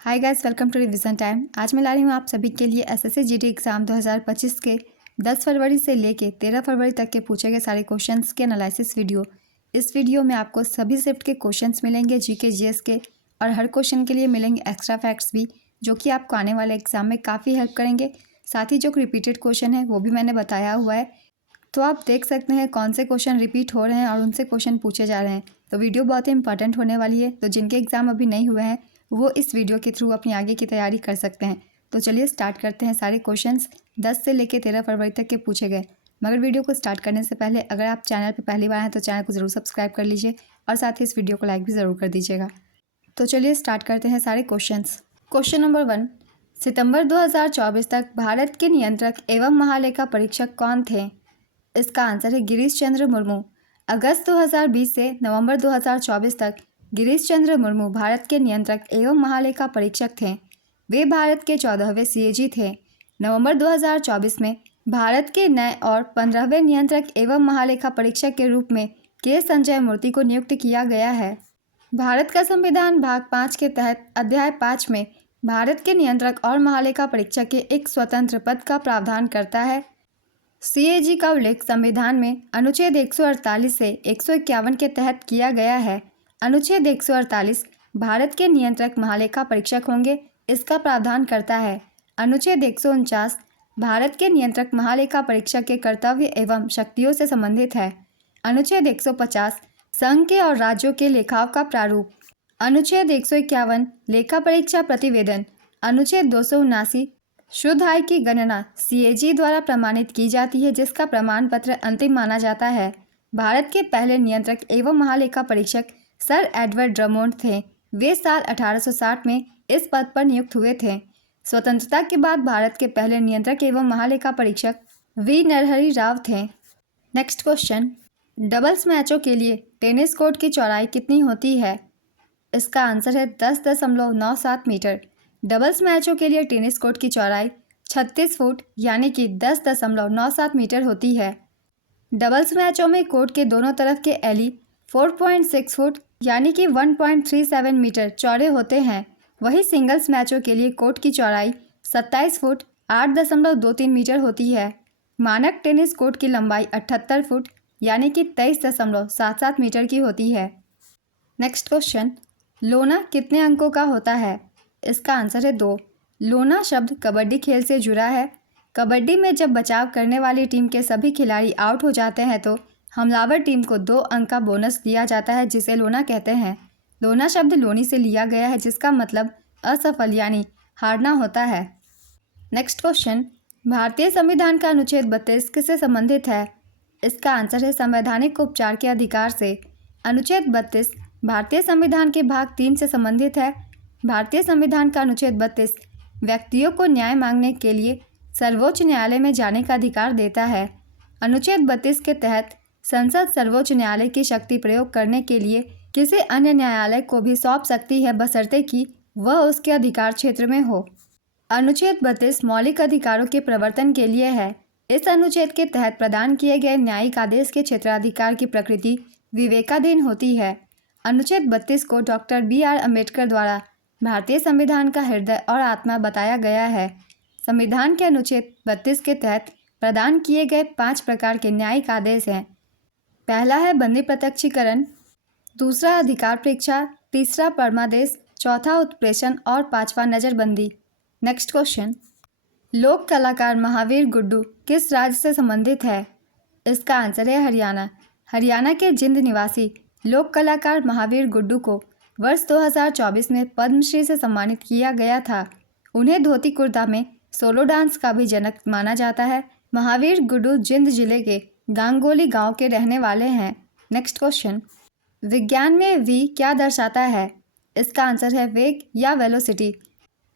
Hi guys, welcome to revision time. आज मैं ला रही हूँ आप सभी के लिए एसएससी जीडी एग्ज़ाम 2025 के 10 फरवरी से लेके 13 फरवरी तक के पूछे गए सारे क्वेश्चंस के एनालिसिस वीडियो। इस वीडियो में आपको सभी शिफ्ट के क्वेश्चंस मिलेंगे, जीके जीएस के, और हर क्वेश्चन के लिए मिलेंगे एक्स्ट्रा फैक्ट्स भी, जो कि आपको आने वाले एग्जाम में काफ़ी हेल्प करेंगे। साथ ही जो रिपीटेड क्वेश्चन है वो भी मैंने बताया हुआ है, तो आप देख सकते हैं कौन से क्वेश्चन रिपीट हो रहे हैं और उनसे क्वेश्चन पूछे जा रहे हैं। तो वीडियो बहुत ही इंपॉर्टेंट होने वाली है, तो जिनके एग्ज़ाम अभी नहीं हुए हैं वो इस वीडियो के थ्रू अपनी आगे की तैयारी कर सकते हैं। तो चलिए स्टार्ट करते हैं। सारे क्वेश्चंस 10 से लेकर 13 फरवरी तक के पूछे गए। मगर वीडियो को स्टार्ट करने से पहले अगर आप चैनल पर पहली बार हैं तो चैनल को ज़रूर सब्सक्राइब कर लीजिए और साथ ही इस वीडियो को लाइक भी ज़रूर कर दीजिएगा। तो चलिए स्टार्ट करते हैं सारे क्वेश्चंस। क्वेश्चन नंबर 1, सितंबर 2024 तक भारत के नियंत्रक एवं महालेखा परीक्षक कौन थे? इसका आंसर है गिरीश चंद्र मुर्मू। अगस्त 2020 से नवंबर 2024 तक गिरीश चंद्र मुर्मू भारत के नियंत्रक एवं महालेखा परीक्षक थे। वे भारत के 14वें सीएजी थे। नवंबर 2024 में भारत के नए और 15वें नियंत्रक एवं महालेखा परीक्षक के रूप में के संजय मूर्ति को नियुक्त किया गया है। भारत का संविधान भाग 5 के तहत अध्याय 5 में भारत के नियंत्रक और महालेखा परीक्षक के एक स्वतंत्र पद का प्रावधान करता है। सीएजी का उल्लेख संविधान में अनुच्छेद 148 से 151 के तहत किया गया है। अनुच्छेद 148 भारत के नियंत्रक महालेखा परीक्षक होंगे, इसका प्रावधान करता है। अनुच्छेद 149 भारत के नियंत्रक महालेखा परीक्षक के कर्तव्य एवं शक्तियों से संबंधित है। अनुच्छेद 150 संघ के और राज्यों के लेखाओं का प्रारूप। अनुच्छेद 151 लेखा परीक्षा प्रतिवेदन। अनुच्छेद 279 शुद्ध आय की गणना सीएजी द्वारा प्रमाणित की जाती है, जिसका प्रमाण पत्र अंतिम माना जाता है। भारत के पहले नियंत्रक एवं महालेखा परीक्षक सर एडवर्ड ड्रमोंड थे। वे साल 1860 में इस पद पर नियुक्त हुए थे। स्वतंत्रता के बाद भारत के पहले नियंत्रक एवं महालेखा परीक्षक वी नरहरि राव थे। नेक्स्ट क्वेश्चन, डबल्स मैचों के लिए टेनिस कोर्ट की चौड़ाई कितनी होती है? इसका आंसर है 10.97 मीटर। डबल्स मैचों के लिए टेनिस कोर्ट की चौड़ाई 36 फुट यानी कि 10.97 मीटर होती है। डबल्स मैचों में कोर्ट के दोनों तरफ के एली 4.6 फुट यानी कि 1.37 मीटर चौड़े होते हैं। वही सिंगल्स मैचों के लिए कोर्ट की चौड़ाई 27 फुट 8.23 मीटर होती है। मानक टेनिस कोर्ट की लंबाई 78 फुट यानी कि 23.77 मीटर की होती है। नेक्स्ट क्वेश्चन, लोना कितने अंकों का होता है? इसका आंसर है 2। लोना शब्द कबड्डी खेल से जुड़ा है। कबड्डी में जब बचाव करने वाली टीम के सभी खिलाड़ी आउट हो जाते हैं तो हमलावर टीम को 2 अंक का बोनस दिया जाता है, जिसे लोना कहते हैं। लोना शब्द लोनी से लिया गया है, जिसका मतलब असफल यानी हारना होता है। नेक्स्ट क्वेश्चन, भारतीय संविधान का अनुच्छेद 32 किससे संबंधित है? इसका आंसर है संवैधानिक उपचार के अधिकार से। अनुच्छेद 32 भारतीय संविधान के भाग 3 से संबंधित है। भारतीय संविधान का अनुच्छेद 32 व्यक्तियों को न्याय मांगने के लिए सर्वोच्च न्यायालय में जाने का अधिकार देता है। अनुच्छेद 32 के तहत संसद सर्वोच्च न्यायालय की शक्ति प्रयोग करने के लिए किसी अन्य न्यायालय को भी सौंप सकती है, बशर्ते कि वह उसके अधिकार क्षेत्र में हो। अनुच्छेद 32 मौलिक अधिकारों के प्रवर्तन के लिए है। इस अनुच्छेद के तहत प्रदान किए गए न्यायिक आदेश के क्षेत्राधिकार की प्रकृति विवेकाधीन होती है। अनुच्छेद 32 को डॉक्टर BR अम्बेडकर द्वारा भारतीय संविधान का हृदय और आत्मा बताया गया है। संविधान के अनुच्छेद 32 के तहत प्रदान किए गए 5 प्रकार के न्यायिक आदेश हैं। पहला है बंदी प्रत्यक्षीकरण, दूसरा अधिकार परीक्षा, तीसरा परमादेश, चौथा उत्प्रेषण और पांचवा नज़रबंदी। नेक्स्ट क्वेश्चन, लोक कलाकार महावीर गुड्डू किस राज्य से संबंधित है? इसका आंसर है हरियाणा। हरियाणा के जिंद निवासी लोक कलाकार महावीर गुड्डू को वर्ष 2024 में पद्मश्री से सम्मानित किया गया था। उन्हें धोती कुर्ता में सोलो डांस का भी जनक माना जाता है। महावीर गुड्डू जिंद जिले के गांगोली गांव के रहने वाले हैं। नेक्स्ट क्वेश्चन, विज्ञान में वी क्या दर्शाता है? इसका आंसर है वेग या वेलोसिटी।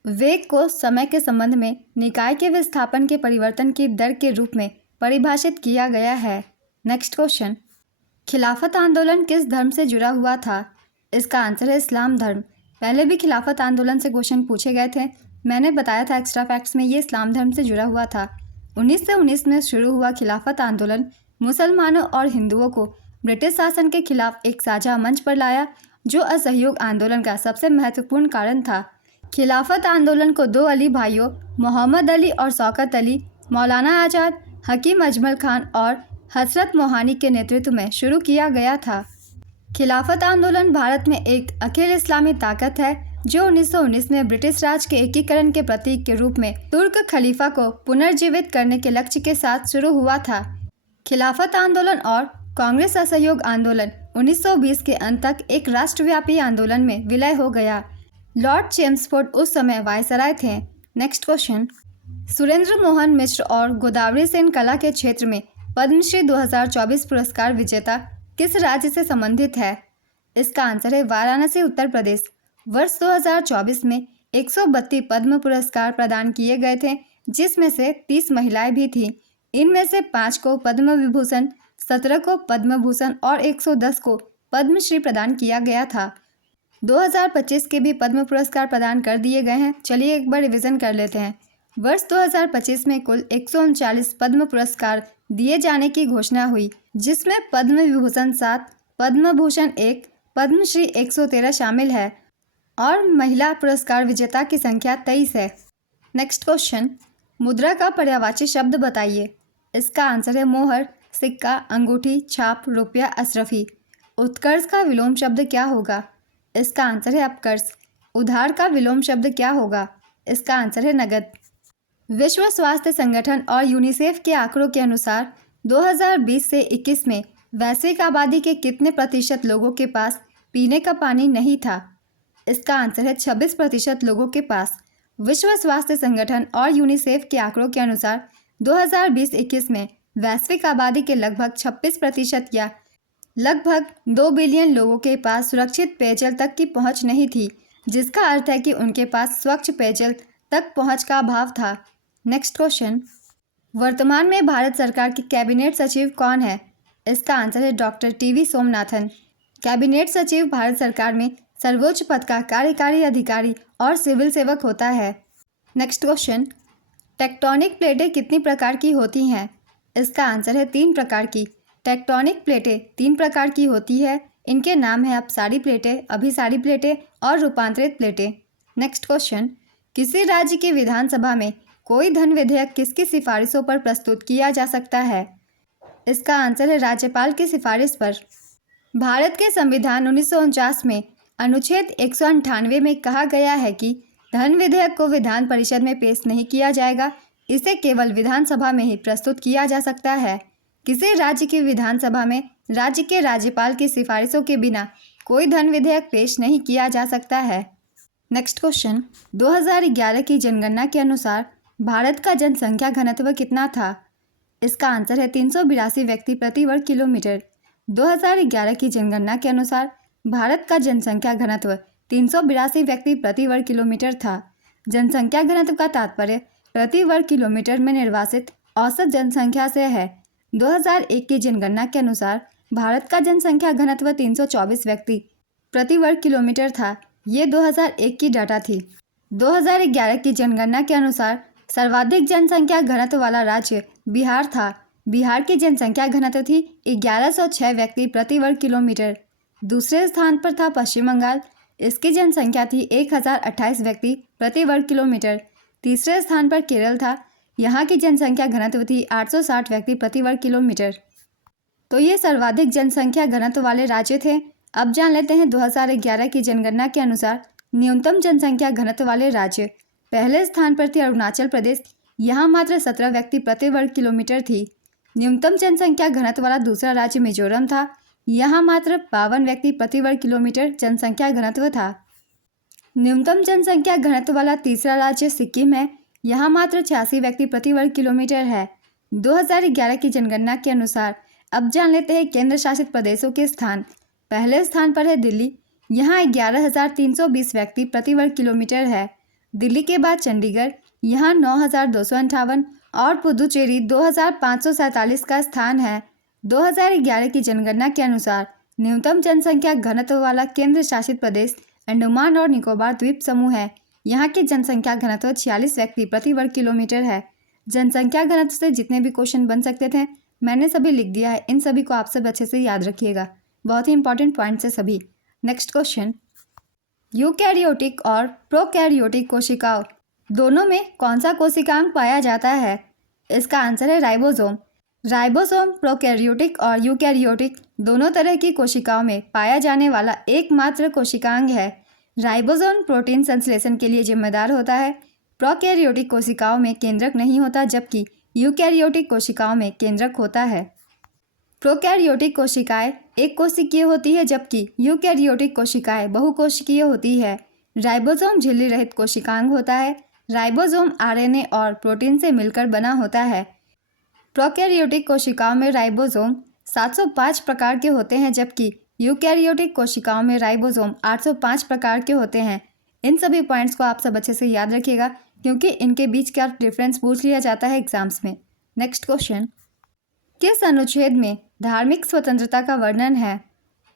वेग को समय के संबंध में निकाय के विस्थापन के परिवर्तन की दर के रूप में परिभाषित किया गया है। नेक्स्ट क्वेश्चन, खिलाफत आंदोलन किस धर्म से जुड़ा हुआ था? इसका आंसर है इस्लाम धर्म। पहले भी खिलाफत आंदोलन से क्वेश्चन पूछे गए थे, मैंने बताया था एक्स्ट्रा फैक्ट्स में, ये इस्लाम धर्म से जुड़ा हुआ था। 1919 में शुरू हुआ खिलाफत आंदोलन मुसलमानों और हिंदुओं को ब्रिटिश शासन के खिलाफ एक साझा मंच पर लाया, जो असहयोग आंदोलन का सबसे महत्वपूर्ण कारण था। खिलाफत आंदोलन को दो अली भाइयों मोहम्मद अली और शौकत अली, मौलाना आज़ाद, हकीम अजमल खान और हसरत मोहानी के नेतृत्व में शुरू किया गया था। खिलाफत आंदोलन भारत में एक अखिल इस्लामी ताकत है जो 1919 में ब्रिटिश राज के एकीकरण के प्रतीक के रूप में तुर्क खलीफा को पुनर्जीवित करने के लक्ष्य के साथ शुरू हुआ था। खिलाफत आंदोलन और कांग्रेस असहयोग आंदोलन 1920 के अंत तक एक राष्ट्रव्यापी आंदोलन में विलय हो गया। लॉर्ड चेम्सफोर्ड उस समय वायसराय थे। नेक्स्ट क्वेश्चन, सुरेंद्र मोहन मिश्र और गोदावरी सेन कला के क्षेत्र में पद्मश्री 2024 पुरस्कार विजेता किस राज्य से संबंधित है? इसका आंसर है वाराणसी, उत्तर प्रदेश। वर्ष 2024 में 132 पद्म पुरस्कार प्रदान किए गए थे, जिसमें से 30 महिलाएं भी थीं। इनमें से 5 को पद्म विभूषण, 17 को पद्म भूषण और 110 को पद्मश्री प्रदान किया गया था। 2025 के भी पद्म पुरस्कार प्रदान कर दिए गए हैं। चलिए एक बार रिवीजन कर लेते हैं। वर्ष 2025 में कुल 139 पद्म पुरस्कार दिए जाने की घोषणा हुई, जिसमें पद्म विभूषण 7, पद्म भूषण 1, पद्मश्री 113 शामिल है और महिला पुरस्कार विजेता की संख्या 23 है। नेक्स्ट क्वेश्चन, मुद्रा का पर्यायवाची शब्द बताइए। इसका आंसर है मोहर, सिक्का, अंगूठी, छाप, रुपया, अशरफी। उत्कर्ष का विलोम शब्द क्या होगा? इसका आंसर है अपकर्ष। उधार का विलोम शब्द क्या होगा? इसका आंसर है नगद। विश्व स्वास्थ्य संगठन और यूनिसेफ के आंकड़ों के अनुसार 2020 से 21 में वैश्विक आबादी के कितने प्रतिशत लोगों के पास पीने का पानी नहीं था? इसका आंसर है 26% लोगों के पास। विश्व स्वास्थ्य संगठन और यूनिसेफ के आंकड़ों के अनुसार 2020-21 में वैश्विक आबादी के लगभग 26% या लगभग 2 बिलियन लोगों के पास सुरक्षित पेयजल तक की पहुंच नहीं थी, जिसका अर्थ है कि उनके पास स्वच्छ पेयजल तक पहुंच का अभाव था। नेक्स्ट क्वेश्चन, वर्तमान में भारत सरकार के कैबिनेट सचिव कौन है? इसका आंसर है डॉक्टर टीवी सोमनाथन। कैबिनेट सचिव भारत सरकार में सर्वोच्च पद का कार्यकारी अधिकारी और सिविल सेवक होता है। नेक्स्ट क्वेश्चन, टेक्टोनिक प्लेटें कितनी प्रकार की होती हैं? इसका आंसर है 3 प्रकार की। टेक्टोनिक प्लेटें 3 प्रकार की होती है। इनके नाम है अपसारी प्लेटें, अभिसारी प्लेटें और रूपांतरित प्लेटें। नेक्स्ट क्वेश्चन, किसी राज्य की विधानसभा में कोई धन विधेयक किसकी सिफारिशों पर प्रस्तुत किया जा सकता है? इसका आंसर है राज्यपाल की सिफारिश पर। भारत के संविधान 1949 में अनुच्छेद 198 में कहा गया है कि धन विधेयक को विधान परिषद में पेश नहीं किया जाएगा, इसे केवल विधानसभा में ही प्रस्तुत किया जा सकता है। किसी राज्य की विधानसभा में राज्य के राज्यपाल की सिफारिशों के बिना कोई धन विधेयक पेश नहीं किया जा सकता है। नेक्स्ट क्वेश्चन, 2011 की जनगणना के अनुसार भारत का जनसंख्या घनत्व कितना था? इसका आंसर है 382 व्यक्ति प्रति वर्ग किलोमीटर। 2011 की जनगणना के अनुसार भारत का जनसंख्या घनत्व 382 व्यक्ति प्रति वर्ग किलोमीटर था। जनसंख्या घनत्व का तात्पर्य प्रति वर्ग किलोमीटर में निर्वासित औसत जनसंख्या से है। 2001 की जनगणना के अनुसार भारत का जनसंख्या घनत्व 324 व्यक्ति प्रति वर्ग किलोमीटर था। ये 2001 की डाटा थी। 2011 की जनगणना के अनुसार सर्वाधिक जनसंख्या घनत्व वाला राज्य बिहार था। बिहार की जनसंख्या घनत्व थी 1106 व्यक्ति प्रति वर्ग किलोमीटर। दूसरे स्थान पर था पश्चिम बंगाल, इसकी जनसंख्या थी 1028 व्यक्ति प्रति वर्ग किलोमीटर। तीसरे स्थान पर केरल था, यहाँ की जनसंख्या घनत्व थी 860 व्यक्ति प्रति वर्ग किलोमीटर। तो ये सर्वाधिक जनसंख्या घनत्व वाले राज्य थे। अब जान लेते हैं 2011 की जनगणना के अनुसार न्यूनतम जनसंख्या घनत्व वाले राज्य। पहले स्थान पर थी अरुणाचल प्रदेश, यहाँ मात्र 17 व्यक्ति प्रति वर्ग किलोमीटर थी। न्यूनतम जनसंख्या घनत्व वाला दूसरा राज्य मिजोरम था, यहाँ मात्र 52 व्यक्ति प्रति वर्ग किलोमीटर जनसंख्या घनत्व था। न्यूनतम जनसंख्या घनत्व वाला तीसरा राज्य सिक्किम है, यहाँ मात्र 86 व्यक्ति प्रति वर्ग किलोमीटर है। 2011 की जनगणना के अनुसार अब जान लेते हैं केंद्र शासित प्रदेशों के स्थान। पहले स्थान पर है दिल्ली, यहाँ 11,320 व्यक्ति प्रति वर्ग किलोमीटर है। दिल्ली के बाद चंडीगढ़, यहाँ 9,258 और पुदुचेरी 2,547 का स्थान है। 2011 की जनगणना के अनुसार न्यूनतम जनसंख्या घनत्व वाला केंद्र शासित प्रदेश अंडमान और निकोबार द्वीप समूह है, यहाँ की जनसंख्या घनत्व 46 व्यक्ति प्रति वर्ग किलोमीटर है। जनसंख्या घनत्व से जितने भी क्वेश्चन बन सकते थे मैंने सभी लिख दिया है, इन सभी को आप सब अच्छे से याद रखिएगा, बहुत ही इंपॉर्टेंट पॉइंट्स है सभी। नेक्स्ट क्वेश्चन, यूकैरियोटिक और प्रोकैरियोटिक कोशिकाओं दोनों में कौन सा कोशिकांग पाया जाता है? इसका आंसर है राइबोसोम। राइबोसोम प्रोकैरियोटिक और यूकैरियोटिक दोनों तरह की कोशिकाओं में पाया जाने वाला एकमात्र कोशिकांग है। राइबोसोम प्रोटीन संश्लेषण के लिए जिम्मेदार होता है। प्रोकैरियोटिक कोशिकाओं में केंद्रक नहीं होता, जबकि यूकैरियोटिक कोशिकाओं में केंद्रक होता है। प्रोकैरियोटिक कोशिकाएं एक कोशिकीय होती है, जबकि यूकैरियोटिक कोशिकाएं बहुकोशिकीय होती है। राइबोसोम झिल्ली रहित कोशिकांग होता है। राइबोसोम आरएनए और प्रोटीन से मिलकर बना होता है। प्रोकैरियोटिक कोशिकाओं में राइबोसोम 705 प्रकार के होते हैं, जबकि यूकैरियोटिक कोशिकाओं में राइबोसोम 805 प्रकार के होते हैं। इन सभी पॉइंट्स को आप सब अच्छे से याद रखिएगा, क्योंकि इनके बीच का डिफरेंस पूछ लिया जाता है एग्जाम्स में। नेक्स्ट क्वेश्चन, किस अनुच्छेद में धार्मिक स्वतंत्रता का वर्णन है?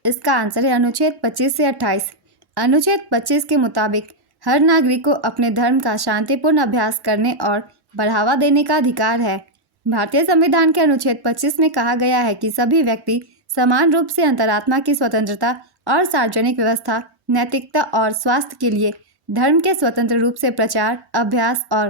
इसका आंसर है अनुच्छेद 25 से 28। अनुच्छेद 25 के मुताबिक हर नागरिक को अपने धर्म का शांतिपूर्ण अभ्यास करने और बढ़ावा देने का अधिकार है। भारतीय संविधान के अनुच्छेद 25 में कहा गया है कि सभी व्यक्ति समान रूप से अंतरात्मा की स्वतंत्रता और सार्वजनिक व्यवस्था, नैतिकता और स्वास्थ्य के लिए धर्म के स्वतंत्र रूप से प्रचार, अभ्यास और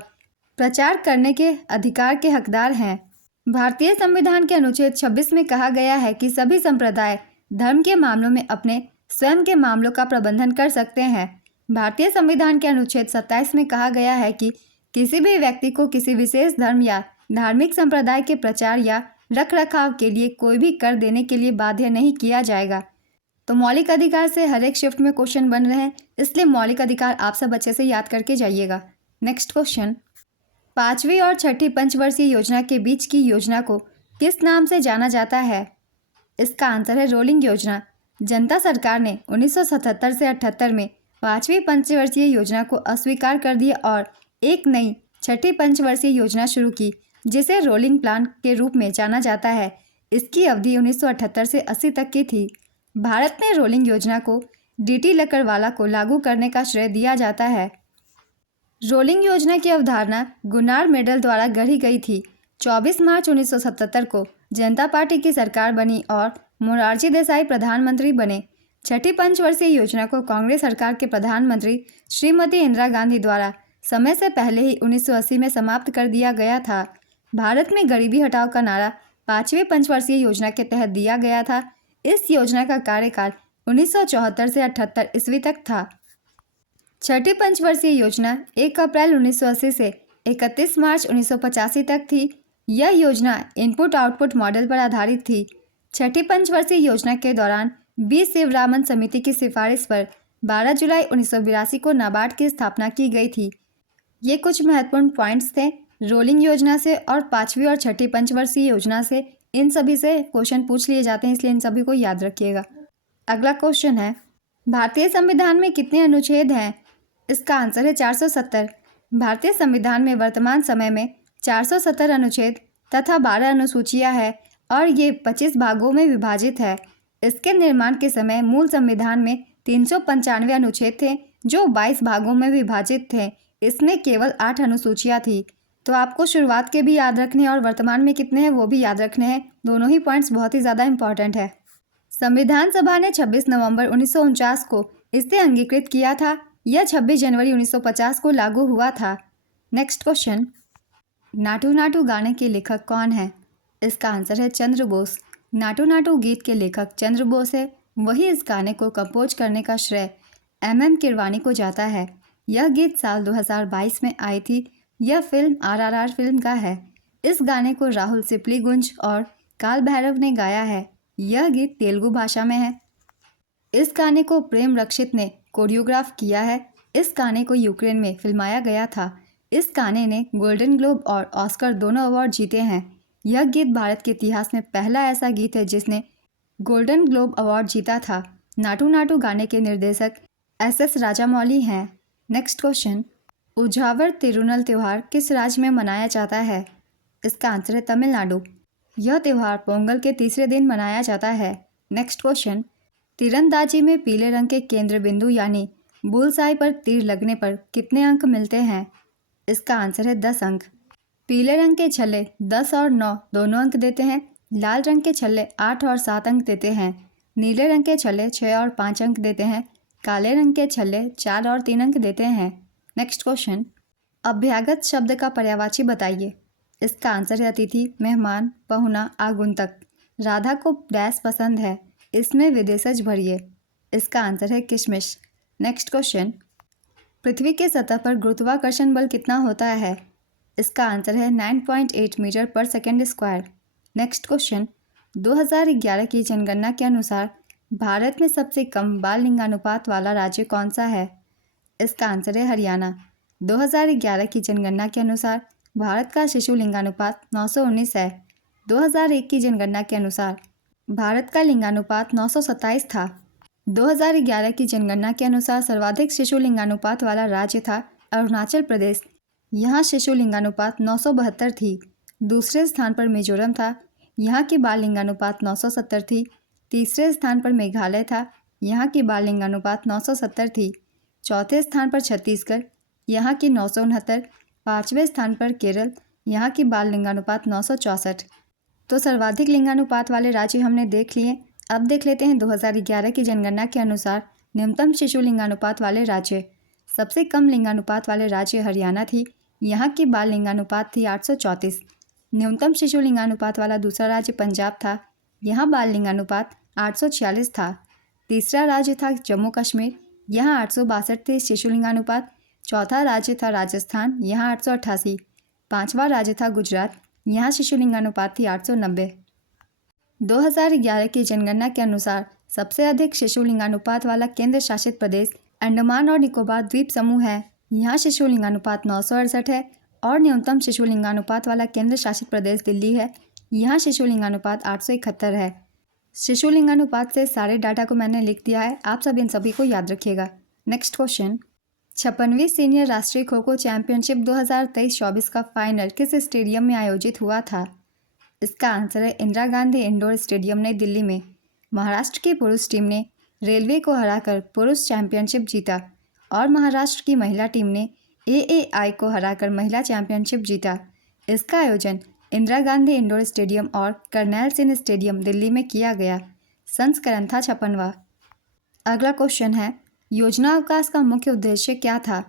प्रचार करने के अधिकार के हकदार हैं। भारतीय संविधान के अनुच्छेद 26 में कहा गया है कि सभी संप्रदाय धर्म के मामलों में अपने स्वयं के मामलों का प्रबंधन कर सकते हैं। भारतीय संविधान के अनुच्छेद 27 में कहा गया है कि किसी भी व्यक्ति को किसी विशेष धर्म या धार्मिक संप्रदाय के प्रचार या रखरखाव के लिए कोई भी कर देने के लिए बाध्य नहीं किया जाएगा। तो मौलिक अधिकार से हर एक शिफ्ट में क्वेश्चन बन रहे हैं, इसलिए मौलिक अधिकार आप सब अच्छे से याद करके जाइएगा। नेक्स्ट क्वेश्चन, 5वीं और 6ठी पंचवर्षीय योजना के बीच की योजना को किस नाम से जाना जाता है? इसका आंसर है रोलिंग योजना। जनता सरकार ने 1977 से 78 में 5वीं पंचवर्षीय योजना को अस्वीकार कर दिया और एक नई 6ठी पंचवर्षीय योजना शुरू की, जिसे रोलिंग प्लान के रूप में जाना जाता है। इसकी अवधि 1978 से 80 तक की थी। भारत में रोलिंग योजना को डीटी लकड़वाला को लागू करने का श्रेय दिया जाता है। रोलिंग योजना की अवधारणा गुनार मेडल द्वारा गढ़ी गई थी। 24 मार्च 1977 को जनता पार्टी की सरकार बनी और मोरारजी देसाई प्रधानमंत्री बने। 6ठी पंचवर्षीय योजना को कांग्रेस सरकार के प्रधानमंत्री श्रीमती इंदिरा गांधी द्वारा समय से पहले ही 1980 में समाप्त कर दिया गया था। भारत में गरीबी हटाओ का नारा 5वीं पंचवर्षीय योजना के तहत दिया गया था। इस योजना का कार्यकाल 1974 से 78 ईस्वी तक था। 6ठी पंचवर्षीय योजना 1 अप्रैल 1980 से 31 मार्च 1985 तक थी। यह योजना इनपुट आउटपुट मॉडल पर आधारित थी। 6ठी पंचवर्षीय योजना के दौरान बी शिवरामन समिति की सिफारिश पर 12 जुलाई 1982 को नाबार्ड की स्थापना की गई थी। ये कुछ महत्वपूर्ण पॉइंट्स थे रोलिंग योजना से और 5वीं और 6ठी पंचवर्षीय योजना से। इन सभी से क्वेश्चन पूछ लिए जाते हैं, इसलिए इन सभी को याद रखिएगा। अगला क्वेश्चन है, भारतीय संविधान में कितने अनुच्छेद हैं? इसका आंसर है 470। भारतीय संविधान में वर्तमान समय में 470 अनुच्छेद तथा 12 अनुसूचियां हैं और ये 25 भागों में विभाजित है। इसके निर्माण के समय मूल संविधान में 395 अनुच्छेद थे जो 22 भागों में विभाजित थे। इसमें केवल 8 अनुसूचियां थी। तो आपको शुरुआत के भी याद रखने हैं और वर्तमान में कितने हैं वो भी याद रखने हैं। दोनों ही पॉइंट्स बहुत ही ज़्यादा इंपॉर्टेंट है। संविधान सभा ने 26 नवंबर 1949 को इसे अंगीकृत किया था। यह 26 जनवरी 1950 को लागू हुआ था। नेक्स्ट क्वेश्चन, नाटू नाटू गाने के लेखक कौन है? इसका आंसर है चंद्र बोस। नाटू नाटू गीत के लेखक चंद्र बोस है। वही इस गाने को कंपोज करने का श्रेय एम किरवानी को जाता है। यह गीत साल 2022 में आई थी। यह फिल्म RRR फिल्म का है। इस गाने को राहुल सिप्लीगुंज और काल भैरव ने गाया है। यह गीत तेलुगु भाषा में है। इस गाने को प्रेम रक्षित ने कोरियोग्राफ किया है। इस गाने को यूक्रेन में फिल्माया गया था। इस गाने ने गोल्डन ग्लोब और ऑस्कर दोनों अवार्ड जीते हैं। यह गीत भारत के इतिहास में पहला ऐसा गीत है जिसने गोल्डन ग्लोब अवार्ड जीता था। नाटू नाटू गाने के निर्देशक SS राजामौली हैं। नेक्स्ट क्वेश्चन, उझावर तिरुनल त्यौहार किस राज्य में मनाया जाता है? इसका आंसर है तमिलनाडु। यह त्यौहार पोंगल के तीसरे दिन मनाया जाता है। नेक्स्ट क्वेश्चन, तीरंदाजी में पीले रंग के केंद्र बिंदु यानी बुलसाई पर तीर लगने पर कितने अंक मिलते हैं? इसका आंसर है 10 अंक। पीले रंग के छल्ले 10 और 9 दोनों अंक देते हैं। लाल रंग के छल्ले 8 और 7 अंक देते हैं। नीले रंग के छल्ले 6 और 5 अंक देते हैं। काले रंग के छल्ले 4 और 3 अंक देते हैं। नेक्स्ट क्वेश्चन, अभ्यागत शब्द का पर्यायवाची बताइए। इसका आंसर है अतिथि, मेहमान, पहुना, आगुंतक। राधा को डैश पसंद है, इसमें विदेशज भरिए। इसका आंसर है किशमिश। नेक्स्ट क्वेश्चन, पृथ्वी के सतह पर गुरुत्वाकर्षण बल कितना होता है? इसका आंसर है 9.8 मीटर पर सेकेंड स्क्वायर। नेक्स्ट क्वेश्चन, 2011 की जनगणना के अनुसार भारत में सबसे कम बाल लिंगानुपात वाला राज्य कौन सा है? इसका आंसर है हरियाणा। 2011 की जनगणना के अनुसार भारत का शिशु लिंगानुपात 919 है। 2001 की जनगणना के अनुसार भारत का लिंगानुपात 927 था। 2011 की जनगणना के अनुसार सर्वाधिक शिशु लिंगानुपात वाला राज्य था अरुणाचल प्रदेश। यहाँ शिशु लिंगानुपात 972 थी। दूसरे स्थान पर मिजोरम था, यहाँ की बाल लिंगानुपात 970 थी। तीसरे स्थान पर मेघालय था, यहाँ की बाल लिंगानुपात 970 थी। चौथे स्थान पर छत्तीसगढ़, यहाँ की 969। पाँचवें स्थान पर केरल, यहाँ की बाल लिंगानुपात 964। तो सर्वाधिक लिंगानुपात वाले राज्य हमने देख लिए। अब देख लेते हैं 2011 की जनगणना के अनुसार न्यूनतम शिशु लिंगानुपात वाले राज्य। सबसे कम लिंगानुपात वाले राज्य हरियाणा थी, यहाँ की बाल लिंगानुपात थी 834। न्यूनतम शिशु लिंगानुपात वाला दूसरा राज्य पंजाब था, यहाँ बाल लिंगानुपात 846 था। तीसरा राज्य था जम्मू कश्मीर, यहाँ 862 थे शिशु लिंगानुपात। चौथा राज्य था राजस्थान, यहाँ 888। पांचवा राज्य था गुजरात, यहाँ शिशु लिंगानुपात थी 890। 2011 की जनगणना के अनुसार सबसे अधिक शिशु लिंगानुपात वाला केंद्र शासित प्रदेश अंडमान और निकोबार द्वीप समूह है, यहाँ शिशु लिंगानुपात 968 है। और न्यूनतम शिशु लिंगानुपात वाला केंद्र शासित प्रदेश दिल्ली है, यहाँ शिशु लिंगानुपात 871 है। शिशु लिंगानुपात से सारे डाटा को मैंने लिख दिया है, आप सब इन सभी को याद रखिएगा। नेक्स्ट क्वेश्चन, 56वीं सीनियर राष्ट्रीय खो खो चैंपियनशिप 2023-24 का फाइनल किस स्टेडियम में आयोजित हुआ था? इसका आंसर है इंदिरा गांधी इंडोर स्टेडियम नई दिल्ली में। महाराष्ट्र की पुरुष टीम ने रेलवे को हराकर पुरुष चैंपियनशिप जीता और महाराष्ट्र की महिला टीम ने AAI को हराकर महिला चैंपियनशिप जीता। इसका आयोजन इंदिरा गांधी इंडोर स्टेडियम और कर्नैल सिंह स्टेडियम दिल्ली में किया गया। संस्करण था 56वां। अगला क्वेश्चन है, योजना अवकाश का मुख्य उद्देश्य क्या था?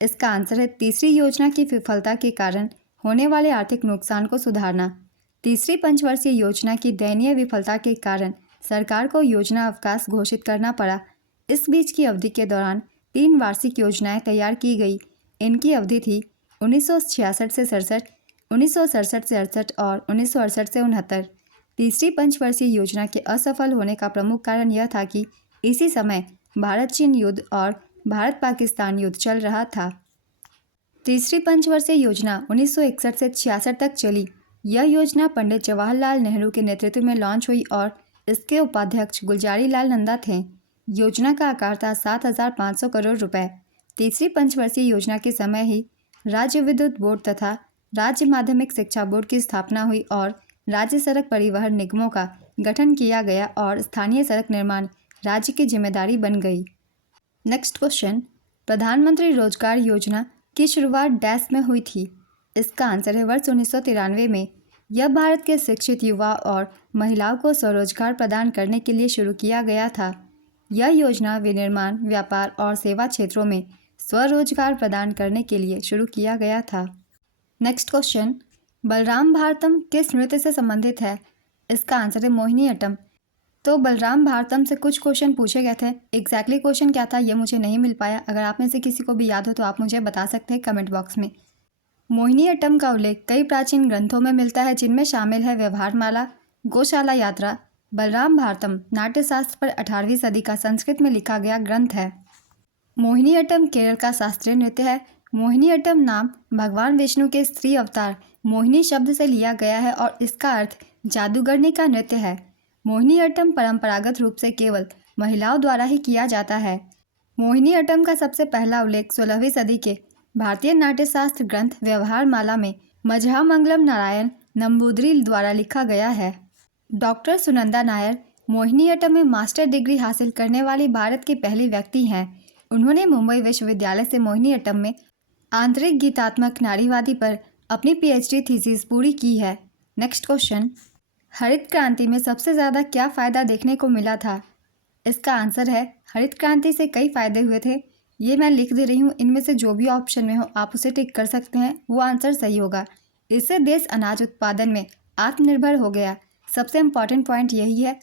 इसका आंसर है तीसरी योजना की विफलता के कारण होने वाले आर्थिक नुकसान को सुधारना। तीसरी पंचवर्षीय योजना की दयनीय विफलता के कारण सरकार को योजना अवकाश घोषित करना पड़ा। इस बीच की अवधि के दौरान 3 वार्षिक योजनाएं तैयार की गई। इनकी अवधि थी 1966 से 67, 1967 से 68 और 1968 से 69। तीसरी पंचवर्षीय योजना के असफल होने का प्रमुख कारण यह था कि इसी समय भारत चीन युद्ध और भारत पाकिस्तान युद्ध चल रहा था। तीसरी पंचवर्षीय योजना 1961 से 66 तक चली। यह योजना पंडित जवाहरलाल नेहरू के नेतृत्व में लॉन्च हुई और इसके उपाध्यक्ष गुलजारी लाल नंदा थे। योजना का आकार था 7,500 करोड़ रुपए। तीसरी पंचवर्षीय योजना के समय ही राज्य विद्युत बोर्ड तथा राज्य माध्यमिक शिक्षा बोर्ड की स्थापना हुई और राज्य सड़क परिवहन निगमों का गठन किया गया और स्थानीय सड़क निर्माण राज्य की जिम्मेदारी बन गई। नेक्स्ट क्वेश्चन, प्रधानमंत्री रोजगार योजना की शुरुआत डैश में हुई थी? इसका आंसर है वर्ष 1993 में। यह भारत के शिक्षित युवा और महिलाओं को स्वरोजगार प्रदान करने के लिए शुरू किया गया था। यह योजना विनिर्माण, व्यापार और सेवा क्षेत्रों में स्वरोजगार प्रदान करने के लिए शुरू किया गया था। नेक्स्ट क्वेश्चन, बलराम भारतम किस नृत्य से संबंधित है? इसका आंसर है मोहिनी अट्टम। तो बलराम भारतम से कुछ क्वेश्चन पूछे गए थे। एग्जैक्टली क्वेश्चन क्या था ये मुझे नहीं मिल पाया। अगर आप में से किसी को भी याद हो तो आप मुझे बता सकते हैं कमेंट बॉक्स में। मोहिनी अट्टम का उल्लेख कई प्राचीन ग्रंथों में मिलता है, जिनमें शामिल है व्यवहारमाला, गौशाला यात्रा। बलराम भारतम नाट्यशास्त्र पर 18वीं सदी का संस्कृत में लिखा गया ग्रंथ है। मोहिनी अट्टम केरल का शास्त्रीय नृत्य है। मोहिनी अट्टम नाम भगवान विष्णु के स्त्री अवतार मोहिनी शब्द से लिया गया है और इसका अर्थ जादूगरनी का नृत्य है। मोहिनी अट्टम परंपरागत रूप से केवल महिलाओं द्वारा ही किया जाता है। मोहिनी अट्टम का सबसे पहला उल्लेख 16वीं सदी के भारतीय नाट्यशास्त्र ग्रंथ व्यवहारमाला में मझामंगलम नारायण नंबूदरी द्वारा लिखा गया है। डॉक्टर सुनंदा नायर मोहिनी अट्टम में मास्टर डिग्री हासिल करने वाली भारत की पहली व्यक्ति हैं। उन्होंने मुंबई विश्वविद्यालय से मोहिनी अट्टम में आंतरिक गीतात्मक नारीवादी पर अपनी PhD थीसिस पूरी की है। नेक्स्ट क्वेश्चन, हरित क्रांति में सबसे ज़्यादा क्या फ़ायदा देखने को मिला था? इसका आंसर है हरित क्रांति से कई फायदे हुए थे। ये मैं लिख दे रही हूँ, इनमें से जो भी ऑप्शन में हो आप उसे टिक कर सकते हैं, वो आंसर सही होगा। इससे देश अनाज उत्पादन में आत्मनिर्भर हो गया। सबसे इम्पॉर्टेंट पॉइंट यही है।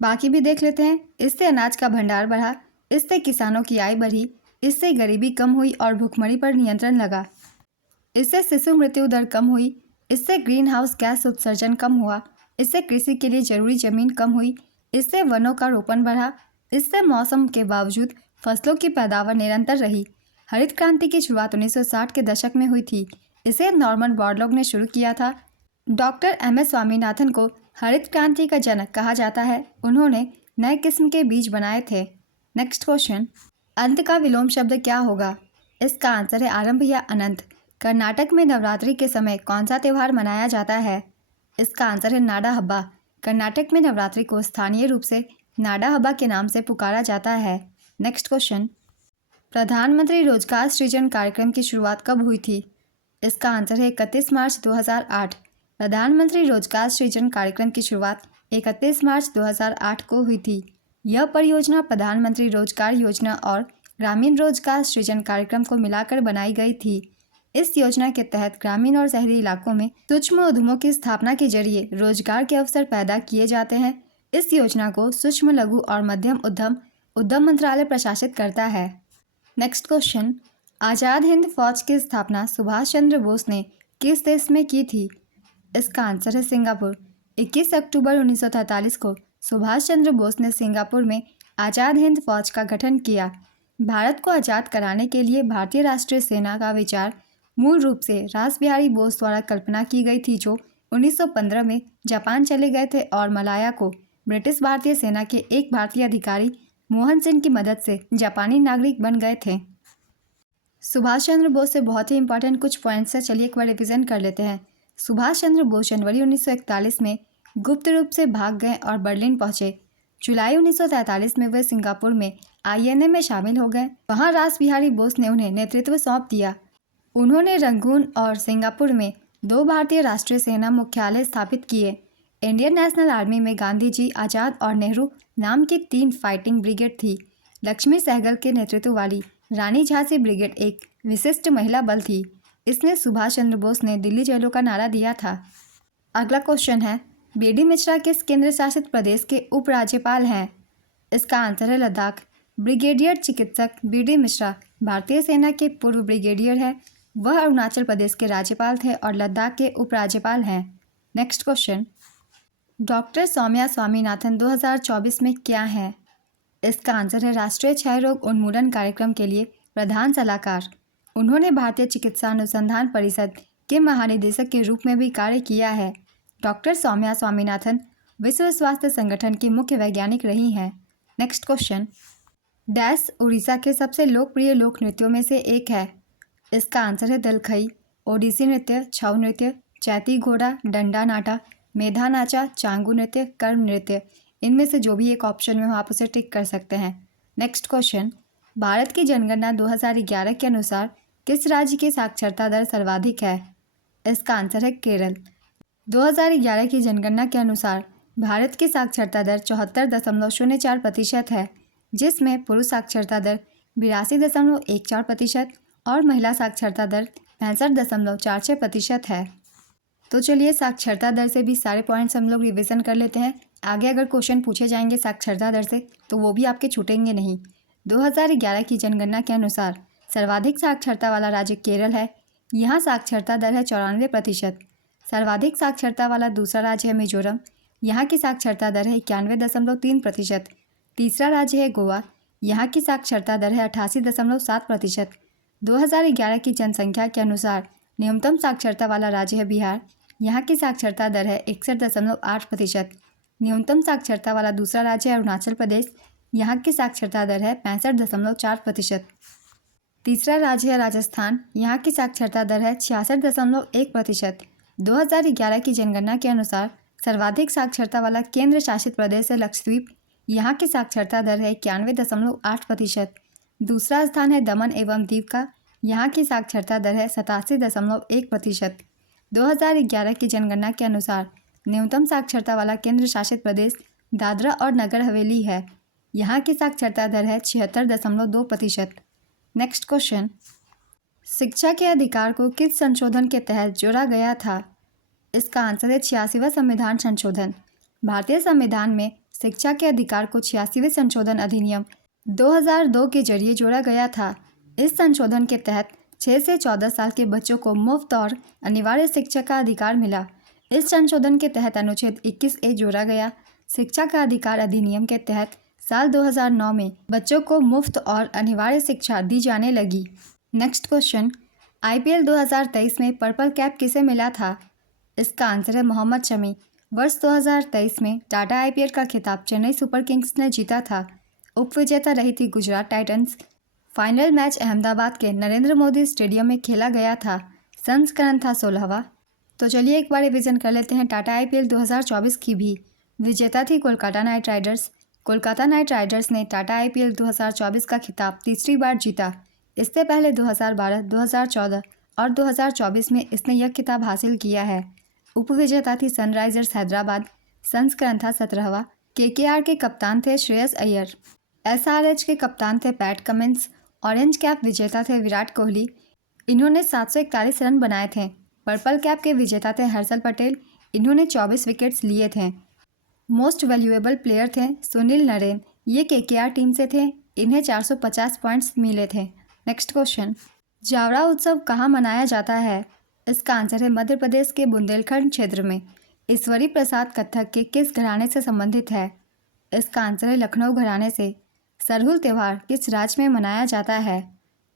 बाकी भी देख लेते हैं। इससे अनाज का भंडार बढ़ा, इससे किसानों की आय बढ़ी, इससे गरीबी कम हुई और भुखमरी पर नियंत्रण लगा, इससे शिशु मृत्यु दर कम हुई, इससे ग्रीन हाउस गैस उत्सर्जन कम हुआ, इससे कृषि के लिए जरूरी जमीन कम हुई, इससे वनों का रोपण बढ़ा, इससे मौसम के बावजूद फसलों की पैदावार निरंतर रही। हरित क्रांति की शुरुआत 1960 के दशक में हुई थी। इसे नॉर्मन बोरलॉग ने शुरू किया था। Doctor MS. स्वामीनाथन को हरित क्रांति का जनक कहा जाता है। उन्होंने नए किस्म के बीज बनाए थे। नेक्स्ट क्वेश्चन, अंत का विलोम शब्द क्या होगा? इसका आंसर है आरंभ या अनंत। कर्नाटक में नवरात्रि के समय कौन सा त्यौहार मनाया जाता है? इसका आंसर है नाडा हब्बा। कर्नाटक में नवरात्रि को स्थानीय रूप से नाडा हब्बा के नाम से पुकारा जाता है। नेक्स्ट क्वेश्चन, प्रधानमंत्री रोजगार सृजन कार्यक्रम की शुरुआत कब हुई थी? इसका आंसर है 31 मार्च 2008। प्रधानमंत्री रोजगार सृजन कार्यक्रम की शुरुआत 31 मार्च 2008 को हुई थी। यह परियोजना प्रधानमंत्री रोजगार योजना और ग्रामीण रोजगार सृजन कार्यक्रम को मिलाकर बनाई गई थी। इस योजना के तहत ग्रामीण और शहरी इलाकों में सूक्ष्म उद्यमों की स्थापना के जरिए रोजगार के अवसर पैदा किए जाते हैं। इस योजना को सूक्ष्म लघु और मध्यम उद्यम मंत्रालय प्रशासित करता है। नेक्स्ट क्वेश्चन, आज़ाद हिंद फौज की स्थापना सुभाष चंद्र बोस ने किस देश में की थी? इसका आंसर है सिंगापुर। 21 अक्टूबर 1943 को सुभाष चंद्र बोस ने सिंगापुर में आज़ाद हिंद फौज का गठन किया। भारत को आज़ाद कराने के लिए भारतीय राष्ट्रीय सेना का विचार मूल रूप से रास बिहारी बोस द्वारा कल्पना की गई थी, जो 1915 में जापान चले गए थे और मलाया को ब्रिटिश भारतीय सेना के एक भारतीय अधिकारी मोहन सिंह की मदद से जापानी नागरिक बन गए थे। सुभाष चंद्र बोस से बहुत ही इंपॉर्टेंट कुछ पॉइंट्स है, चलिए एक बार रिविजन कर लेते हैं। सुभाष चंद्र बोस जनवरी 1941 में गुप्त रूप से भाग गए और बर्लिन पहुंचे। जुलाई 1943 में वे सिंगापुर में INA में शामिल हो गए। वहां रास बिहारी बोस ने उन्हें नेतृत्व सौंप दिया। उन्होंने रंगून और सिंगापुर में 2 भारतीय राष्ट्रीय सेना मुख्यालय स्थापित किए। इंडियन नेशनल आर्मी में गांधी जी, आज़ाद और नेहरू नाम की 3 फाइटिंग ब्रिगेड थी। लक्ष्मी सहगल के नेतृत्व वाली रानी झांसी ब्रिगेड एक विशिष्ट महिला बल थी। इसने सुभाष चंद्र बोस ने दिल्ली चलो का नारा दिया था। अगला क्वेश्चन है, बी.डी. मिश्रा किस केंद्र शासित प्रदेश के उपराज्यपाल हैं? इसका आंसर है लद्दाख। ब्रिगेडियर चिकित्सक बी.डी. मिश्रा भारतीय सेना के पूर्व ब्रिगेडियर हैं। वह अरुणाचल प्रदेश के राज्यपाल थे और लद्दाख के उपराज्यपाल हैं। Next question, doctor Soumya Swaminathan 2024 में क्या है? इसका आंसर है राष्ट्रीय क्षय रोग उन्मूलन कार्यक्रम के लिए प्रधान सलाहकार। उन्होंने भारतीय चिकित्सा अनुसंधान परिषद के महानिदेशक के रूप में भी कार्य किया है। डॉक्टर सौम्या स्वामीनाथन विश्व स्वास्थ्य संगठन की मुख्य वैज्ञानिक रही हैं। नेक्स्ट क्वेश्चन, डैश उड़ीसा के सबसे लोकप्रिय लोक नृत्यों में से एक है। इसका आंसर है दलखई। ओडिसी नृत्य, छऊ नृत्य, चैती घोड़ा, डंडा नाटा, मेधा नाचा, चांगू नृत्य, कर्म नृत्य, इनमें से जो भी एक ऑप्शन में हो आप उसे टिक कर सकते हैं। नेक्स्ट क्वेश्चन, भारत की जनगणना 2011 के अनुसार किस राज्य की साक्षरता दर सर्वाधिक है? इसका आंसर है केरल। 2011 की जनगणना के अनुसार भारत की साक्षरता दर 74.04% है, जिसमें पुरुष साक्षरता दर 82.14% और महिला साक्षरता दर 65.46% है। तो चलिए साक्षरता दर से भी सारे पॉइंट्स हम लोग रिवीजन कर लेते हैं। आगे अगर क्वेश्चन पूछे जाएंगे साक्षरता दर से तो वो भी आपके छूटेंगे नहीं। 2011 की जनगणना के अनुसार सर्वाधिक साक्षरता वाला राज्य केरल है। यहाँ साक्षरता दर है 94%। सर्वाधिक साक्षरता वाला दूसरा राज्य है मिजोरम। यहाँ की साक्षरता दर है 91.3%। तीसरा राज्य है गोवा। यहाँ की साक्षरता दर है 88.7%। 2011 की जनसंख्या के अनुसार न्यूनतम साक्षरता वाला राज्य है बिहार। यहाँ की साक्षरता दर है 61.8%। न्यूनतम साक्षरता वाला दूसरा राज्य है अरुणाचल प्रदेश। यहाँ की साक्षरता दर है 65.4%। तीसरा राज्य है राजस्थान। यहाँ की साक्षरता दर है 66.1%। 2011 की जनगणना के अनुसार सर्वाधिक साक्षरता वाला केंद्र शासित प्रदेश है लक्षद्वीप। यहाँ की साक्षरता दर है 91.8%। दूसरा स्थान है दमन एवं दीव का। यहाँ की साक्षरता दर है 87.1%। 2011 की जनगणना के अनुसार न्यूनतम साक्षरता वाला केंद्र शासित प्रदेश दादरा और नगर हवेली है। यहाँ की साक्षरता दर है 76.2%। नेक्स्ट क्वेश्चन, शिक्षा के अधिकार को किस संशोधन के तहत जोड़ा गया था? इसका आंसर है 86वां संविधान संशोधन। भारतीय संविधान में शिक्षा के अधिकार को 86वें संशोधन अधिनियम 2002 के जरिए जोड़ा गया था। इस संशोधन के तहत 6 से 14 साल के बच्चों को मुफ्त और अनिवार्य शिक्षा का अधिकार मिला। इस संशोधन के तहत अनुच्छेद 21A जोड़ा गया। शिक्षा का अधिकार अधिनियम के तहत साल 2009 में बच्चों को मुफ्त और अनिवार्य शिक्षा दी जाने लगी। नेक्स्ट क्वेश्चन, IPL 2023 में पर्पल कैप किसे मिला था? इसका आंसर है मोहम्मद शमी। वर्ष 2023 में टाटा IPL का खिताब चेन्नई सुपर किंग्स ने जीता था। उपविजेता रही थी Gujarat Titans. Final match Ahmedabad के नरेंद्र मोदी स्टेडियम में खेला गया था। संस्करण था 16वां। तो चलिए एक बार रिवीजन कर लेते हैं टाटा IPL 2024 की भी। विजेता थी Kolkata night Riders. Kolkata night Riders ने टाटा IPL 2024 का खिताब तीसरी बार जीता। इससे पहले 2012, 2014 और 2024 में इसने यह खिताब हासिल किया है। उपविजेता थी सनराइजर्स हैदराबाद। संस्करण था 17वां। KKR के कप्तान थे श्रेयस अय्यर। SRH के कप्तान थे पैट कमिंस। ऑरेंज कैप विजेता थे विराट कोहली। इन्होंने 741 रन बनाए थे। पर्पल कैप के विजेता थे हर्षल पटेल। इन्होंने 24 विकेट्स लिए थे। मोस्ट वैल्यूएबल प्लेयर थे सुनील नरेन। ये KKR टीम से थे। इन्हें 450 पॉइंट्स मिले थे। नेक्स्ट क्वेश्चन, जावरा उत्सव कहाँ मनाया जाता है? इसका आंसर है मध्य प्रदेश के बुंदेलखंड क्षेत्र में। ईश्वरी प्रसाद कथक के किस घराने से संबंधित है? इसका आंसर है लखनऊ घराने से। सरहुल त्यौहार किस राज्य में मनाया जाता है?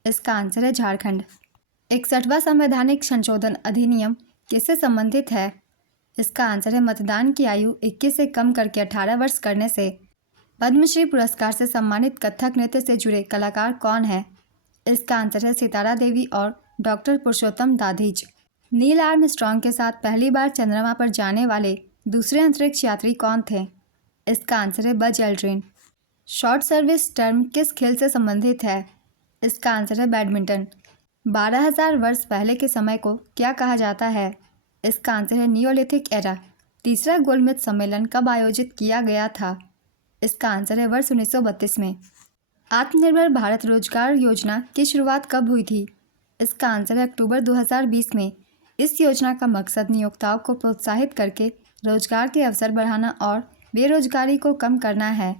इसका आंसर है झारखंड। 61वां संवैधानिक संशोधन अधिनियम किससे संबंधित है? इसका आंसर है मतदान की आयु 21 से कम करके 18 वर्ष करने से। पद्मश्री पुरस्कार से सम्मानित कथक नृत्य से जुड़े कलाकार कौन है? इसका आंसर है सितारा देवी और डॉक्टर पुरुषोत्तम दाधीच। नील आर्मस्ट्रॉन्ग के साथ पहली बार चंद्रमा पर जाने वाले दूसरे अंतरिक्ष यात्री कौन थे? इसका आंसर है Buzz Aldrin. Short service term किस खेल से संबंधित है? इसका आंसर है बैडमिंटन। 12,000 वर्ष पहले के समय को क्या कहा जाता है? इसका आंसर है नियोलिथिक एरा। तीसरा गोलमेज सम्मेलन कब आयोजित किया गया था? इसका आंसर है वर्ष 1932 में। आत्मनिर्भर भारत रोजगार योजना की शुरुआत कब हुई थी? इसका आंसर है अक्टूबर 2020 में। इस योजना का मकसद नियोक्ताओं को प्रोत्साहित करके रोजगार के अवसर बढ़ाना और बेरोजगारी को कम करना है।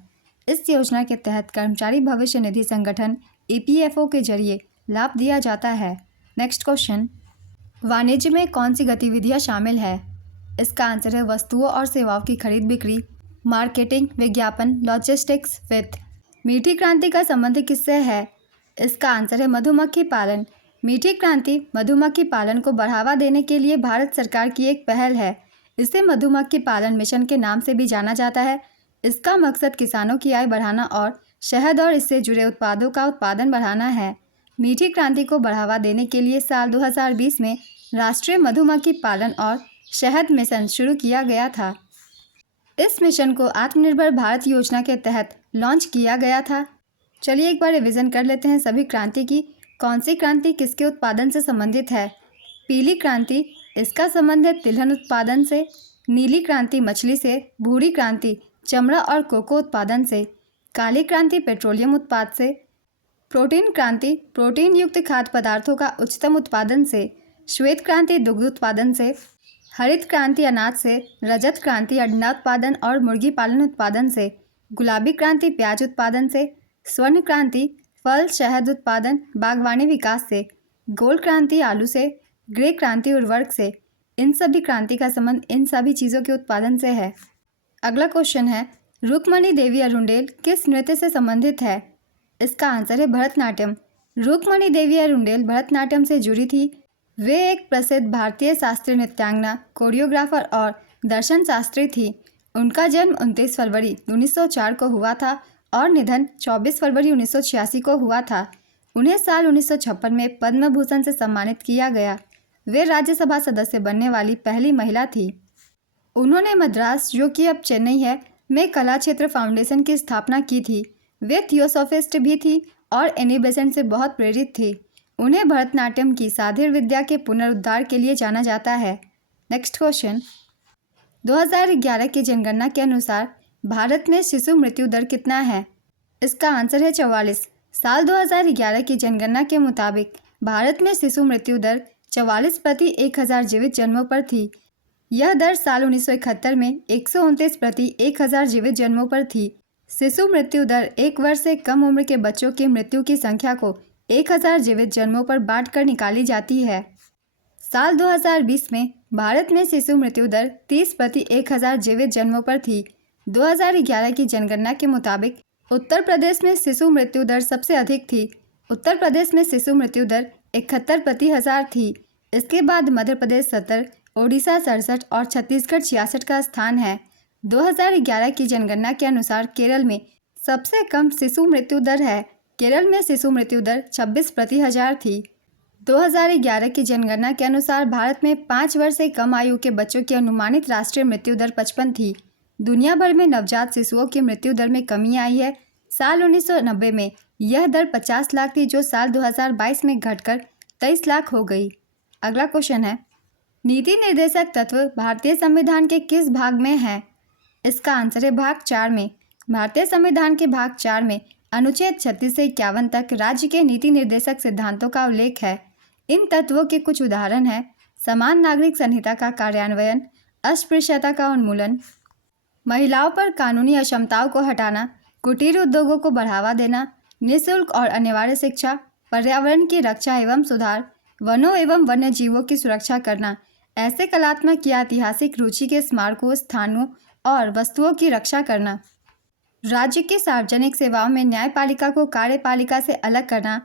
इस योजना के तहत कर्मचारी भविष्य निधि संगठन EPFO के जरिए लाभ दिया जाता है। नेक्स्ट क्वेश्चन, वाणिज्य में कौन सी गतिविधियां शामिल है? इसका आंसर है वस्तुओं और सेवाओं की खरीद बिक्री, मार्केटिंग, विज्ञापन, लॉजिस्टिक्स, वित्त। मीठी क्रांति का संबंध किससे है? इसका आंसर है मधुमक्खी पालन। मीठी क्रांति मधुमक्खी पालन को बढ़ावा देने के लिए भारत सरकार की एक पहल है। इसे मधुमक्खी पालन मिशन के नाम से भी जाना जाता है। इसका मकसद किसानों की आय बढ़ाना और शहद और इससे जुड़े उत्पादों का उत्पादन बढ़ाना है। मीठी क्रांति को बढ़ावा देने के लिए साल 2020 में राष्ट्रीय मधुमक्खी पालन और शहद मिशन शुरू किया गया था। इस मिशन को आत्मनिर्भर भारत योजना के तहत लॉन्च किया गया था। चलिए एक बार रिवीजन कर लेते हैं सभी क्रांति की। कौन सी क्रांति किसके उत्पादन से संबंधित है? पीली क्रांति, इसका संबंध है तिलहन उत्पादन से। नीली क्रांति मछली से। भूरी क्रांति चमड़ा और कोको उत्पादन से। काली क्रांति पेट्रोलियम उत्पाद से। प्रोटीन क्रांति प्रोटीन युक्त खाद्य पदार्थों का उच्चतम उत्पादन से। श्वेत क्रांति दुग्ध उत्पादन से। हरित क्रांति अनाज से। रजत क्रांति अंडा उत्पादन और मुर्गी पालन उत्पादन से। गुलाबी क्रांति प्याज उत्पादन से। स्वर्ण क्रांति फल शहद उत्पादन बागवानी विकास से। गोल्ड क्रांति आलू से। ग्रे क्रांति उर्वरक से। इन सभी क्रांति का संबंध इन सभी चीज़ों के उत्पादन से है। अगला क्वेश्चन है, रुक्मणी देवी अरुंडेल किस नृत्य से संबंधित है? इसका आंसर है भरतनाट्यम। रुक्मणी देवी अरुंडेल भरतनाट्यम से जुड़ी थी। वे एक प्रसिद्ध भारतीय शास्त्रीय नृत्यांगना, कोरियोग्राफर और दर्शन शास्त्री थी। उनका जन्म 29 फरवरी 1904 को हुआ था और निधन 24 फरवरी 1986 को हुआ था। उन्हें साल 1956 में पद्म भूषण से सम्मानित किया गया। वे राज्यसभा सदस्य बनने वाली पहली महिला थी। उन्होंने मद्रास, जो कि अब चेन्नई है, में कला क्षेत्र फाउंडेशन की स्थापना की थी। वे थियोसॉफिस्ट भी थी और एनी बेसेंट से बहुत प्रेरित थी। उन्हें भरतनाट्यम की साधिर विद्या के पुनरुद्धार के लिए जाना जाता है। नेक्स्ट क्वेश्चन, 2011 की जनगणना के अनुसार भारत में शिशु मृत्यु दर कितना है? इसका आंसर है 44। साल 2011 की जनगणना के मुताबिक भारत में शिशु मृत्यु दर 44 प्रति 1000 जीवित जन्मों पर थी। यह दर साल 1971 में 129 प्रति 1000 जीवित जन्मों पर थी। शिशु मृत्यु दर 1 वर्ष से कम उम्र के बच्चों की मृत्यु की संख्या को 1000 जीवित जन्मों पर बांटकर निकाली जाती है। साल 2020 में भारत में शिशु मृत्यु दर 30 प्रति 1000 जीवित जन्मों पर थी। 2011 की जनगणना के मुताबिक उत्तर प्रदेश में शिशु मृत्यु दर सबसे अधिक थी। उत्तर प्रदेश में शिशु मृत्यु दर 71 प्रति 1000 थी। इसके बाद मध्य प्रदेश 70, ओडिशा 67 और छत्तीसगढ़ 66 का स्थान है। 2011 की जनगणना के अनुसार केरल में सबसे कम शिशु मृत्यु दर है। केरल में शिशु मृत्यु दर 26 प्रति 1000 थी। 2011 की जनगणना के अनुसार भारत में 5 वर्ष से कम आयु के बच्चों की अनुमानित राष्ट्रीय मृत्यु दर 55 थी। दुनिया भर में नवजात शिशुओं की मृत्यु दर में कमी आई है। साल 1990 में यह दर 50 लाख थी, जो साल 2022 में घटकर 23 लाख हो गई। अगला क्वेश्चन है, नीति निर्देशक तत्व भारतीय संविधान के किस भाग में है? इसका आंसर है भाग 4 में। भारतीय संविधान के भाग 4 में अनुच्छेद 36 से 51 तक राज्य के नीति निर्देशक सिद्धांतों का उल्लेख है। इन तत्वों के कुछ उदाहरण हैं: समान नागरिक संहिता का कार्यान्वयन, अस्पृश्यता का उन्मूलन, महिलाओं पर कानूनी अक्षमताओं को हटाना, कुटीर उद्योगों को बढ़ावा देना, निःशुल्क और अनिवार्य शिक्षा, पर्यावरण की रक्षा एवं सुधार, वनों एवं वन्य जीवों की सुरक्षा करना, ऐसे कलात्मक या ऐतिहासिक रुचि के स्मारकों, स्थानों और वस्तुओं की रक्षा करना, राज्य की सार्वजनिक सेवाओं में न्यायपालिका को कार्यपालिका से अलग करना।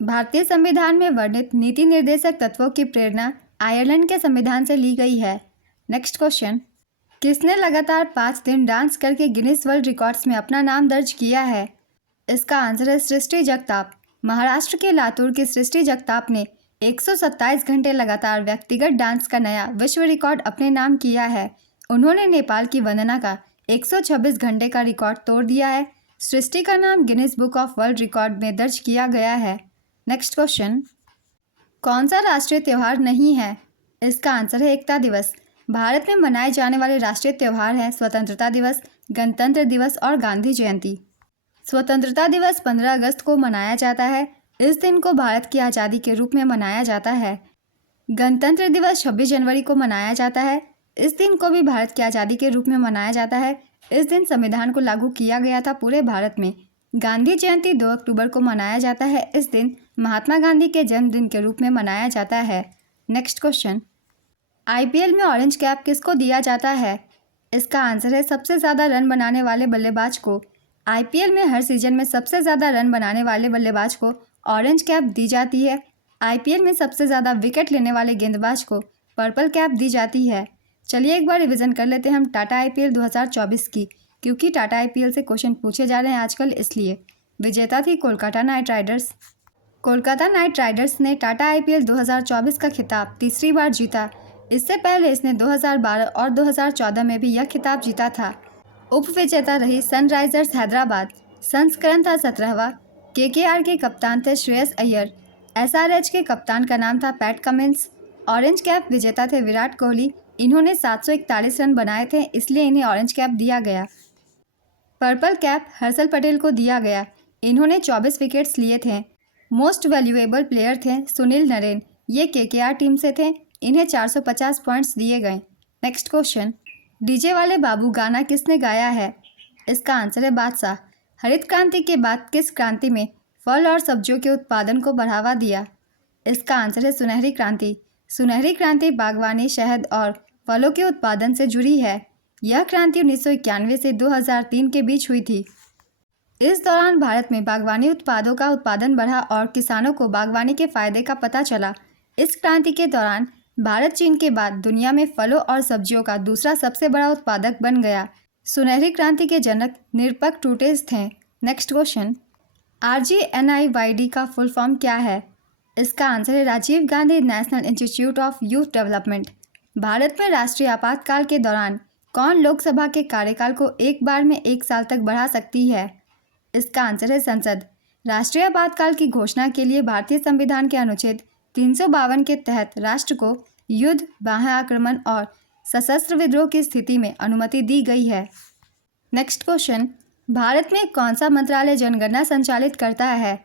भारतीय संविधान में वर्णित नीति निर्देशक तत्वों की प्रेरणा आयरलैंड के संविधान से ली गई है। नेक्स्ट क्वेश्चन, किसने लगातार 5 दिन डांस करके गिनीज वर्ल्ड रिकॉर्ड्स में अपना नाम दर्ज किया है? इसका आंसर है सृष्टि जगताप। महाराष्ट्र के लातूर की सृष्टि जगताप ने 127 घंटे लगातार व्यक्तिगत डांस का नया विश्व रिकॉर्ड अपने नाम किया है। उन्होंने नेपाल की वंदना का 126 घंटे का रिकॉर्ड तोड़ दिया है। सृष्टि का नाम Guinness book of world record में दर्ज किया गया है। नेक्स्ट क्वेश्चन, कौन सा राष्ट्रीय त्यौहार नहीं है? इसका आंसर है एकता दिवस। भारत में मनाए जाने वाले राष्ट्रीय त्यौहार हैं स्वतंत्रता दिवस, गणतंत्र दिवस और गांधी जयंती। स्वतंत्रता दिवस 15 अगस्त को मनाया जाता है। इस दिन को भारत की आज़ादी के रूप में मनाया जाता है। गणतंत्र दिवस 26 जनवरी को मनाया जाता है। इस दिन को भी भारत की आज़ादी के रूप में मनाया जाता है। इस दिन संविधान को लागू किया गया था पूरे भारत में। गांधी जयंती 2 अक्टूबर को मनाया जाता है। इस दिन महात्मा गांधी के जन्मदिन के रूप में मनाया जाता है। नेक्स्ट क्वेश्चन, आईपीएल में ऑरेंज कैप किसको दिया जाता है? इसका आंसर है सबसे ज़्यादा रन बनाने वाले बल्लेबाज को। आईपीएल में हर सीजन में सबसे ज़्यादा रन बनाने वाले बल्लेबाज को ऑरेंज कैप दी जाती है। आईपीएल में सबसे ज़्यादा विकेट लेने वाले गेंदबाज को पर्पल कैप दी जाती है। चलिए एक बार रिवीजन कर लेते हैं हम टाटा आईपीएल 2024 की, क्योंकि टाटा आईपीएल से क्वेश्चन पूछे जा रहे हैं आजकल, इसलिए। विजेता थी Kolkata night Riders. Kolkata night Riders ने टाटा आईपीएल 2024 का खिताब तीसरी बार जीता। इससे पहले इसने 2012 और 2014 में भी यह खिताब जीता था। उप विजेता रही सनराइजर्स हैदराबाद। संस्करण था 17वां। केकेआर के कप्तान थे श्रेयस अय्यर। एसआरएच के कप्तान का नाम था पैट कमिंस। ऑरेंज कैप विजेता थे विराट कोहली। इन्होंने 741 रन बनाए थे, इसलिए इन्हें ऑरेंज कैप दिया गया। पर्पल कैप हर्षल पटेल को दिया गया। इन्होंने 24 विकेट्स लिए थे। मोस्ट वैल्यूएबल प्लेयर थे सुनील नरेन। ये केकेआर टीम से थे। इन्हें 450 पॉइंट्स दिए गए। नेक्स्ट क्वेश्चन, डीजे वाले बाबू गाना किसने गाया है? इसका आंसर है बादशाह। हरित क्रांति के बाद किस क्रांति में फल और सब्जियों के उत्पादन को बढ़ावा दिया? इसका आंसर है सुनहरी क्रांति। सुनहरी क्रांति बागवानी, शहद और फलों के उत्पादन से जुड़ी है। यह क्रांति 1991 से 2003 के बीच हुई थी। इस दौरान भारत में बागवानी उत्पादों का उत्पादन बढ़ा और किसानों को बागवानी के फायदे का पता चला। इस क्रांति के दौरान भारत चीन के बाद दुनिया में फलों और सब्जियों का दूसरा सबसे बड़ा उत्पादक बन गया। सुनहरी क्रांति के जनक निरपक टूटेज थे। नेक्स्ट क्वेश्चन, RGNIYD का फुल फॉर्म क्या है? इसका आंसर है Rajiv Gandhi national institute of youth development. Bharat में राष्ट्रीय आपातकाल के दौरान कौन लोकसभा के कार्यकाल को एक बार में 1 साल तक बढ़ा सकती है? इसका आंसर है संसद। राष्ट्रीय आपातकाल की घोषणा के लिए भारतीय संविधान के अनुच्छेद 352 के तहत राष्ट्र को युद्ध, बाह्य आक्रमण और सशस्त्र विद्रोह की स्थिति में अनुमति दी गई है। नेक्स्ट क्वेश्चन, भारत में कौन सा मंत्रालय जनगणना संचालित करता है?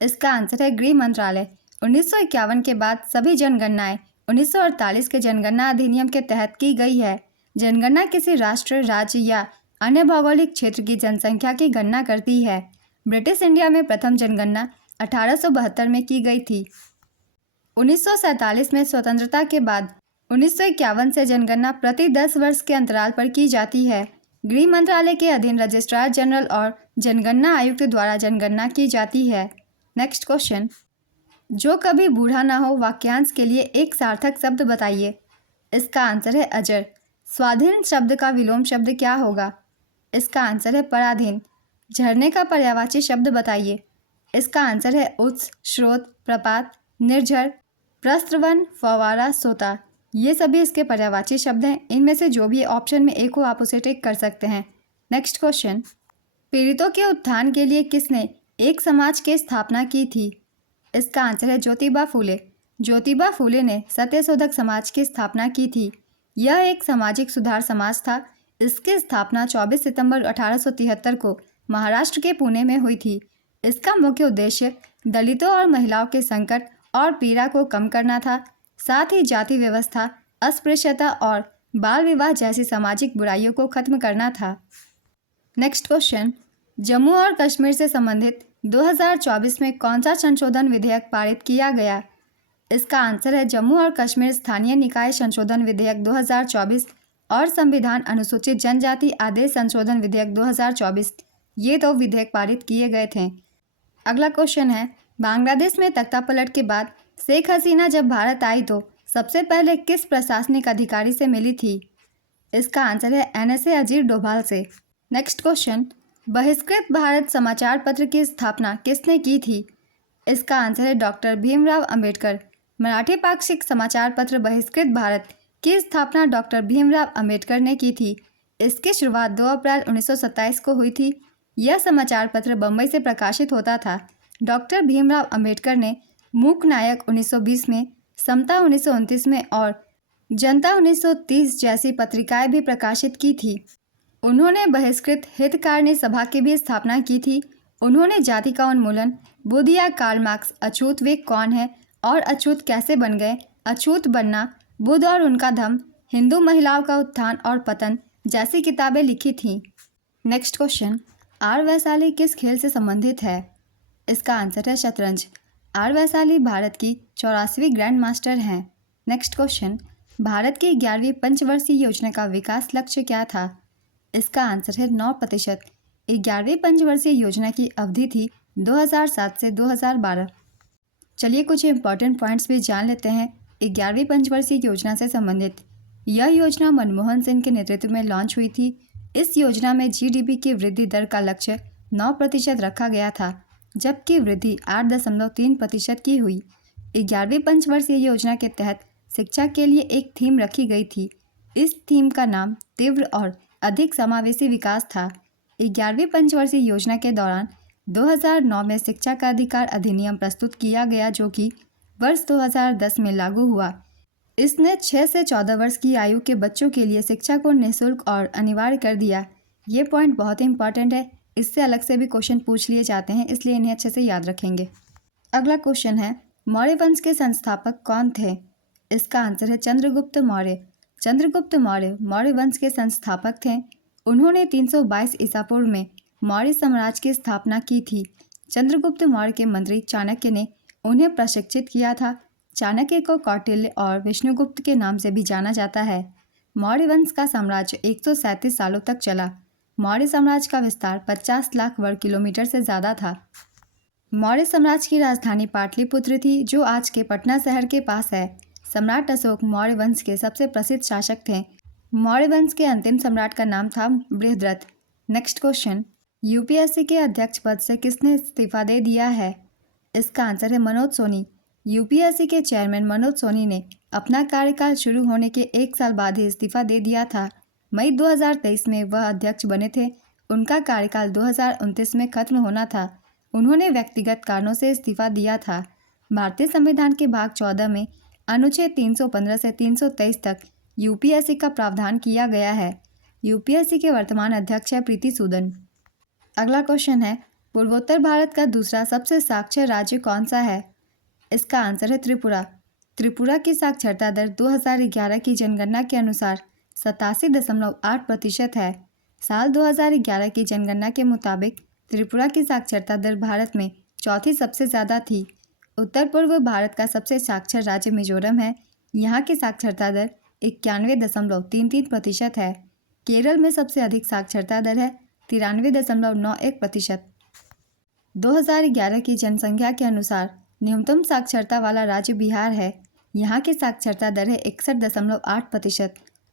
इसका आंसर है गृह मंत्रालय। 1951 के बाद सभी जनगणनाएं 1948 के जनगणना अधिनियम के तहत की गई है। जनगणना किसी राष्ट्र, राज्य या अन्य भौगोलिक क्षेत्र की जनसंख्या की गणना करती है। ब्रिटिश इंडिया में प्रथम जनगणना 1872 में की गई थी। 1947 में स्वतंत्रता के बाद 1951 से जनगणना प्रति 10 वर्ष के अंतराल पर की जाती है। गृह मंत्रालय के अधीन रजिस्ट्रार जनरल और जनगणना आयुक्त द्वारा जनगणना की जाती है। नेक्स्ट क्वेश्चन, जो कभी बूढ़ा ना हो वाक्यांश के लिए एक सार्थक शब्द बताइए। इसका आंसर है अजर। स्वाधीन शब्द का विलोम शब्द क्या होगा? इसका आंसर है पराधीन। झरने का पर्यायवाची शब्द बताइए। इसका आंसर है उत्स, स्रोत, प्रपात, निर्झर, प्रस्रवण, फव्वारा, सोता। ये सभी इसके पर्यायवाची शब्द हैं। इनमें से जो भी ऑप्शन में एक हो आप उसे टिक कर सकते हैं। नेक्स्ट क्वेश्चन, पीड़ितों के उत्थान के लिए किसने एक समाज की स्थापना की थी? इसका आंसर है ज्योतिबा फूले। ज्योतिबा फूले ने सत्यशोधक समाज की स्थापना की थी। यह एक सामाजिक सुधार समाज था। इसकी स्थापना 24 सितंबर 1873 को महाराष्ट्र के पुणे में हुई थी। इसका मुख्य उद्देश्य दलितों और महिलाओं के संकट और पीड़ा को कम करना था। साथ ही जाति व्यवस्था, अस्पृश्यता और बाल विवाह जैसी सामाजिक बुराइयों को खत्म करना था। नेक्स्ट क्वेश्चन, जम्मू और कश्मीर से संबंधित 2024 में कौन सा संशोधन विधेयक पारित किया गया? इसका आंसर है जम्मू और कश्मीर स्थानीय निकाय संशोधन विधेयक 2024 और संविधान अनुसूचित जनजाति आदेश संशोधन विधेयक 2024। ये दो विधेयक पारित किए गए थे। अगला क्वेश्चन है, बांग्लादेश में तख्तापलट के बाद शेख हसीना जब भारत आई तो सबसे पहले किस प्रशासनिक अधिकारी से मिली थी? इसका आंसर है NSA अजीर डोभाल से। नेक्स्ट क्वेश्चन, बहिष्कृत भारत समाचार पत्र की स्थापना किसने की थी? इसका आंसर है डॉक्टर भीमराव अंबेडकर। मराठी पाक्षिक समाचार पत्र बहिष्कृत भारत की स्थापना डॉक्टर भीमराव अंबेडकर ने की थी। इसकी शुरुआत 2 अप्रैल 1927 को हुई थी। यह समाचार पत्र बम्बई से प्रकाशित होता था। डॉक्टर भीमराव अंबेडकर ने मूक नायक 1920 में, समता 1929 में और जनता 1930 जैसी पत्रिकाएं भी प्रकाशित की थी। उन्होंने बहिष्कृत हितकारिणी सभा की भी स्थापना की थी। उन्होंने जाति का उन्मूलन, बुद्ध या कार्ल मार्क्स, अछूत वे कौन है और अछूत कैसे बन गए, अछूत बनना, बुद्ध और उनका धम्म, हिंदू महिलाओं का उत्थान और पतन जैसी किताबें लिखी थीं। नेक्स्ट क्वेश्चन, आर वैशाली किस खेल से संबंधित है? इसका आंसर है शतरंज। आर वैशाली भारत की 84वीं ग्रैंड मास्टर हैं। नेक्स्ट क्वेश्चन, भारत की 11वीं पंचवर्षीय योजना का विकास लक्ष्य क्या था? इसका आंसर है 9%। 11वीं पंचवर्षीय योजना की अवधि थी 2007 से 2012। चलिए कुछ इंपॉर्टेंट पॉइंट्स भी जान लेते हैं 11वीं पंचवर्षीय योजना से संबंधित। यह योजना मनमोहन सिंह के नेतृत्व में लॉन्च हुई थी। इस योजना में GDP की वृद्धि दर का लक्ष्य 9% रखा गया था, जबकि वृद्धि 8.3% की हुई। 11वीं पंचवर्षीय योजना के तहत शिक्षा के लिए एक थीम रखी गई थी। इस थीम का नाम तीव्र और अधिक समावेशी विकास था। 11वीं पंचवर्षीय योजना के दौरान 2009 में शिक्षा का अधिकार अधिनियम प्रस्तुत किया गया, जो कि वर्ष 2010 में लागू हुआ। इसने 6 से 14 वर्ष की आयु के बच्चों के लिए शिक्षा को निःशुल्क और अनिवार्य कर दिया। ये पॉइंट बहुत ही इंपॉर्टेंट है। इससे अलग से भी क्वेश्चन पूछ लिए जाते हैं, इसलिए इन्हें अच्छे से याद रखेंगे। अगला क्वेश्चन है, मौर्य वंश के संस्थापक कौन थे? इसका आंसर है चंद्रगुप्त मौर्य। चंद्रगुप्त मौर्य मौर्य वंश के संस्थापक थे। उन्होंने 322 ईसा पूर्व में मौर्य साम्राज्य की स्थापना की थी। चंद्रगुप्त मौर्य के मंत्री चाणक्य ने उन्हें प्रशिक्षित किया था। चाणक्य को कौटिल्य और विष्णुगुप्त के नाम से भी जाना जाता है। मौर्य वंश का साम्राज्य 137 सालों तक चला। मौर्य साम्राज्य का विस्तार 50 लाख वर्ग किलोमीटर से ज़्यादा था। मौर्य साम्राज्य की राजधानी पाटलिपुत्र थी, जो आज के पटना शहर के पास है। सम्राट अशोक मौर्य वंश के सबसे प्रसिद्ध शासक थे। मौर्य वंश के अंतिम सम्राट का नाम था बृहद्रथ। नेक्स्ट क्वेश्चन, UPSC के अध्यक्ष पद से किसने इस्तीफा दे दिया है? इसका आंसर है मनोज सोनी। UPSC के चेयरमैन मनोज सोनी ने अपना कार्यकाल शुरू होने के 1 साल बाद ही इस्तीफा दे दिया था। मई 2023 में वह अध्यक्ष बने थे। उनका कार्यकाल 2029 में खत्म होना था। उन्होंने व्यक्तिगत कारणों से इस्तीफा दिया था। भारतीय संविधान के भाग 14 में अनुच्छेद 315 से 323 तक UPSC का प्रावधान किया गया है। UPSC के वर्तमान अध्यक्ष है प्रीति सूदन। अगला क्वेश्चन है, पूर्वोत्तर भारत का दूसरा सबसे साक्षर राज्य कौन सा है? इसका आंसर है त्रिपुरा। त्रिपुरा की साक्षरता दर 2011 की जनगणना के अनुसार 87.8% है। साल 2011 की जनगणना के मुताबिक त्रिपुरा की साक्षरता दर भारत में चौथी सबसे ज़्यादा थी। उत्तर पूर्व भारत का सबसे साक्षर राज्य मिजोरम है। यहाँ की साक्षरता दर 91.33% है। केरल में सबसे अधिक साक्षरता दर है 93.91%। 2011 की जनसंख्या के अनुसार न्यूनतम साक्षरता वाला राज्य बिहार है। यहाँ की साक्षरता दर है 61.8%।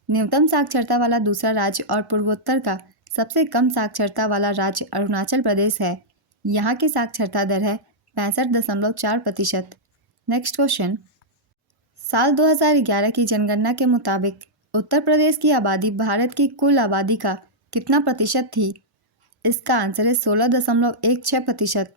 न्यूनतम साक्षरता वाला दूसरा राज्य और पूर्वोत्तर का सबसे कम साक्षरता वाला राज्य अरुणाचल प्रदेश है। यहाँ की साक्षरता दर है 65.4%। नेक्स्ट क्वेश्चन, साल 2011 की जनगणना के मुताबिक उत्तर प्रदेश की आबादी भारत की कुल आबादी का कितना प्रतिशत थी? इसका आंसर है 16.16%।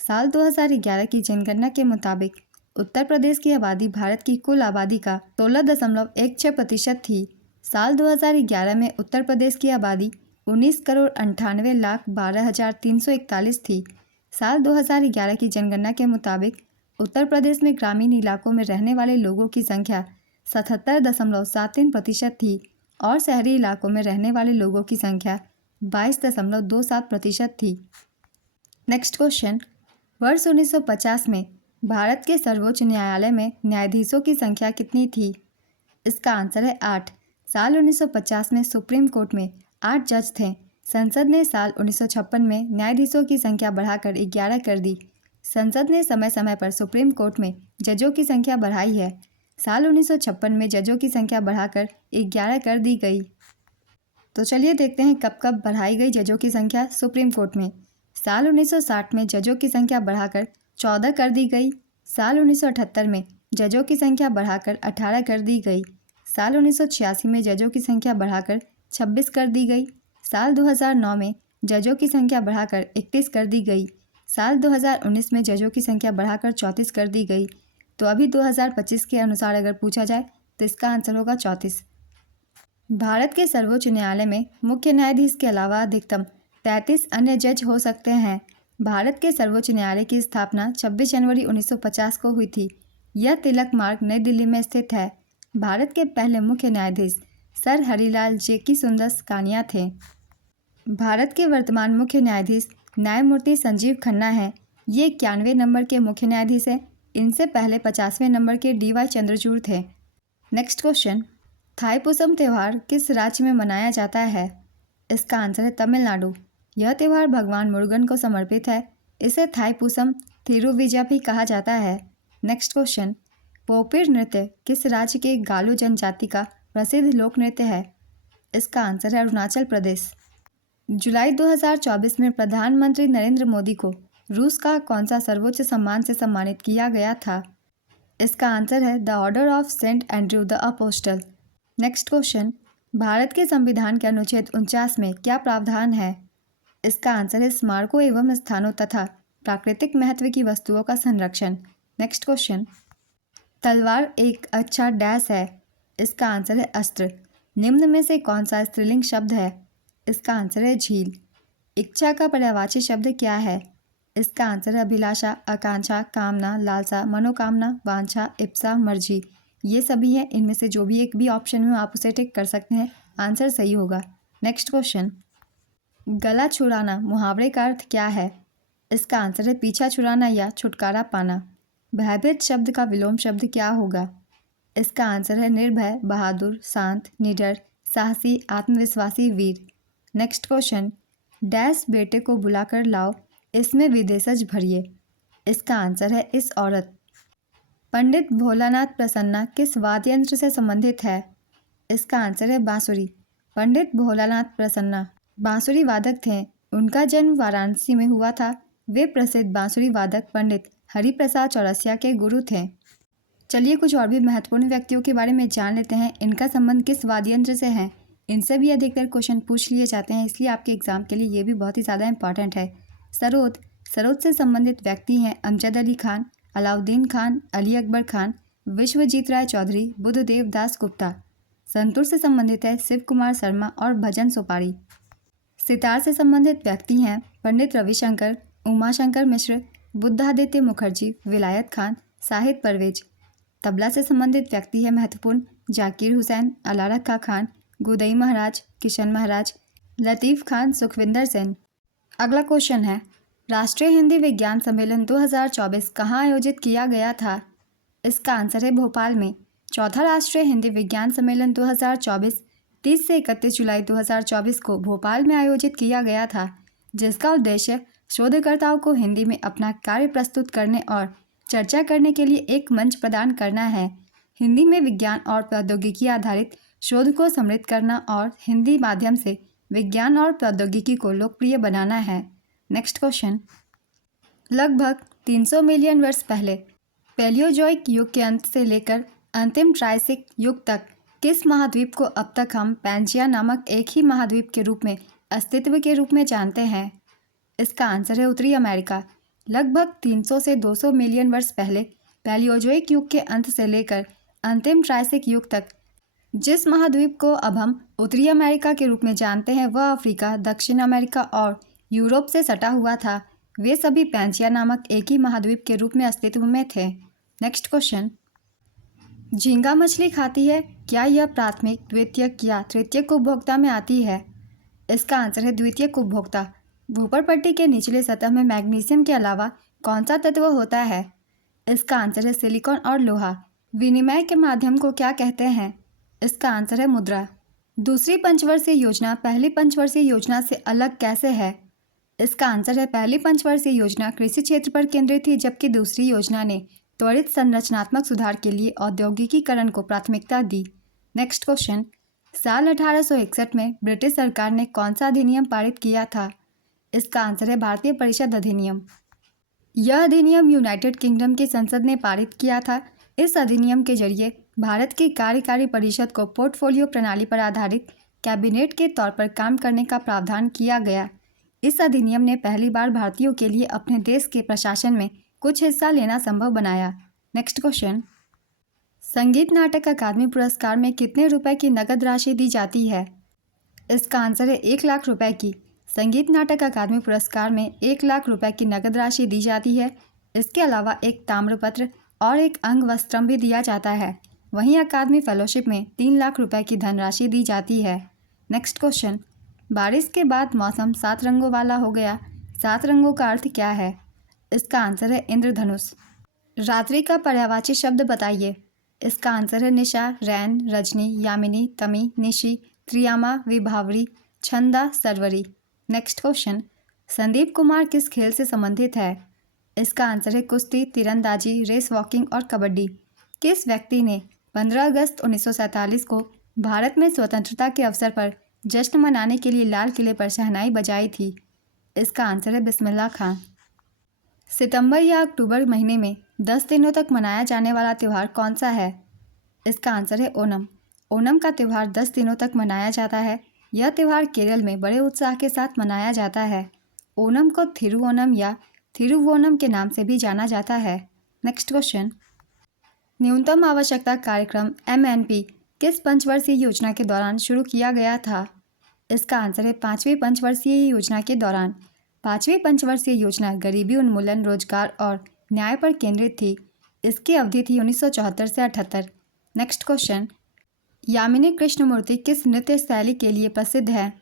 साल 2011 की जनगणना के मुताबिक उत्तर प्रदेश की आबादी भारत की कुल आबादी का 16.16% थी। साल 2011 में उत्तर प्रदेश की आबादी 19,98,12,341 थी। साल 2011 की जनगणना के मुताबिक उत्तर प्रदेश में ग्रामीण इलाकों में रहने वाले लोगों की संख्या 77.73% थी और शहरी इलाकों में रहने वाले लोगों की संख्या 22.27% थी। नेक्स्ट क्वेश्चन, वर्ष 1950 में भारत के सर्वोच्च न्यायालय में न्यायाधीशों की संख्या कितनी थी? इसका आंसर है 8। साल 1950 में सुप्रीम कोर्ट में 8 जज थे। संसद ने साल 1956 में न्यायाधीशों की संख्या बढ़ाकर 11 कर दी। संसद ने समय समय पर सुप्रीम कोर्ट में जजों की संख्या बढ़ाई है। साल 1956 में जजों की संख्या बढ़ाकर 11 कर दी गई। तो चलिए देखते हैं कब कब बढ़ाई गई जजों की संख्या सुप्रीम कोर्ट में। साल 1960 में जजों की संख्या बढ़ाकर 14 कर दी गई। साल 1978 में जजों की संख्या बढ़ाकर 18 कर दी गई। साल 1986 में जजों की संख्या बढ़ाकर 26 कर दी गई। साल 2009 में जजों की संख्या बढ़ाकर 31 कर दी गई। साल 2019 में जजों की संख्या बढ़ाकर 34 कर दी गई। तो अभी 2025 के अनुसार अगर पूछा जाए तो इसका आंसर होगा 34। भारत के सर्वोच्च न्यायालय में मुख्य न्यायाधीश के अलावा अधिकतम 33 अन्य जज हो सकते हैं। भारत के सर्वोच्च न्यायालय की स्थापना 26 जनवरी 1950 को हुई थी। यह तिलक मार्ग नई दिल्ली में स्थित है। भारत के पहले मुख्य न्यायाधीश सर हरिलाल जेकी सुंदस कानिया थे। भारत के वर्तमान मुख्य न्यायाधीश न्यायमूर्ति संजीव खन्ना हैं। ये 91वें नंबर के मुख्य न्यायाधीश हैं। इनसे पहले 50वें नंबर के DY चंद्रचूड़ थे। नेक्स्ट क्वेश्चन, थाईपुसम त्यौहार किस राज्य में मनाया जाता है? इसका आंसर है तमिलनाडु। यह त्यौहार भगवान मुरुगन को समर्पित है। इसे थाईपुसम थिरुविजा भी कहा जाता है। नेक्स्ट क्वेश्चन, पोपिर नृत्य किस राज्य के गालो जनजाति का प्रसिद्ध लोक नृत्य है? इसका आंसर है अरुणाचल प्रदेश। जुलाई 2024 में प्रधानमंत्री नरेंद्र मोदी को रूस का कौन सा सर्वोच्च सम्मान से सम्मानित किया गया था? इसका आंसर है the order of saint Andrew the apostle. Next question, Bharat के संविधान के अनुच्छेद 49 में क्या प्रावधान है? इसका आंसर है स्मारकों एवं स्थानों तथा प्राकृतिक महत्व की वस्तुओं का संरक्षण। नेक्स्ट क्वेश्चन, तलवार एक अच्छा डैश है। इसका आंसर है अस्त्र। निम्न में से कौन सा स्त्रीलिंग शब्द है? इसका आंसर है झील। इच्छा का पर्यायवाची शब्द क्या है? इसका आंसर है अभिलाषा, आकांक्षा, कामना, लालसा, मनोकामना, वांछा, इप्सा, मर्जी। ये सभी हैं। इनमें से जो भी एक भी ऑप्शन में आप उसे टिक कर सकते हैं, आंसर सही होगा। नेक्स्ट क्वेश्चन, गला छुड़ाना मुहावरे का अर्थ क्या है? इसका आंसर है पीछा छुड़ाना या छुटकारा पाना। भयभीत शब्द का विलोम शब्द क्या होगा? इसका आंसर है निर्भय, बहादुर, शांत, निडर, साहसी, आत्मविश्वासी, वीर। नेक्स्ट क्वेश्चन, डैश बेटे को बुलाकर लाओ, इसमें विदेशज भरिए। इसका आंसर है इस औरत। पंडित भोलानाथ प्रसन्ना किस वाद्य यंत्र से संबंधित है? इसका आंसर है बांसुरी। पंडित भोलानाथ प्रसन्ना बांसुरी वादक थे। उनका जन्म वाराणसी में हुआ था। वे प्रसिद्ध बांसुरी वादक पंडित हरिप्रसाद चौरसिया के गुरु थे। चलिए कुछ और भी महत्वपूर्ण व्यक्तियों के बारे में जान लेते हैं। इनका संबंध किस वाद्य यंत्र से है? इनसे भी अधिकतर क्वेश्चन पूछ लिए जाते हैं, इसलिए आपके एग्जाम के लिए ये भी बहुत ही ज़्यादा इंपॉर्टेंट है। सरोद, सरोद से संबंधित व्यक्ति हैं अमजद अली खान, अलाउद्दीन खान, अली अकबर खान, विश्वजीत राय चौधरी, बुद्धदेव दास गुप्ता। संतूर से संबंधित है शिव कुमार शर्मा और भजन सोपारी। सितार से संबंधित व्यक्ति हैं पंडित रविशंकर, उमाशंकर मिश्र, बुद्धादित्य मुखर्जी, विलायत खान, शाहिद परवेज। तबला से संबंधित व्यक्ति है महत्वपूर्ण जाकिर हुसैन, अला रखा खान, गुदई महाराज, किशन महाराज, लतीफ़ खान, सुखविंदर सेन। अगला क्वेश्चन है, राष्ट्रीय हिंदी विज्ञान सम्मेलन 2024 कहाँ आयोजित किया गया था? इसका आंसर है भोपाल में। चौथा राष्ट्रीय हिंदी विज्ञान सम्मेलन 2024 30 से 31 जुलाई 2024 को भोपाल में आयोजित किया गया था, जिसका उद्देश्य शोधकर्ताओं को हिंदी में अपना कार्य प्रस्तुत करने और चर्चा करने के लिए एक मंच प्रदान करना है। हिंदी में विज्ञान और प्रौद्योगिकी आधारित शोध को समृद्ध करना और हिंदी माध्यम से विज्ञान और प्रौद्योगिकी को लोकप्रिय बनाना है। नेक्स्ट क्वेश्चन, लगभग 300 मिलियन वर्ष पहले पैलियोजोइक युग के अंत से लेकर अंतिम ट्राइसिक युग तक किस महाद्वीप को अब तक हम पैंजिया नामक एक ही महाद्वीप के रूप में अस्तित्व के रूप में जानते हैं? इसका आंसर है उत्तरी अमेरिका। लगभग 300 से 200 मिलियन वर्ष पहले पैलियोजोइक युग के अंत से लेकर अंतिम ट्राइसिक युग तक जिस महाद्वीप को अब हम उत्तरी अमेरिका के रूप में जानते हैं वह अफ्रीका, दक्षिण अमेरिका और यूरोप से सटा हुआ था। वे सभी पैंजिया नामक एक ही महाद्वीप के रूप में अस्तित्व में थे। नेक्स्ट क्वेश्चन, झींगा मछली खाती है, क्या यह प्राथमिक, द्वितीयक या तृतीयक उपभोक्ता में आती है? इसका आंसर है द्वितीयक उपभोक्ता। ऊपर पट्टी के निचले सतह में मैग्नीशियम के अलावा कौन सा तत्व होता है? इसका आंसर है सिलिकॉन और लोहा। विनिमय के माध्यम को क्या कहते हैं? इसका आंसर है मुद्रा। दूसरी पंचवर्षीय योजना पहली पंचवर्षीय योजना से अलग कैसे है? इसका आंसर है पहली पंचवर्षीय योजना कृषि क्षेत्र पर केंद्रित थी, जबकि दूसरी योजना ने त्वरित संरचनात्मक सुधार के लिए औद्योगिकीकरण को प्राथमिकता दी। नेक्स्ट क्वेश्चन, साल 1861 में ब्रिटिश सरकार ने कौन सा अधिनियम पारित किया था? इसका आंसर है भारतीय परिषद अधिनियम। यह अधिनियम यूनाइटेड किंगडम की संसद ने पारित किया था। इस अधिनियम के जरिए भारत की कार्यकारी परिषद को पोर्टफोलियो प्रणाली पर आधारित कैबिनेट के तौर पर काम करने का प्रावधान किया गया। इस अधिनियम ने पहली बार भारतीयों के लिए अपने देश के प्रशासन में कुछ हिस्सा लेना संभव बनाया। नेक्स्ट क्वेश्चन, संगीत नाटक अकादमी पुरस्कार में कितने रुपए की नकद राशि दी जाती है? इसका आंसर है 1 लाख रुपए की। संगीत नाटक अकादमी पुरस्कार में 1 लाख रुपए की नकद राशि दी जाती है। इसके अलावा एक ताम्रपत्र और एक अंग वस्त्रम भी दिया जाता है। वहीं अकादमी फेलोशिप में 3 लाख रुपए की धनराशि दी जाती है। नेक्स्ट क्वेश्चन, बारिश के बाद मौसम 7 रंगों वाला हो गया। 7 रंगों का अर्थ क्या है? इसका आंसर है इंद्रधनुष। रात्रि का पर्यायवाची शब्द बताइए। इसका आंसर है निशा, रैन, रजनी, यामिनी, तमी, निशी, त्रियामा, विभावरी, छंदा, सरवरी। नेक्स्ट क्वेश्चन, संदीप कुमार किस खेल से संबंधित है? इसका आंसर है कुश्ती, तीरंदाजी, रेस वॉकिंग और कबड्डी। किस व्यक्ति ने 15 अगस्त 1947 को भारत में स्वतंत्रता के अवसर पर जश्न मनाने के लिए लाल किले पर शहनाई बजाई थी? इसका आंसर है बिस्मिल्लाह खां। सितंबर या अक्टूबर महीने में 10 दिनों तक मनाया जाने वाला त्यौहार कौन सा है? इसका आंसर है ओणम। ओणम का त्यौहार 10 दिनों तक मनाया जाता है। यह त्यौहार केरल में बड़े उत्साह के साथ मनाया जाता है। ओणम को थिरुओणम या थिरुवोणम के नाम से भी जाना जाता है। नेक्स्ट क्वेश्चन, न्यूनतम आवश्यकता कार्यक्रम MNP किस पंचवर्षीय योजना के दौरान शुरू किया गया था? इसका आंसर है 5वीं पंचवर्षीय योजना के दौरान। 5वीं पंचवर्षीय योजना गरीबी उन्मूलन, रोजगार और न्याय पर केंद्रित थी। इसकी अवधि थी 1974 से 78। नेक्स्ट क्वेश्चन, यामिनी कृष्णमूर्ति किस नृत्य शैली के लिए प्रसिद्ध है?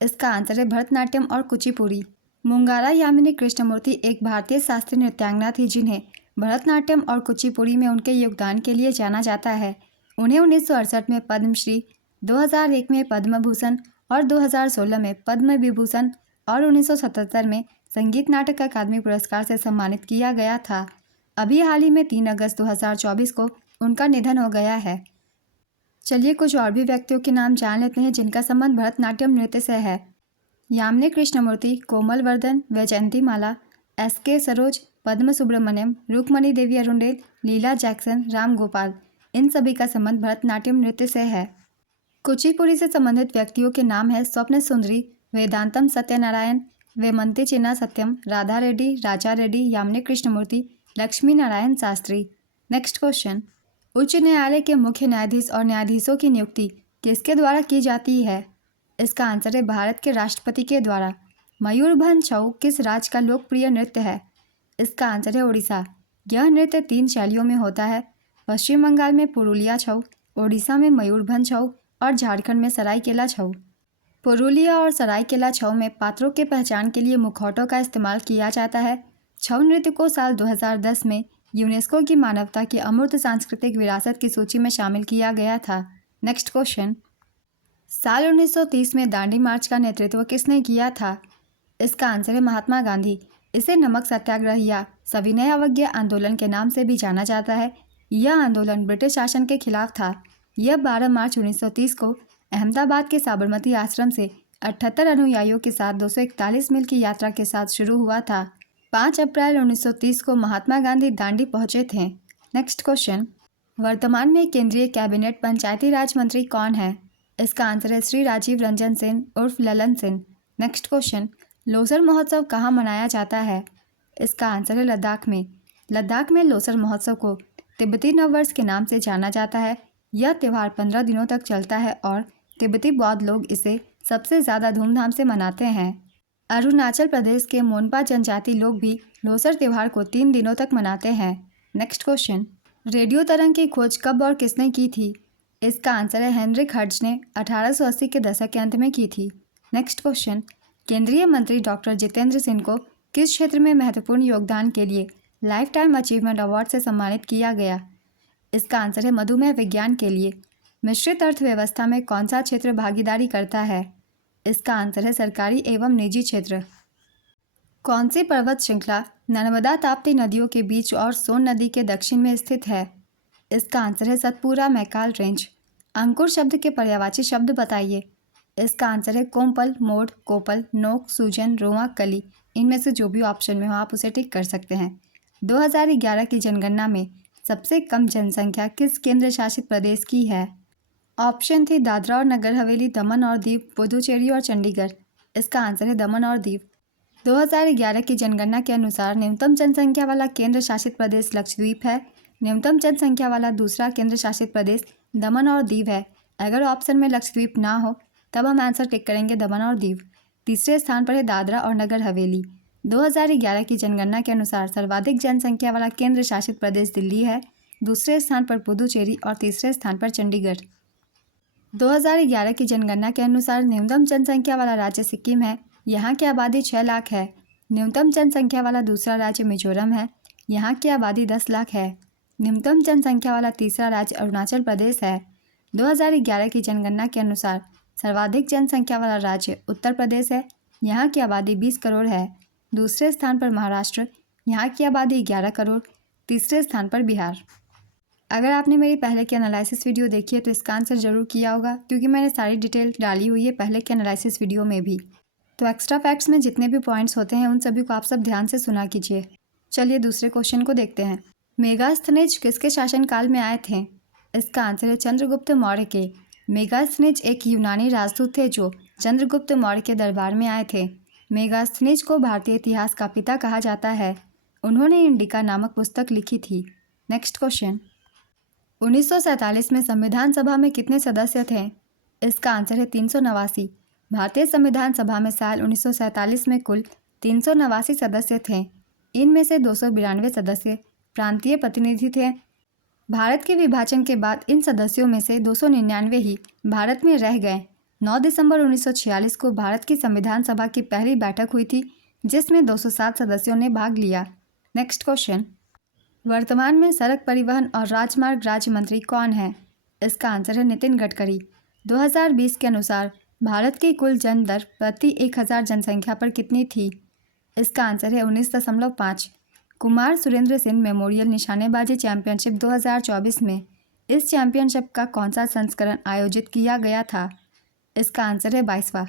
इसका आंसर है भरतनाट्यम और कुचिपुड़ी। मुंगारा यामिनी कृष्णमूर्ति एक भारतीय शास्त्रीय नृत्यांगना थी, जिन्हें भरतनाट्यम और कुचिपुड़ी में उनके योगदान के लिए जाना जाता है। उन्हें 1968 में पद्मश्री, 2001 में पद्म भूषण और 2016 में पद्म विभूषण और 1977 में संगीत नाटक अकादमी पुरस्कार से सम्मानित किया गया था। अभी हाल ही में 3 अगस्त 2024 को उनका निधन हो गया है। चलिए कुछ और भी व्यक्तियों के नाम जान लेते हैं जिनका संबंध भरतनाट्यम नृत्य से है। यामिनी कृष्णमूर्ति, कोमल वर्धन, वैजयंती माला, SK सरोज, पद्म सुब्रमण्यम, रुक्मणी देवी अरुंडेल, लीला जैक्सन, राम गोपाल, इन सभी का संबंध भरतनाट्यम नृत्य से है। कुचिपुड़ी से संबंधित व्यक्तियों के नाम है स्वप्न सुंदरी, वेदांतम सत्यनारायण, वेमंती चिन्ना सत्यम, राधा रेड्डी, राजा रेड्डी, यामिनी कृष्णमूर्ति, लक्ष्मी नारायण शास्त्री। नेक्स्ट क्वेश्चन, उच्च न्यायालय के मुख्य न्यायाधीश और न्यायाधीशों की नियुक्ति किसके द्वारा की जाती है? इसका आंसर है भारत के राष्ट्रपति के द्वारा। मयूरभंज छऊ किस राज्य का लोकप्रिय नृत्य है? इसका आंसर है उड़ीसा। यह नृत्य 3 शैलियों में होता है। पश्चिम बंगाल में पुरुलिया छऊ, ओडिशा में मयूरभंज छऊ और झारखंड में सरायकेला छऊ। पुरुलिया और सरायकेला छऊ में पात्रों के पहचान के लिए मुखौटों का इस्तेमाल किया जाता है। छऊ नृत्य को साल 2010 में यूनेस्को की मानवता की अमूर्त सांस्कृतिक विरासत की सूची में शामिल किया गया था। नेक्स्ट क्वेश्चन, साल 1930 में दांडी मार्च का नेतृत्व किसने किया था? इसका आंसर है महात्मा गांधी। इसे नमक सत्याग्रह या सविनय अवज्ञा आंदोलन के नाम से भी जाना जाता है। यह आंदोलन ब्रिटिश शासन के खिलाफ था। यह 12 मार्च 1930 को अहमदाबाद के साबरमती आश्रम से 78 अनुयायियों के साथ 241 मील की यात्रा के साथ शुरू हुआ था। 5 अप्रैल 1930 को महात्मा गांधी दांडी पहुंचे थे। नेक्स्ट क्वेश्चन, वर्तमान में केंद्रीय कैबिनेट पंचायती राज मंत्री कौन है? इसका आंसर है श्री राजीव रंजन सिंह उर्फ ललन सिंह। नेक्स्ट क्वेश्चन, लोसर महोत्सव कहाँ मनाया जाता है? इसका आंसर है लद्दाख में। लद्दाख में लोसर महोत्सव को तिब्बती नववर्ष के नाम से जाना जाता है। यह त्यौहार 15 दिनों तक चलता है और तिब्बती बौद्ध लोग इसे सबसे ज़्यादा धूमधाम से मनाते हैं। अरुणाचल प्रदेश के मोनपा जनजाति लोग भी लोसर त्यौहार को 3 दिनों तक मनाते हैं। नेक्स्ट क्वेश्चन, रेडियो तरंग की खोज कब और किसने की थी? इसका आंसर है हेनरिक हर्ट्ज ने 1880 के दशक के अंत में की थी। नेक्स्ट क्वेश्चन, केंद्रीय मंत्री डॉक्टर जितेंद्र सिंह को किस क्षेत्र में महत्वपूर्ण योगदान के लिए लाइफ टाइम अचीवमेंट अवार्ड से सम्मानित किया गया? इसका आंसर है मधुमेह विज्ञान के लिए। मिश्रित अर्थव्यवस्था में कौन सा क्षेत्र भागीदारी करता है? इसका आंसर है सरकारी एवं निजी क्षेत्र। कौन सी पर्वत श्रृंखला नर्मदा ताप्ती नदियों के बीच और सोन नदी के दक्षिण में स्थित है? इसका आंसर है सतपुरा मैकाल रेंज। अंकुर शब्द के पर्यायवाची शब्द बताइए। इसका आंसर है कोम्पल, मोड़, कोपल, नोक, सूजन, रोआ, कली। इनमें से जो भी ऑप्शन में हो आप उसे टिक कर सकते हैं। 2011 की जनगणना में सबसे कम जनसंख्या किस केंद्र शासित प्रदेश की है? ऑप्शन थी दादरा और नगर हवेली, दमन और दीव, पुदुचेरी और चंडीगढ़। इसका आंसर है दमन और दीव। 2011 की जनगणना के अनुसार न्यूनतम जनसंख्या वाला केंद्र शासित प्रदेश लक्षद्वीप है। न्यूनतम जनसंख्या वाला दूसरा केंद्र शासित प्रदेश दमन और दीव है। अगर ऑप्शन में लक्षद्वीप ना हो तब हम आंसर टिक करेंगे दमन और दीव। तीसरे स्थान पर है दादरा और नगर हवेली। 2011 की जनगणना के अनुसार सर्वाधिक जनसंख्या वाला केंद्र शासित प्रदेश दिल्ली है। दूसरे स्थान पर पुदुचेरी और तीसरे स्थान पर चंडीगढ़। 2011 की जनगणना के अनुसार न्यूनतम जनसंख्या वाला राज्य सिक्किम है। यहाँ की आबादी 6 लाख है। न्यूनतम जनसंख्या वाला दूसरा राज्य मिजोरम है। यहाँ की आबादी 10 लाख है। न्यूनतम जनसंख्या वाला तीसरा राज्य अरुणाचल प्रदेश है। 2011 की जनगणना के अनुसार सर्वाधिक जनसंख्या वाला राज्य उत्तर प्रदेश है। यहाँ की आबादी 20 करोड़ है। दूसरे स्थान पर महाराष्ट्र। यहाँ की आबादी 11 करोड़। तीसरे स्थान पर बिहार। अगर आपने मेरी पहले की एनालिसिस वीडियो देखी है तो इसका आंसर ज़रूर किया होगा, क्योंकि मैंने सारी डिटेल डाली हुई है पहले के एनालिसिस वीडियो में भी। तो एक्स्ट्रा फैक्ट्स में जितने भी पॉइंट्स होते हैं उन सभी को आप सब ध्यान से सुना कीजिए। चलिए दूसरे क्वेश्चन को देखते हैं। मेगास्थनीज किसके शासनकाल में आए थे? इसका आंसर है चंद्रगुप्त मौर्य के। मेगास्थनीज एक यूनानी राजदूत थे जो चंद्रगुप्त मौर्य के दरबार में आए थे। मेगास्थनीज को भारतीय इतिहास का पिता कहा जाता है। उन्होंने इंडिका नामक पुस्तक लिखी थी। नेक्स्ट क्वेश्चन, 1947 में संविधान सभा में कितने सदस्य थे? इसका आंसर है 389। भारतीय संविधान सभा में साल 1947 में कुल 389 सदस्य थे। इनमें से 292 सदस्य प्रांतीय प्रतिनिधि थे। भारत के विभाजन के बाद इन सदस्यों में से 299 ही भारत में रह गए। 9 दिसंबर 1946 को भारत की संविधान सभा की पहली बैठक हुई थी, जिसमें 207 सदस्यों ने भाग लिया। नेक्स्ट क्वेश्चन, वर्तमान में सड़क परिवहन और राजमार्ग राज्य मंत्री कौन है? इसका आंसर है नितिन गडकरी। 2020 के अनुसार भारत की कुल जन दर प्रति 1000 जनसंख्या पर कितनी थी? इसका आंसर है 19.5। कुमार सुरेंद्र सिंह मेमोरियल निशानेबाजी चैंपियनशिप 2024 में इस चैंपियनशिप का कौन सा संस्करण आयोजित किया गया था? इसका आंसर है 22वां।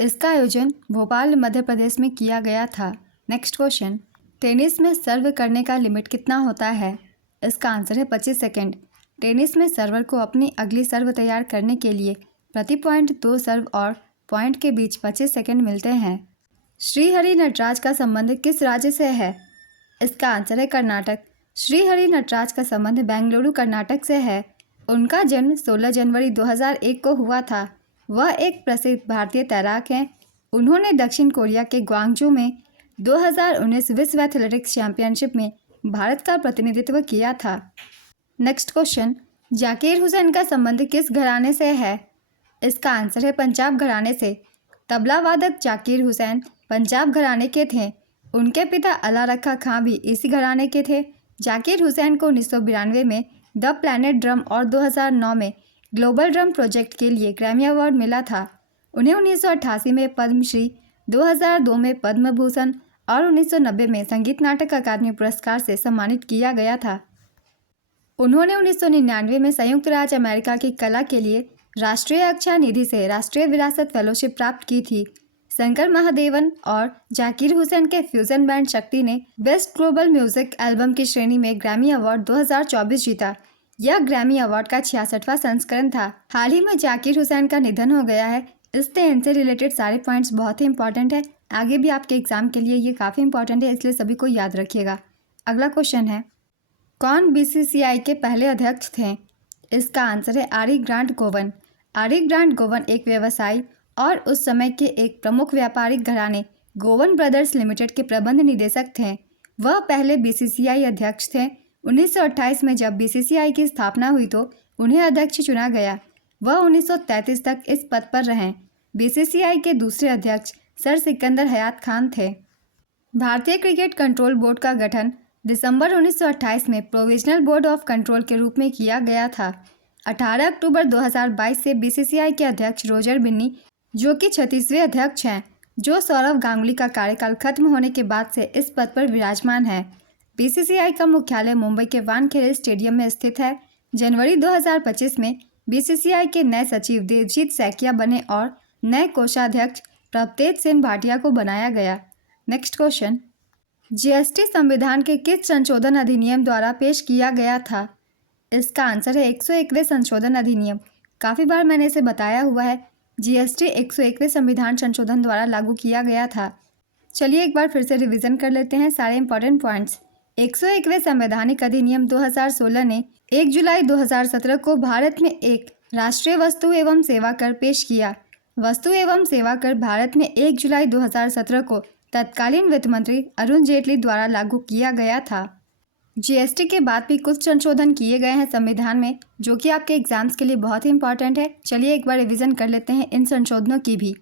इसका आयोजन भोपाल मध्य प्रदेश में किया गया था। नेक्स्ट क्वेश्चन, टेनिस में सर्व करने का लिमिट कितना होता है? इसका आंसर है 25 सेकेंड। टेनिस में सर्वर को अपनी अगली सर्व तैयार करने के लिए प्रति पॉइंट 2 सर्व और पॉइंट के बीच 25 सेकेंड मिलते हैं। श्रीहरि नटराज का संबंध किस राज्य से है? इसका आंसर है कर्नाटक। श्रीहरि नटराज का संबंध बेंगलुरु कर्नाटक से है। उनका जन्म 16 जनवरी 2001 को हुआ था। वह एक प्रसिद्ध भारतीय तैराक हैं। उन्होंने दक्षिण कोरिया के ग्वांगजू में 2019 विश्व एथलेटिक्स चैंपियनशिप में भारत का प्रतिनिधित्व किया था। नेक्स्ट क्वेश्चन, जाकिर हुसैन का संबंध किस घराने से है? इसका आंसर है पंजाब घराने से। तबला वादक जाकिर हुसैन पंजाब घराने के थे। उनके पिता अला रखा खां भी इसी घराने के थे। जाकिर हुसैन को 1992 में द प्लैनेट ड्रम और 2009 में ग्लोबल ड्रम प्रोजेक्ट के लिए ग्रैमी अवार्ड मिला था। उन्हें 1988 में पद्मश्री, 2002 में पद्म भूषण और 1990 में संगीत नाटक अकादमी पुरस्कार से सम्मानित किया गया था। उन्होंने 1999 में संयुक्त राज्य अमेरिका की कला के लिए राष्ट्रीय रक्षा निधि से राष्ट्रीय विरासत फेलोशिप प्राप्त की थी। शंकर महादेवन और जाकिर हुसैन के फ्यूजन बैंड शक्ति ने बेस्ट ग्लोबल म्यूजिक एल्बम की श्रेणी में ग्रैमी अवार्ड 2024 जीता। यह ग्रैमी अवार्ड का 66वां संस्करण था। हाल ही में जाकिर हुसैन का निधन हो गया है, इसलिए इनसे रिलेटेड सारे पॉइंट्स बहुत ही इंपॉर्टेंट है। आगे भी आपके एग्जाम के लिए ये काफ़ी इंपॉर्टेंट है, इसलिए सभी को याद रखिएगा। अगला क्वेश्चन है, कौन बीसीसीआई के पहले अध्यक्ष थे? इसका आंसर है आरी ग्रांट गोवन। आरी ग्रांट गोवन एक व्यवसायी और उस समय के एक प्रमुख व्यापारिक घराने गोवन ब्रदर्स लिमिटेड के प्रबंध निदेशक थे। वह पहले बीसीसीआई अध्यक्ष थे। 1928 में जब बीसीसीआई की स्थापना हुई तो उन्हें अध्यक्ष चुना गया। वह 1933 तक इस पद पर रहे। बीसीसीआई के दूसरे अध्यक्ष सर सिकंदर हयात खान थे। भारतीय क्रिकेट कंट्रोल बोर्ड का गठन दिसंबर 1928 में प्रोविजनल बोर्ड ऑफ कंट्रोल के रूप में किया गया था। 18 अक्टूबर 2022 से बीसीसीआई के अध्यक्ष रोजर बिन्नी, जो कि 36वें अध्यक्ष हैं, जो सौरव गांगुली का कार्यकाल खत्म होने के बाद से इस पद पर विराजमान है। बीसीसीआई का मुख्यालय मुंबई के वानखेड़े स्टेडियम में स्थित है। जनवरी 2025 में बीसीसीआई के नए सचिव देवजीत सैकिया बने और नए कोषाध्यक्ष प्रभतेज सेन भाटिया को बनाया गया। नेक्स्ट क्वेश्चन, जीएसटी संविधान के किस संशोधन अधिनियम द्वारा पेश किया गया था? इसका आंसर है 101वें संशोधन अधिनियम। काफ़ी बार मैंने इसे बताया हुआ है। जीएसटी 101वें संविधान संशोधन द्वारा लागू किया गया था। चलिए एक बार फिर से रिवीजन कर लेते हैं सारे इंपॉर्टेंट पॉइंट्स। 101वें संवैधानिक अधिनियम 2016 ने 1 जुलाई 2017 को भारत में एक राष्ट्रीय वस्तु एवं सेवा कर पेश किया। वस्तु एवं सेवा कर भारत में 1 जुलाई 2017 को तत्कालीन वित्त मंत्री अरुण जेटली द्वारा लागू किया गया था। जीएसटी के बाद भी कुछ संशोधन किए गए हैं संविधान में, जो कि आपके एग्जाम्स के लिए बहुत ही इंपॉर्टेंट है। चलिए एक बार रिवीजन कर लेते हैं इन संशोधनों की भी।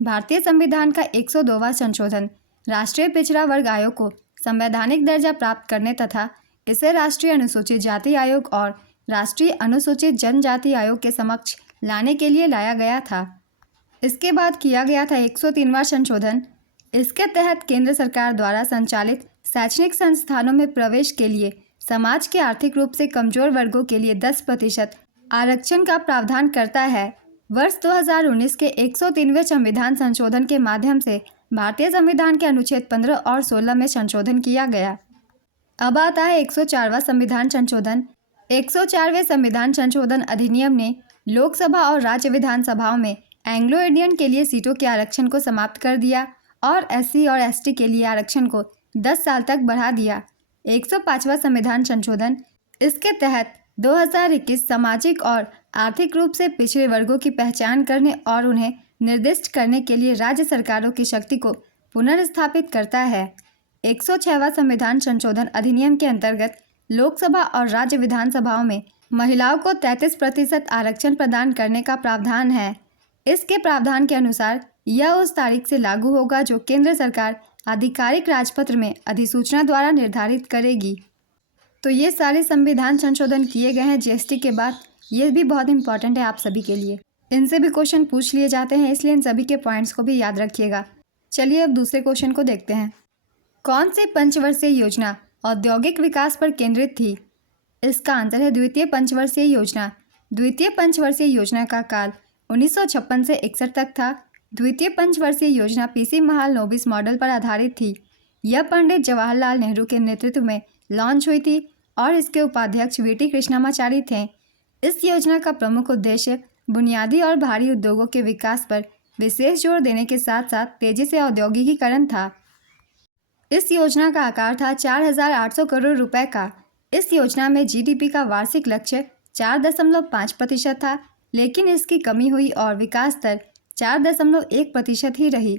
भारतीय संविधान का 102वां संशोधन राष्ट्रीय पिछड़ा वर्ग आयोग को संवैधानिक दर्जा प्राप्त करने तथा इसे राष्ट्रीय अनुसूचित जाति आयोग और राष्ट्रीय अनुसूचित जनजाति आयोग के समक्ष लाने के लिए लाया गया था। इसके बाद किया गया था 103वां संशोधन। इसके तहत केंद्र सरकार द्वारा संचालित शैक्षणिक संस्थानों में प्रवेश के लिए समाज के आर्थिक रूप से कमजोर वर्गों के लिए 10% आरक्षण का प्रावधान करता है। वर्ष 2019 के 103वें संविधान संशोधन के माध्यम से भारतीय संविधान के अनुच्छेद 15 और 16 में संशोधन किया गया। अब आता है 104वां संविधान संशोधन। 104वें संविधान संशोधन अधिनियम ने लोकसभा और राज्य विधानसभाओं में एंग्लो इंडियन के लिए सीटों के आरक्षण को समाप्त कर दिया और एससी और एसटी के लिए आरक्षण को 10 साल तक बढ़ा दिया। 105वां संविधान संशोधन, इसके तहत 2021 सामाजिक और आर्थिक रूप से पिछड़े वर्गों की पहचान करने और उन्हें निर्दिष्ट करने के लिए राज्य सरकारों की शक्ति को पुनर्स्थापित करता है। 106वां संविधान संशोधन अधिनियम के अंतर्गत लोकसभा और राज्य विधानसभाओं में महिलाओं को 33% आरक्षण प्रदान करने का प्रावधान है। इसके प्रावधान के अनुसार यह उस तारीख से लागू होगा जो केंद्र सरकार आधिकारिक राजपत्र में अधिसूचना द्वारा निर्धारित करेगी। तो ये सारे संविधान संशोधन किए गए हैं जीएसटी के बाद। ये भी बहुत इंपॉर्टेंट है आप सभी के लिए। इनसे भी क्वेश्चन पूछ लिए जाते हैं, इसलिए इन सभी के पॉइंट्स को भी याद रखिएगा। चलिए अब दूसरे क्वेश्चन को देखते हैं। कौन सी पंचवर्षीय योजना औद्योगिक विकास पर केंद्रित थी? इसका आंसर है द्वितीय पंचवर्षीय योजना। द्वितीय पंचवर्षीय योजना का काल 1956 से 61 तक था। द्वितीय पंचवर्षीय योजना पीसी महालनोबिस मॉडल पर आधारित थी। यह पंडित जवाहरलाल नेहरू के नेतृत्व में लॉन्च हुई थी और इसके उपाध्यक्ष वीटी कृष्णमाचारी थे। इस योजना का प्रमुख उद्देश्य बुनियादी और भारी उद्योगों के विकास पर विशेष जोर देने के साथ साथ तेजी से औद्योगिकीकरण था। इस योजना का आकार था 4,800 करोड़ रुपए का। इस योजना में जीडीपी का वार्षिक लक्ष्य 4.5% था। लेकिन इसकी कमी हुई और विकास दर 4.1% ही रही।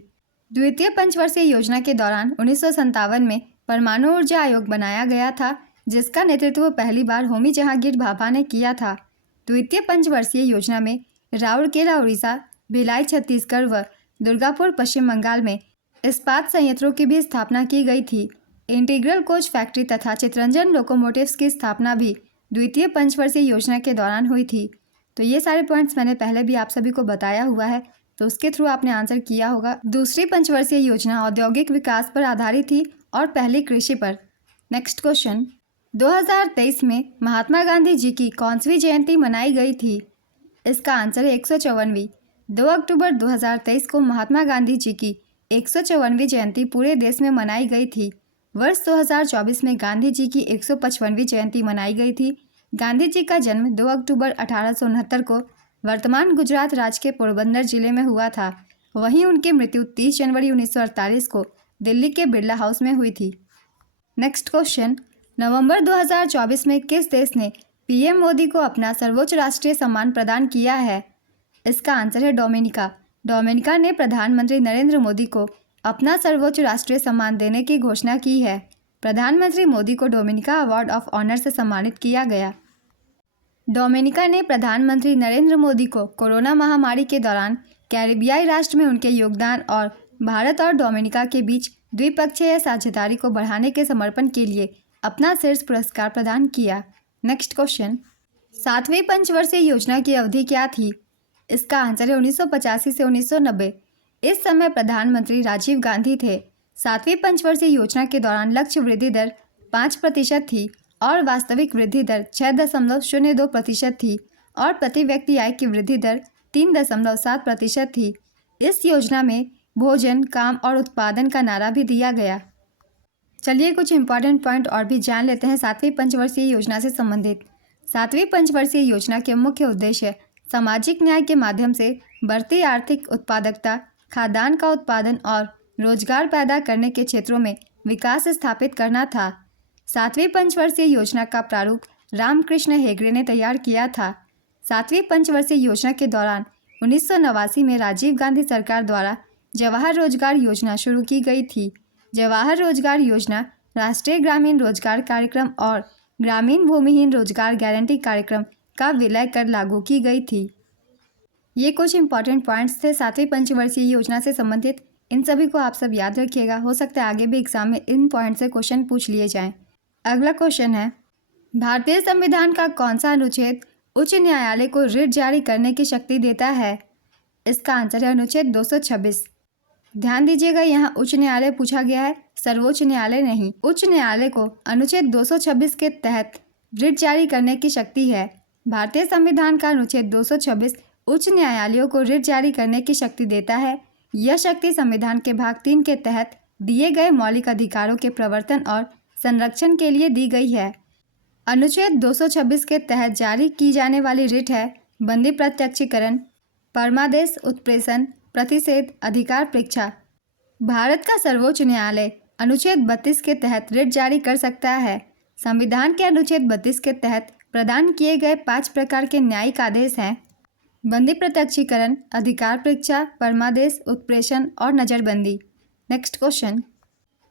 द्वितीय पंचवर्षीय योजना के दौरान 1957 में परमाणु ऊर्जा आयोग बनाया गया था, जिसका नेतृत्व पहली बार होमी जहांगीर भाभा ने किया था। द्वितीय पंचवर्षीय योजना में राउरकेला उड़ीसा, भिलाई छत्तीसगढ़ व दुर्गापुर पश्चिम बंगाल में इस्पात संयंत्रों की भी स्थापना की गई थी। इंटीग्रल कोच फैक्ट्री तथा चितरंजन लोकोमोटिव्स की स्थापना भी द्वितीय पंचवर्षीय योजना के दौरान हुई थी। तो ये सारे पॉइंट्स मैंने पहले भी आप सभी को बताया हुआ है, तो उसके थ्रू आपने आंसर किया होगा। दूसरी पंचवर्षीय योजना औद्योगिक विकास पर आधारित थी और पहली कृषि पर। नेक्स्ट क्वेश्चन, 2023 में महात्मा गांधी जी की कौनसी जयंती मनाई गई थी? इसका आंसर है 154वीं। 2 अक्टूबर 2023 को महात्मा गांधी जी की 154वीं जयंती पूरे देश में मनाई गई थी। वर्ष 2024 में गांधी जी की 155वीं जयंती मनाई गई थी। गांधी जी का जन्म 2 अक्टूबर 1869 को वर्तमान गुजरात राज्य के पोरबंदर जिले में हुआ था। वहीं उनकी मृत्यु 30 जनवरी 1948 को दिल्ली के बिरला हाउस में हुई थी। नेक्स्ट क्वेश्चन, नवंबर 2024 में किस देश ने पीएम मोदी को अपना सर्वोच्च राष्ट्रीय सम्मान प्रदान किया है? इसका आंसर है डोमिनिका। डोमिनिका ने प्रधानमंत्री नरेंद्र मोदी को अपना सर्वोच्च राष्ट्रीय सम्मान देने की घोषणा की है। प्रधानमंत्री मोदी को डोमिनिका अवार्ड ऑफ ऑनर से सम्मानित किया गया। डोमिनिका ने प्रधानमंत्री नरेंद्र मोदी को कोरोना महामारी के दौरान कैरिबियाई राष्ट्र में उनके योगदान और भारत और डोमिनिका के बीच द्विपक्षीय साझेदारी को बढ़ाने के समर्पण के लिए अपना शीर्ष पुरस्कार प्रदान किया। नेक्स्ट क्वेश्चन, 7वीं पंचवर्षीय योजना की अवधि क्या थी? इसका आंसर है 1985 से 1990। इस समय प्रधानमंत्री राजीव गांधी थे। 7वीं पंचवर्षीय योजना के दौरान लक्ष्य वृद्धि दर 5% थी और वास्तविक वृद्धि दर 6.02% थी और प्रति व्यक्ति आय की वृद्धि दर 3.7% थी। इस योजना में भोजन, काम और उत्पादन का नारा भी दिया गया। चलिए कुछ इंपॉर्टेंट पॉइंट और भी जान लेते हैं 7वीं पंचवर्षीय योजना से संबंधित। 7वीं पंचवर्षीय योजना के मुख्य उद्देश्य सामाजिक न्याय के माध्यम से बढ़ती आर्थिक उत्पादकता, खाद्यान्न का उत्पादन और रोजगार पैदा करने के क्षेत्रों में विकास स्थापित करना था। 7वीं पंचवर्षीय योजना का प्रारूप रामकृष्ण हेगड़े ने तैयार किया था। 7वीं पंचवर्षीय योजना के दौरान 1989 में राजीव गांधी सरकार द्वारा जवाहर रोजगार योजना शुरू की गई थी। जवाहर रोजगार योजना राष्ट्रीय ग्रामीण रोजगार कार्यक्रम और ग्रामीण भूमिहीन रोजगार गारंटी कार्यक्रम का विलय कर लागू की गई थी। ये कुछ इंपॉर्टेंट पॉइंट्स थे 7वीं पंचवर्षीय योजना से संबंधित। इन सभी को आप सब याद रखिएगा, हो सकता है आगे भी एग्जाम में इन पॉइंट से क्वेश्चन पूछ लिए जाएं। अगला क्वेश्चन है, भारतीय संविधान का कौन सा अनुच्छेद उच्च न्यायालय को रिट जारी करने की शक्ति देता है? इसका आंसर है अनुच्छेद 226। ध्यान दीजिएगा, यहाँ उच्च न्यायालय पूछा गया है, सर्वोच्च न्यायालय नहीं। उच्च न्यायालय को अनुच्छेद 226 के तहत रिट जारी करने की शक्ति है। भारतीय संविधान का अनुच्छेद 226 उच्च न्यायालयों को रिट जारी करने की शक्ति देता है। यह शक्ति संविधान के भाग 3 के तहत दिए गए मौलिक अधिकारों के प्रवर्तन और संरक्षण के लिए दी गई है। अनुच्छेद 226 के तहत जारी की जाने वाली रिट है बंदी प्रत्यक्षीकरण, परमादेश, उत्प्रेषण, प्रतिषेध, अधिकार परीक्षा। भारत का सर्वोच्च न्यायालय अनुच्छेद 32 के तहत रिट जारी कर सकता है। संविधान के अनुच्छेद 32 के तहत प्रदान किए गए 5 प्रकार के न्यायिक आदेश हैं: बंदी प्रत्यक्षीकरण, अधिकार परीक्षा, परमादेश, उत्प्रेषण और नज़रबंदी। नेक्स्ट क्वेश्चन,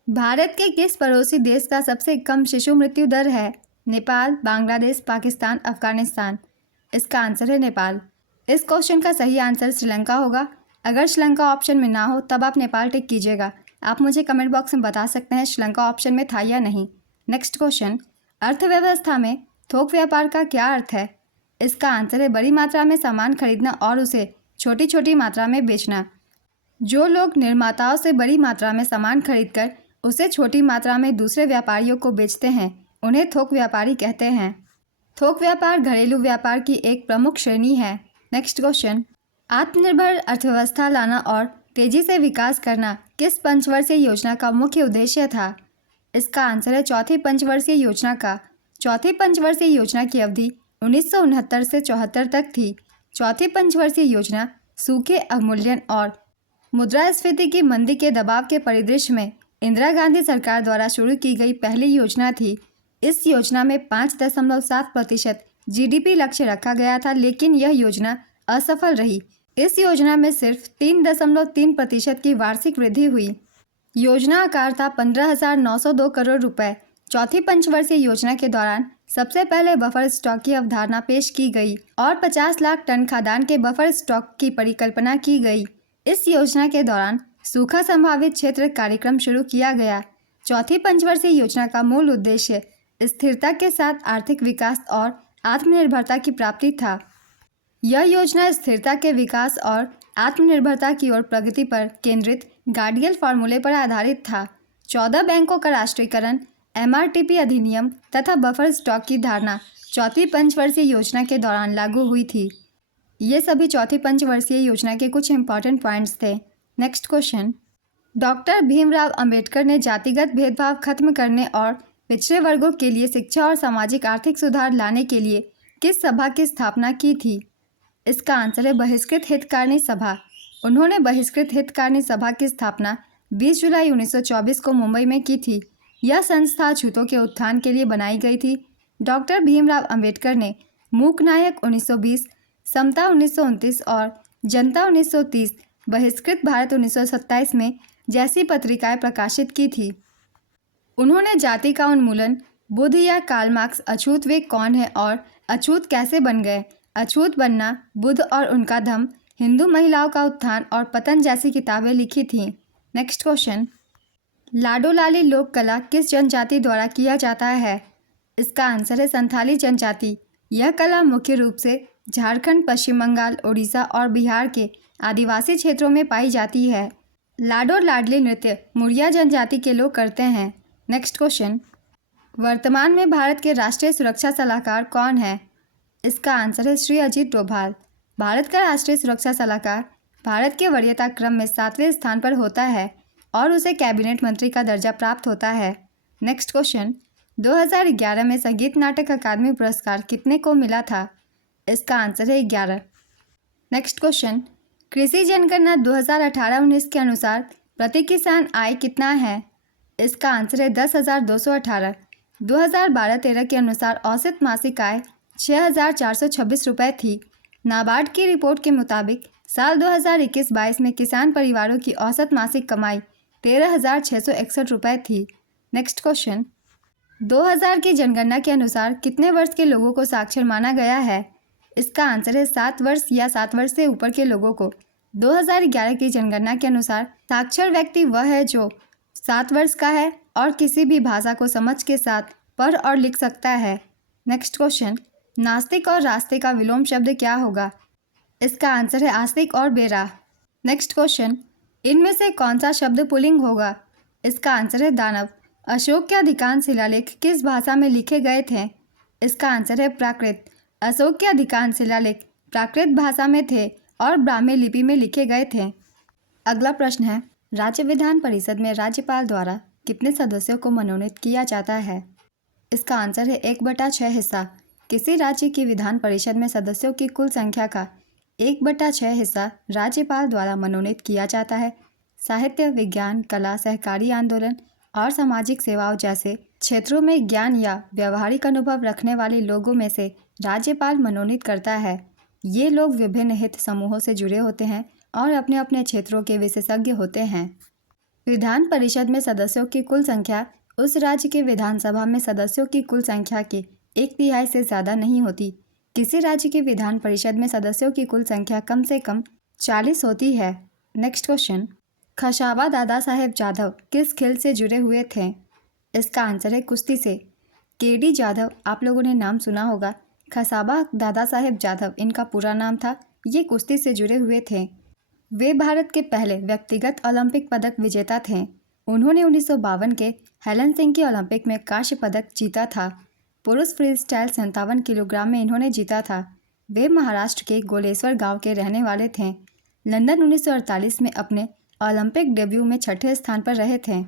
भारत के किस पड़ोसी देश का सबसे कम शिशु मृत्यु दर है? नेपाल, बांग्लादेश, पाकिस्तान, अफगानिस्तान। इसका आंसर है नेपाल। इस क्वेश्चन का सही आंसर श्रीलंका होगा। अगर श्रीलंका ऑप्शन में ना हो तब आप नेपाल टिक कीजिएगा। आप मुझे कमेंट बॉक्स में बता सकते हैं श्रीलंका ऑप्शन में था या नहीं। नेक्स्ट क्वेश्चन, अर्थव्यवस्था में थोक व्यापार का क्या अर्थ है? इसका आंसर है बड़ी मात्रा में सामान खरीदना और उसे छोटी छोटी मात्रा में बेचना। जो लोग निर्माताओं से बड़ी मात्रा में सामान खरीदकर उसे छोटी मात्रा में दूसरे व्यापारियों को बेचते हैं, उन्हें थोक व्यापारी कहते हैं। थोक व्यापार घरेलू व्यापार की एक प्रमुख श्रेणी है। नेक्स्ट क्वेश्चन, आत्मनिर्भर अर्थव्यवस्था लाना और तेजी से विकास करना किस पंचवर्षीय योजना का मुख्य उद्देश्य था? इसका आंसर है चौथी पंचवर्षीय योजना का। चौथी पंचवर्षीय योजना की अवधि 1969 से 74 तक थी। चौथी पंचवर्षीय योजना सूखे अवमूल्यन और मुद्रास्फीति की मंदी के दबाव के परिदृश्य में इंदिरा गांधी सरकार द्वारा शुरू की गई पहली योजना थी। इस योजना में 5.7% GDP लक्ष्य रखा गया था, लेकिन यह योजना असफल रही। इस योजना में सिर्फ 3.3% की वार्षिक वृद्धि हुई। योजना आकार था 15,902 करोड़ रुपए। चौथी पंचवर्षीय योजना के दौरान सबसे पहले बफर स्टॉक की अवधारणा पेश की गई और 50 लाख टन खाद्यान्न के बफर स्टॉक की परिकल्पना की गई। इस योजना के दौरान सूखा संभावित क्षेत्र कार्यक्रम शुरू किया गया। चौथी पंचवर्षीय योजना का मूल उद्देश्य स्थिरता के साथ आर्थिक विकास और आत्मनिर्भरता की प्राप्ति था। यह योजना स्थिरता के विकास और आत्मनिर्भरता की ओर प्रगति पर केंद्रित गार्डियल फॉर्मूले पर आधारित था। 14 बैंकों का राष्ट्रीयकरण, MRTP अधिनियम तथा बफर स्टॉक की धारणा चौथी पंचवर्षीय योजना के दौरान लागू हुई थी। ये सभी चौथी पंचवर्षीय योजना के कुछ इंपॉर्टेंट पॉइंट्स थे। Next question, doctor Bhimrao Ambedkar ने जातिगत भेदभाव खत्म करने और पिछड़े वर्गों के लिए शिक्षा और सामाजिक आर्थिक सुधार लाने के लिए किस सभा की स्थापना की थी? इसका आंसर है बहिष्कृत हितकारिणी सभा। उन्होंने बहिष्कृत हितकारिणी सभा की स्थापना 20 जुलाई 1924 को मुंबई में की थी। यह संस्था छूतों के उत्थान के लिए बनाई गई थी। डॉक्टर भीमराव अंबेडकर ने मूक नायक 1920, समता 1929 और जनता 1930, बहिष्कृत भारत 1927 में जैसी पत्रिकाएं प्रकाशित की थी। उन्होंने जाति का उन्मूलन, बुद्ध या कार्ल मार्क्स, अछूत वे कौन है और अछूत कैसे बन गए, अछूत बनना, बुद्ध और उनका धम्म, हिंदू महिलाओं का उत्थान और पतन जैसी किताबें लिखी थीं। नेक्स्ट क्वेश्चन, लाडो लाली लोक कला किस जनजाति द्वारा किया जाता है? इसका आंसर है संथाली जनजाति। यह कला मुख्य रूप से झारखंड, पश्चिम बंगाल, उड़ीसा और बिहार के आदिवासी क्षेत्रों में पाई जाती है। लाडो लाडली नृत्य मुरिया जनजाति के लोग करते हैं। नेक्स्ट क्वेश्चन, वर्तमान में भारत के राष्ट्रीय सुरक्षा सलाहकार कौन है? इसका आंसर है श्री अजीत डोभाल। भारत का राष्ट्रीय सुरक्षा सलाहकार भारत के वरीयता क्रम में 7वें स्थान पर होता है और उसे कैबिनेट मंत्री का दर्जा प्राप्त होता है। नेक्स्ट क्वेश्चन, 2011 में संगीत नाटक अकादमी पुरस्कार कितने को मिला था? इसका आंसर है 11। नेक्स्ट क्वेश्चन, कृषि जनगणना 2018-19 के अनुसार प्रति किसान आय कितना है? इसका आंसर है 10,218। 2012-13 के अनुसार औसत मासिक आय 6,426 रुपये थी। नाबार्ड की रिपोर्ट के मुताबिक साल 2021-22 में किसान परिवारों की औसत मासिक कमाई 13,661 रुपये थी। नेक्स्ट क्वेश्चन, 2000 की जनगणना के अनुसार कितने वर्ष के लोगों को साक्षर माना गया है? इसका आंसर है 7 वर्ष या 7 वर्ष से ऊपर के लोगों को। 2011 की जनगणना के अनुसार साक्षर व्यक्ति वह है जो 7 वर्ष का है और किसी भी भाषा को समझ के साथ पढ़ और लिख सकता है। नेक्स्ट क्वेश्चन, नास्तिक और रास्तिक का विलोम शब्द क्या होगा? इसका आंसर है आस्तिक और बेराह। नेक्स्ट क्वेश्चन, इनमें से कौन सा शब्द पुल्लिंग होगा? इसका आंसर है दानव। अशोक के अधिकांश शिलालेख किस भाषा में लिखे गए थे? इसका आंसर है प्राकृत। अशोक के अधिकांश शिलालेख प्राकृत भाषा में थे और ब्राह्मी लिपि में लिखे गए थे। अगला प्रश्न है, राज्य विधान परिषद में राज्यपाल द्वारा कितने सदस्यों को मनोनीत किया जाता है? इसका आंसर है 1/6 हिस्सा। किसी राज्य की विधान परिषद में सदस्यों की कुल संख्या का 1/6 हिस्सा राज्यपाल द्वारा मनोनीत किया जाता है। साहित्य, विज्ञान, कला, सहकारी आंदोलन और सामाजिक सेवाओं जैसे क्षेत्रों में ज्ञान या व्यवहारिक अनुभव रखने वाले लोगों में से राज्यपाल मनोनीत करता है। ये लोग विभिन्न हित समूहों से जुड़े होते हैं और अपने अपने क्षेत्रों के विशेषज्ञ होते हैं। विधान परिषद में सदस्यों की कुल संख्या उस राज्य के विधानसभा में सदस्यों की कुल संख्या के 1/3 से ज़्यादा नहीं होती। किसी राज्य की विधान परिषद में सदस्यों की कुल संख्या कम से कम 40 होती है। नेक्स्ट क्वेश्चन, खशाबा दादा साहेब जाधव किस खेल से जुड़े हुए थे? इसका आंसर है कुश्ती से। KD जाधव, आप लोगों ने नाम सुना होगा। खशाबा दादा साहेब जाधव इनका पूरा नाम था। ये कुश्ती से जुड़े हुए थे। वे भारत के पहले व्यक्तिगत ओलंपिक पदक विजेता थे। उन्होंने 1952 के हेलन सिंह की ओलंपिक में कांस्य पदक जीता था। पुरुष फ्री स्टाइल 57 किलोग्राम में इन्होंने जीता था। वे महाराष्ट्र के गोलेश्वर गांव के रहने वाले थे। लंदन 1948 में अपने ओलंपिक डेब्यू में 6ठे स्थान पर रहे थे।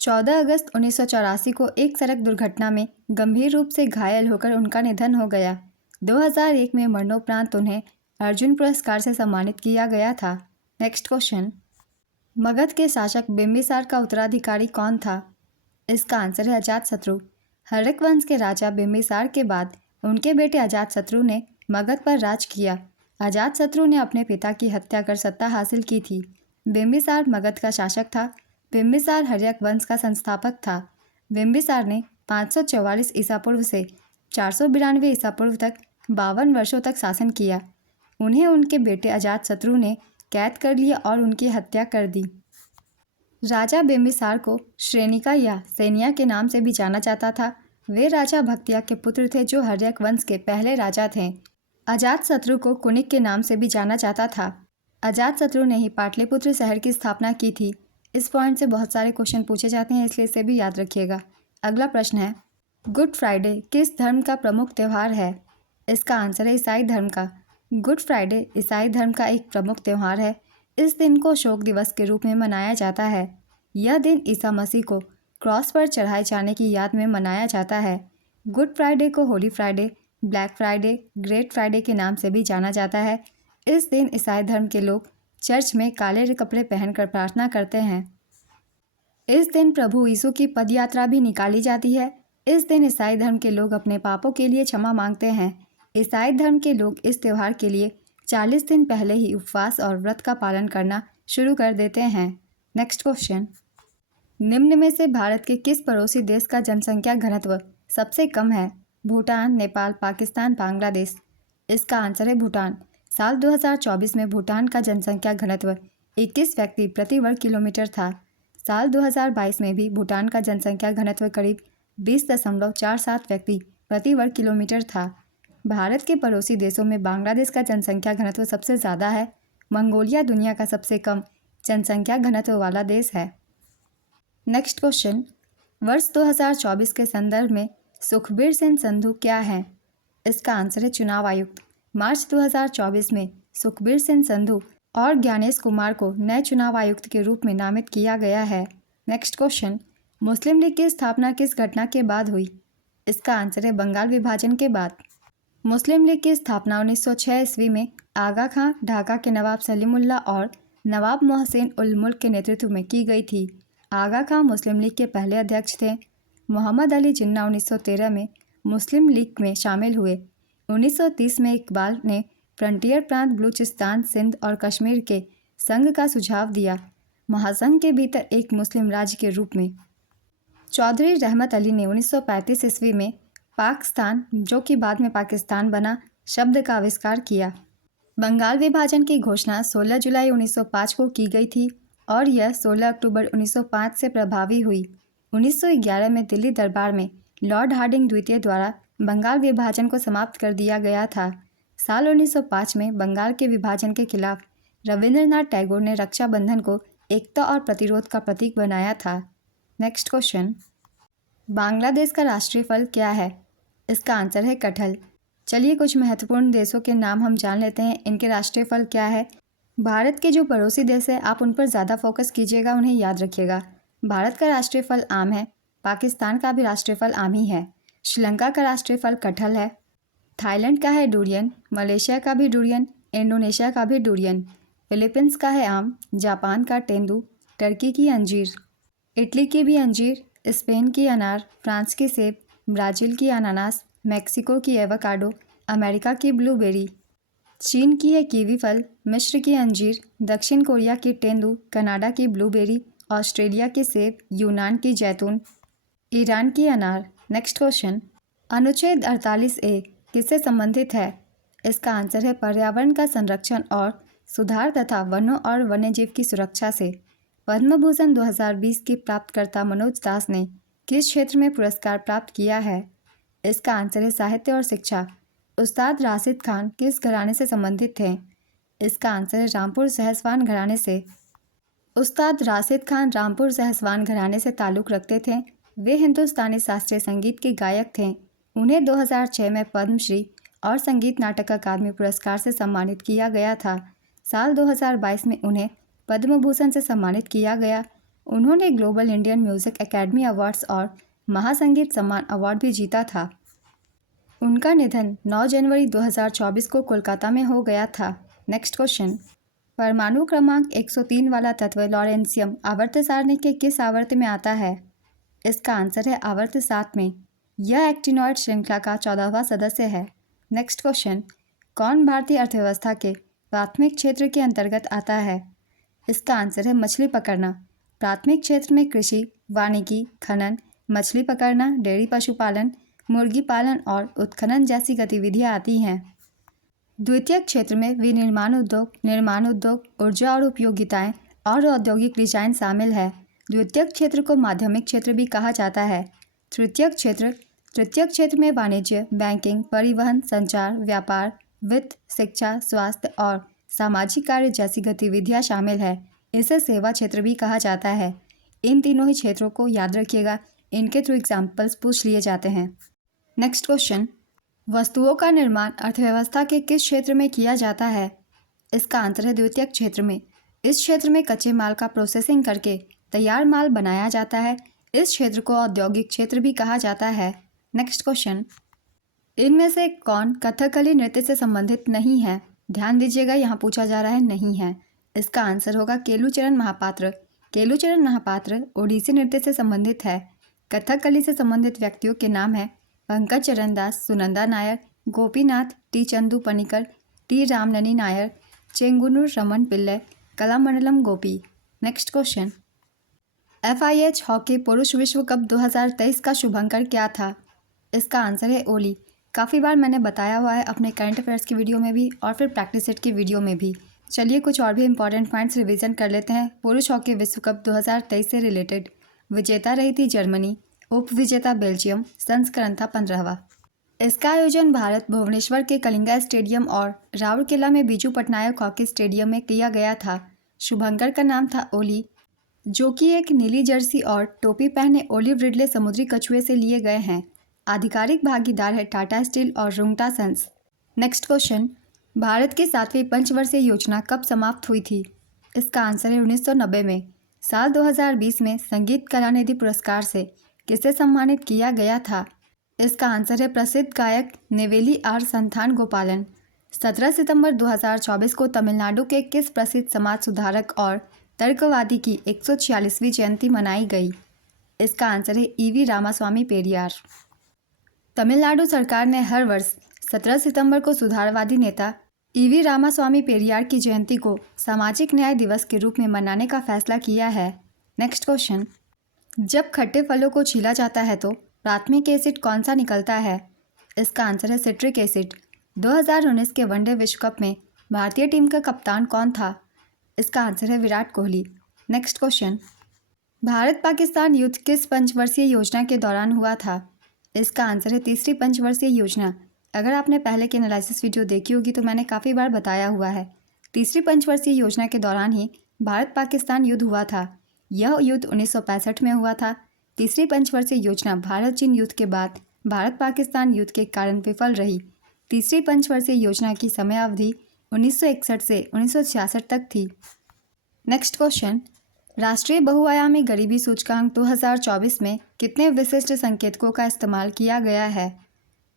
14 अगस्त 1984 को एक सड़क दुर्घटना में गंभीर रूप से घायल होकर उनका निधन हो गया। 2001 में मरणोपरांत उन्हें अर्जुन पुरस्कार से सम्मानित किया गया था। नेक्स्ट क्वेश्चन, मगध के शासक बिंबिसार का उत्तराधिकारी कौन था? इसका आंसर है अजातशत्रु। हर्यक वंश के राजा बिंबिसार के बाद उनके बेटे अजातशत्रु ने मगध पर राज किया। अजातशत्रु ने अपने पिता की हत्या कर सत्ता हासिल की थी। बिंबिसार मगध का शासक था। बिंबिसार हर्यक वंश का संस्थापक था। बिंबिसार ने 544 ईसा पूर्व से 492 ईसा पूर्व तक 52 वर्षों तक शासन किया। उन्हें उनके बेटे अजातशत्रु ने कैद कर लिया और उनकी हत्या कर दी। राजा बिंबिसार को श्रेनिका या सैनिया के नाम से भी जाना जाता था। वे राजा भक्तिया के पुत्र थे जो हर्यक वंश के पहले राजा थे। अजातशत्रु को कुनिक के नाम से भी जाना जाता था। अजातशत्रु ने ही पाटलिपुत्र शहर की स्थापना की थी। इस पॉइंट से बहुत सारे क्वेश्चन पूछे जाते हैं, इसलिए इसे भी याद रखिएगा। अगला प्रश्न है, गुड फ्राइडे किस धर्म का प्रमुख त्यौहार है? इसका आंसर है ईसाई धर्म का। गुड फ्राइडे ईसाई धर्म का एक प्रमुख त्यौहार है। इस दिन को शोक दिवस के रूप में मनाया जाता है। यह दिन ईसा मसीह को क्रॉस पर चढ़ाए जाने की याद में मनाया जाता है। गुड फ्राइडे को Holi Friday, black Friday, great Friday के नाम से भी जाना जाता है। इस दिन ईसाई धर्म के लोग चर्च में काले कपड़े पहनकर प्रार्थना करते हैं। इस दिन प्रभु यीशु की पदयात्रा भी निकाली जाती है। इस दिन ईसाई धर्म के लोग अपने पापों के लिए क्षमा मांगते हैं। ईसाई धर्म के लोग इस त्यौहार के लिए 40 दिन पहले ही उपवास और व्रत का पालन करना शुरू कर देते हैं। नेक्स्ट क्वेश्चन, निम्न में से भारत के किस पड़ोसी देश का जनसंख्या घनत्व सबसे कम है? भूटान, नेपाल, पाकिस्तान, बांग्लादेश। इसका आंसर है भूटान। साल 2024 में भूटान का जनसंख्या घनत्व 21 व्यक्ति प्रति वर्ग किलोमीटर था। साल 2022 में भी भूटान का जनसंख्या घनत्व करीब 20.47 व्यक्ति प्रति वर्ग किलोमीटर था। भारत के पड़ोसी देशों में बांग्लादेश का जनसंख्या घनत्व सबसे ज़्यादा है। मंगोलिया दुनिया का सबसे कम जनसंख्या घनत्व वाला देश है। नेक्स्ट क्वेश्चन, वर्ष 2024 के संदर्भ में सुखबीर सिंह संधू क्या है? इसका आंसर है चुनाव आयुक्त। मार्च 2024 में सुखबीर सिंह संधू और ज्ञानेश कुमार को नए चुनाव आयुक्त के रूप में नामित किया गया है। नेक्स्ट क्वेश्चन, मुस्लिम लीग की स्थापना किस घटना के बाद हुई? इसका आंसर है बंगाल विभाजन के बाद। मुस्लिम लीग की स्थापना 1906 ईस्वी में आगा खां, ढाका के नवाब सलीमुल्लाह और नवाब मोहसिन उल मुल्क के नेतृत्व में की गई थी। आगा खां मुस्लिम लीग के पहले अध्यक्ष थे। मोहम्मद अली जिन्ना 1913 में मुस्लिम लीग में शामिल हुए। 1930 में इकबाल ने फ्रंटियर प्रांत बलूचिस्तान, सिंध और कश्मीर के संघ का सुझाव दिया, महासंघ के भीतर एक मुस्लिम राज्य के रूप में। चौधरी रहमत अली ने 1935 ईस्वी में पाकिस्तान, जो कि बाद में पाकिस्तान बना, शब्द का आविष्कार किया। बंगाल विभाजन की घोषणा 16 जुलाई 1905 को की गई थी और यह 16 अक्टूबर 1905 से प्रभावी हुई। 1911 में दिल्ली दरबार में लॉर्ड हार्डिंग द्वितीय द्वारा बंगाल विभाजन को समाप्त कर दिया गया था। साल 1905 में बंगाल के विभाजन के खिलाफ रविंद्रनाथ टैगोर ने रक्षाबंधन को एकता और प्रतिरोध का प्रतीक बनाया था। नेक्स्ट क्वेश्चन, बांग्लादेश का राष्ट्रीय फल क्या है? इसका आंसर है कटहल। चलिए कुछ महत्वपूर्ण देशों के नाम हम जान लेते हैं, इनके राष्ट्रीय फल क्या है। भारत के जो पड़ोसी देश है आप उन पर ज़्यादा फोकस कीजिएगा, उन्हें याद रखिएगा। भारत का राष्ट्रीय फल आम है। पाकिस्तान का भी राष्ट्रीय फल आम ही है। श्रीलंका का राष्ट्रीय फल कटहल है। थाईलैंड का है डुरियन। मलेशिया का भी डुरियन। इंडोनेशिया का भी डुरियन। फिलीपींस का है आम। जापान का तेंदू। टर्की की अंजीर। इटली की भी अंजीर। स्पेन की अनार। फ्रांस की सेब। ब्राज़ील की अनानास। मैक्सिको की एवोकाडो। अमेरिका की ब्लूबेरी। चीन की है कीवी फल। मिस्र की अंजीर। दक्षिण कोरिया की तेंदू। कनाडा की ब्लूबेरी। ऑस्ट्रेलिया की सेब। यूनान की जैतून। ईरान की अनार। नेक्स्ट क्वेश्चन, अनुच्छेद 48A किससे संबंधित है? इसका आंसर है पर्यावरण का संरक्षण और सुधार तथा वनों और वन्यजीव की सुरक्षा से। पद्म भूषण 2020 की प्राप्तकर्ता मनोज दास ने किस क्षेत्र में पुरस्कार प्राप्त किया है? इसका आंसर है साहित्य और शिक्षा। उस्ताद राशिद खान किस घराने से संबंधित थे? इसका आंसर है रामपुर सहसवान घराने से। उस्ताद राशिद खान रामपुर सहसवान घराने से ताल्लुक़ रखते थे। वे हिंदुस्तानी शास्त्रीय संगीत के गायक थे। उन्हें 2006 में पद्मश्री और संगीत नाटक अकादमी पुरस्कार से सम्मानित किया गया था। साल 2022 में उन्हें पद्म भूषण से सम्मानित किया गया। उन्होंने global Indian music academy awards और महासंगीत सम्मान अवार्ड भी जीता था। उनका निधन 9 जनवरी 2024 को कोलकाता में हो गया था। नेक्स्ट क्वेश्चन, परमाणु क्रमांक 103 वाला तत्व लॉरेंशियम आवर्त सारणी के किस आवर्त में आता है? इसका आंसर है आवर्त 7 में। यह एक्टिनॉइड श्रृंखला का 14वां सदस्य है। नेक्स्ट क्वेश्चन, कौन भारतीय अर्थव्यवस्था के प्राथमिक क्षेत्र के अंतर्गत आता है? इसका आंसर है मछली पकड़ना। प्राथमिक क्षेत्र में कृषि, वानिकी, खनन, मछली पकड़ना, डेयरी पशुपालन, मुर्गी पालन और उत्खनन जैसी गतिविधियां आती हैं। द्वितीयक क्षेत्र में विनिर्माण उद्योग, निर्माण उद्योग, ऊर्जा और उपयोगिताएं और औद्योगिक डिजाइन शामिल है। द्वितीयक क्षेत्र को माध्यमिक क्षेत्र भी कहा जाता है। तृतीयक क्षेत्र में वाणिज्य, बैंकिंग, परिवहन, संचार, व्यापार, वित्त, शिक्षा, स्वास्थ्य और सामाजिक कार्य जैसी गतिविधियां शामिल है। इसे सेवा क्षेत्र भी कहा जाता है। इन तीनों ही क्षेत्रों को याद रखिएगा, इनके थ्रू एग्जाम्पल्स पूछ लिए जाते हैं। नेक्स्ट क्वेश्चन, वस्तुओं का निर्माण अर्थव्यवस्था के किस क्षेत्र में किया जाता है? इसका आंसर है द्वितीयक क्षेत्र में। इस क्षेत्र में कच्चे माल का प्रोसेसिंग करके तैयार माल बनाया जाता है। इस क्षेत्र को औद्योगिक क्षेत्र भी कहा जाता है। नेक्स्ट क्वेश्चन, इनमें से कौन कथकली नृत्य से संबंधित नहीं है? ध्यान दीजिएगा, यहाँ पूछा जा रहा है नहीं है। इसका आंसर होगा केलुचरण महापात्र। केलुचरण महापात्र ओडिसी नृत्य से संबंधित है। कथकली से संबंधित व्यक्तियों के नाम है पंकज चरण दास, सुनंदा नायर, गोपीनाथ टी चंदू पनिकर, टी रामननी नायर, चेंगुनूर रमन पिल्ले, कलामंडलम गोपी। नेक्स्ट क्वेश्चन, FIH हॉकी पुरुष विश्व कप 2023 का शुभंकर क्या था? इसका आंसर है ओली। काफ़ी बार मैंने बताया हुआ है अपने करंट अफेयर्स की वीडियो में भी और फिर प्रैक्टिस सेट की वीडियो में भी। चलिए कुछ और भी इंपॉर्टेंट पॉइंट्स रिवीजन कर लेते हैं पुरुष हॉकी विश्व कप 2023 से रिलेटेड। विजेता रही थी जर्मनी, उप विजेता बेल्जियम, संस्करण था 15वां। इसका आयोजन भारत भुवनेश्वर के कलिंगा स्टेडियम और राउरकेला में बीजू पटनायक हॉकी स्टेडियम में किया गया था। शुभंकर का नाम था ओली, जो कि एक नीली जर्सी और टोपी पहने ओलिव रिडले समुद्री कछुए से लिए गए हैं। आधिकारिक भागीदार है टाटा स्टील और Rungta sons. Next question, Bharat की 7वीं पंचवर्षीय योजना कब समाप्त हुई थी? इसका आंसर है 1990 में। साल 2020 में संगीत कलानिधि पुरस्कार से किसे सम्मानित किया गया था? इसका आंसर है प्रसिद्ध गायक नेवेली आर संथान गोपालन। 17 सितंबर 2024 को तमिलनाडु के किस प्रसिद्ध समाज सुधारक और तर्कवादी की 146वीं जयंती मनाई गई? इसका आंसर है EV रामास्वामी पेरियार। तमिलनाडु सरकार ने हर वर्ष 17 सितंबर को सुधारवादी नेता EV रामास्वामी पेरियार की जयंती को सामाजिक न्याय दिवस के रूप में मनाने का फैसला किया है। नेक्स्ट क्वेश्चन, जब खट्टे फलों को छीला जाता है तो प्राथमिक एसिड कौन सा निकलता है? इसका आंसर है सिट्रिक एसिड। 2019 के वनडे विश्व कप में भारतीय टीम का कप्तान कौन था? इसका आंसर है विराट कोहली। नेक्स्ट क्वेश्चन, भारत पाकिस्तान युद्ध किस पंचवर्षीय योजना के दौरान हुआ था? इसका आंसर है तीसरी पंचवर्षीय योजना। अगर आपने पहले की एनालिसिस वीडियो देखी होगी तो मैंने काफ़ी बार बताया हुआ है। तीसरी पंचवर्षीय योजना के दौरान ही भारत पाकिस्तान युद्ध हुआ था। यह युद्ध 1965 में हुआ था। तीसरी पंचवर्षीय योजना भारत चीन युद्ध के बाद भारत पाकिस्तान युद्ध के कारण विफल रही। तीसरी पंचवर्षीय योजना की समयावधि 1961 से 1966 तक थी। नेक्स्ट क्वेश्चन, राष्ट्रीय बहुआयामी गरीबी सूचकांक 2024 में कितने विशिष्ट संकेतकों का इस्तेमाल किया गया है?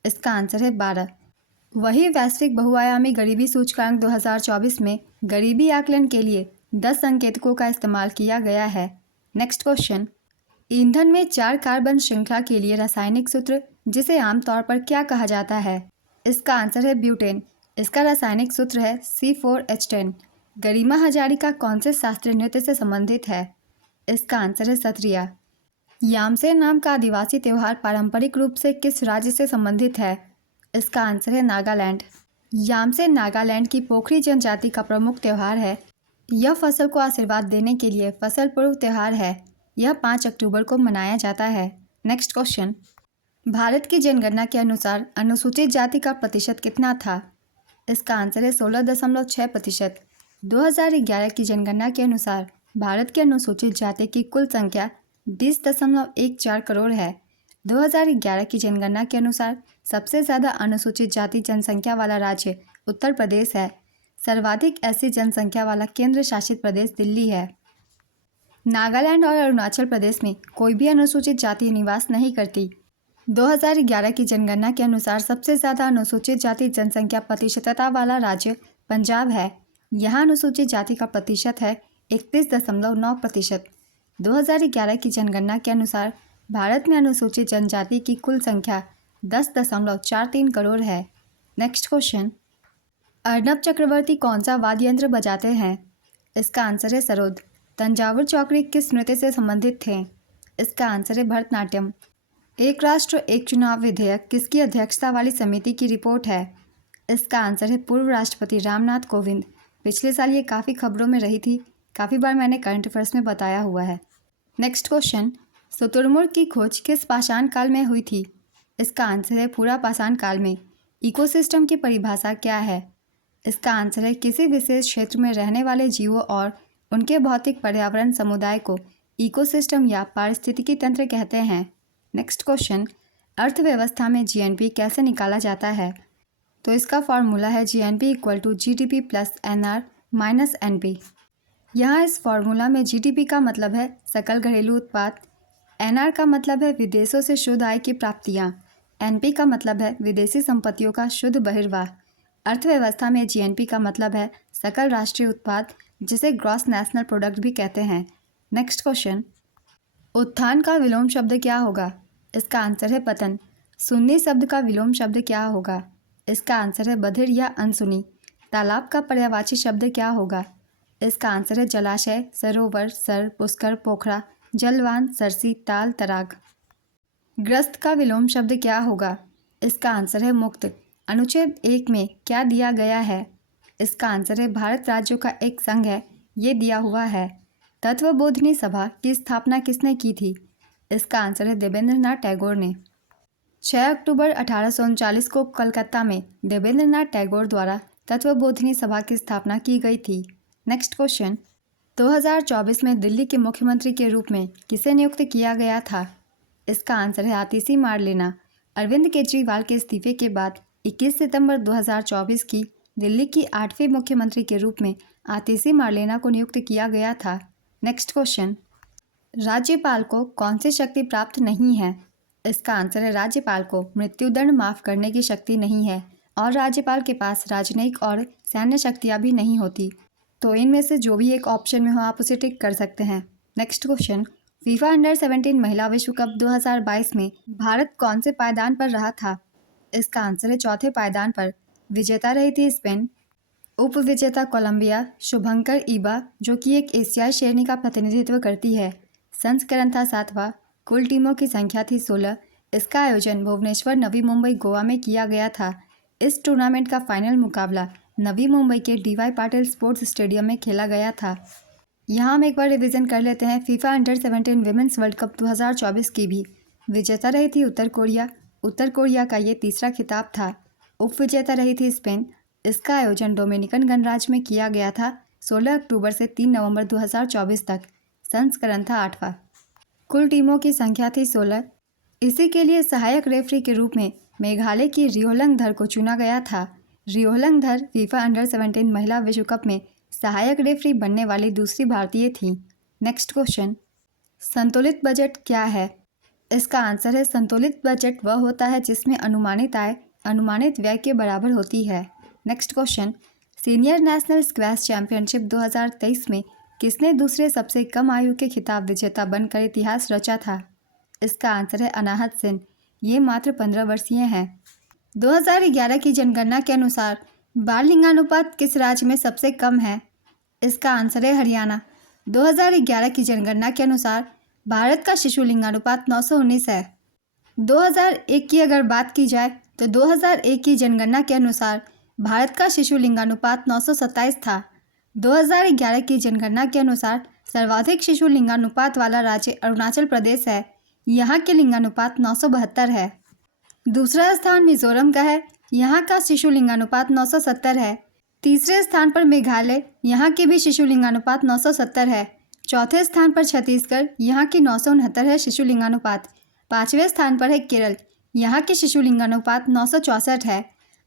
इसका आंसर है 12। वही वैश्विक बहुआयामी गरीबी सूचकांक 2024 में गरीबी आकलन के लिए 10 संकेतकों का इस्तेमाल किया गया है। नेक्स्ट क्वेश्चन, ईंधन में 4 कार्बन श्रृंखला के लिए रासायनिक सूत्र जिसे आमतौर पर क्या कहा जाता है? इसका आंसर है ब्यूटेन। इसका रासायनिक सूत्र है C4H10। गरिमा हजारिका कौन से शास्त्रीय नृत्य से संबंधित है? इसका आंसर है सत्रिया। यामसेन नाम का आदिवासी त्यौहार पारंपरिक रूप से किस राज्य से संबंधित है? इसका आंसर है नागालैंड। यामसेन नागालैंड की पोखरी जनजाति का प्रमुख त्यौहार है। यह फसल को आशीर्वाद देने के लिए फसल पूर्व त्यौहार है। यह 5 अक्टूबर को मनाया जाता है। नेक्स्ट क्वेश्चन, भारत की जनगणना के अनुसार अनुसूचित जाति का प्रतिशत कितना था? इसका आंसर है 16.6%। 2011 की जनगणना के अनुसार भारत की अनुसूचित जाति की कुल संख्या 20.14 करोड़ है। 2011 की जनगणना के अनुसार सबसे ज़्यादा अनुसूचित जाति जनसंख्या वाला राज्य उत्तर प्रदेश है। सर्वाधिक ऐसी जनसंख्या वाला केंद्र शासित प्रदेश दिल्ली है। नागालैंड और अरुणाचल प्रदेश में कोई भी अनुसूचित जाति निवास नहीं करती। 2011 की जनगणना के अनुसार सबसे ज़्यादा अनुसूचित जाति जनसंख्या प्रतिशतता वाला राज्य पंजाब है। यहाँ अनुसूचित जाति का प्रतिशत है 31.9%। 2011 की जनगणना के अनुसार भारत में अनुसूचित जनजाति की कुल संख्या 10.43 करोड़ है। नेक्स्ट क्वेश्चन, अर्नब चक्रवर्ती कौन सा वाद्य यंत्र बजाते हैं? इसका आंसर है सरोद। तंजावुर चौकड़ी किस नृत्य से संबंधित थे? इसका आंसर है भरतनाट्यम। एक राष्ट्र एक चुनाव विधेयक किसकी अध्यक्षता वाली समिति की रिपोर्ट है? इसका आंसर है पूर्व राष्ट्रपति रामनाथ कोविंद। पिछले साल ये काफ़ी खबरों में रही थी, काफ़ी बार मैंने करंट अफेयर्स में बताया हुआ है। नेक्स्ट क्वेश्चन, शुतुरमुर्ग की खोज किस पाषाण काल में हुई थी? इसका आंसर है पूरा पाषाण काल में। इकोसिस्टम की परिभाषा क्या है? इसका आंसर है किसी विशेष क्षेत्र में रहने वाले जीवों और उनके भौतिक पर्यावरण समुदाय को इकोसिस्टम या पारिस्थितिकी तंत्र कहते हैं। नेक्स्ट क्वेश्चन, अर्थव्यवस्था में जीएनपी कैसे निकाला जाता है? तो इसका फॉर्मूला है GNP equal to GDP plus NR minus NP. यहाँ इस फॉर्मूला में जीडीपी का मतलब है सकल घरेलू उत्पाद, एनआर का मतलब है विदेशों से शुद्ध आय की प्राप्तियाँ, एनपी का मतलब है विदेशी संपत्तियों का शुद्ध बहिर्वाह। अर्थव्यवस्था में जीएनपी का मतलब है सकल राष्ट्रीय उत्पाद, जिसे ग्रॉस नेशनल प्रोडक्ट भी कहते हैं। नेक्स्ट क्वेश्चन, उत्थान का विलोम शब्द क्या होगा? इसका आंसर है पतन। सुन्नी शब्द का विलोम शब्द क्या होगा? इसका आंसर है बधिर या अनसुनी। तालाब का पर्यायवाची शब्द क्या होगा? इसका आंसर है जलाशय, सरोवर, सर, पुष्कर, पोखरा, जलवान, सरसी, ताल, तराग। ग्रस्त का विलोम शब्द क्या होगा? इसका आंसर है मुक्त। अनुच्छेद 1 में क्या दिया गया है? इसका आंसर है भारत राज्यों का एक संघ है, ये दिया हुआ है। तत्वबोधिनी सभा की स्थापना किसने की थी? इसका आंसर है देवेंद्रनाथ टैगोर ने। 6 अक्टूबर 1839 को कलकत्ता में देवेंद्रनाथ टैगोर द्वारा तत्वबोधिनी सभा की स्थापना की गई थी। नेक्स्ट क्वेश्चन, 2024 में दिल्ली के मुख्यमंत्री के रूप में किसे नियुक्त किया गया था? इसका आंसर है आतिशी मार्लेना। अरविंद केजरीवाल के इस्तीफे के बाद 21 सितंबर 2024 की दिल्ली की 8वीं मुख्यमंत्री के रूप में आतिशी मार्लेना को नियुक्त किया गया था। नेक्स्ट क्वेश्चन, राज्यपाल को कौन सी शक्ति प्राप्त नहीं है? इसका आंसर है राज्यपाल को मृत्युदंड माफ़ करने की शक्ति नहीं है और राज्यपाल के पास राजनयिक और सैन्य शक्तियाँ भी नहीं होती। तो इनमें से जो भी एक ऑप्शन में हो आप उसे टिक कर सकते हैं। नेक्स्ट क्वेश्चन, फीफा अंडर 17 महिला विश्व कप 2022 में भारत कौन से पायदान पर रहा था? इसका आंसर है चौथे पायदान पर। विजेता रही थी स्पेन, उप विजेता कोलंबिया, शुभंकर ईबा जो कि एक एशियाई श्रेणी का प्रतिनिधित्व करती है। संस्करण था 7वां, कुल टीमों की संख्या थी 16। इसका आयोजन भुवनेश्वर, नवी मुंबई, गोवा में किया गया था। इस टूर्नामेंट का फाइनल मुकाबला नवी मुंबई के डीवाई पाटिल स्पोर्ट्स स्टेडियम में खेला गया था। यहाँ हम एक बार रिवीजन कर लेते हैं। FIFA under 17 women's world cup 2024 की भी विजेता रही थी उत्तर कोरिया। उत्तर कोरिया का ये तीसरा खिताब था। उप विजेता रही थी स्पेन। इसका आयोजन डोमिनिकन गणराज्य में किया गया था 16 अक्टूबर से 3 नवंबर 2024 तक। संस्करण था 8वां। कुल टीमों की संख्या थी 16। इसी के लिए सहायक रेफरी के रूप में मेघालय की रियोलंग धर को चुना गया था। रियोलंग धर फीफा अंडर 17 महिला विश्व कप में सहायक रेफरी बनने वाली दूसरी भारतीय थी। नेक्स्ट क्वेश्चन, संतुलित बजट क्या है? इसका आंसर है संतुलित बजट वह होता है जिसमें अनुमानित आय अनुमानित व्यय के बराबर होती है। Next question, senior national squash championship 2023 में किसने दूसरे सबसे कम आयु के खिताब विजेता बनकर इतिहास रचा था? इसका आंसर है अनाहत सेन। ये मात्र 15 वर्षीय हैं। 2011 की जनगणना के अनुसार बाल लिंगानुपात किस राज्य में सबसे कम है? इसका आंसर है हरियाणा। 2011 की जनगणना के अनुसार भारत का शिशु लिंगानुपात 919 है। 2001 की अगर बात की जाए तो 2001 की जनगणना के अनुसार भारत का शिशु लिंगानुपात 927 था। 2011 की जनगणना के अनुसार सर्वाधिक शिशु लिंगानुपात वाला राज्य अरुणाचल प्रदेश है। यहाँ के लिंगानुपात 972 है। दूसरा स्थान मिजोरम का है। यहाँ का शिशु लिंगानुपात 970 है। तीसरे स्थान पर मेघालय, यहाँ के भी शिशु लिंगानुपात 970 है। चौथे स्थान पर छत्तीसगढ़, यहाँ की 969 है शिशु लिंगानुपात। 5वें स्थान पर है केरल, यहाँ के शिशु लिंगानुपात 964 है।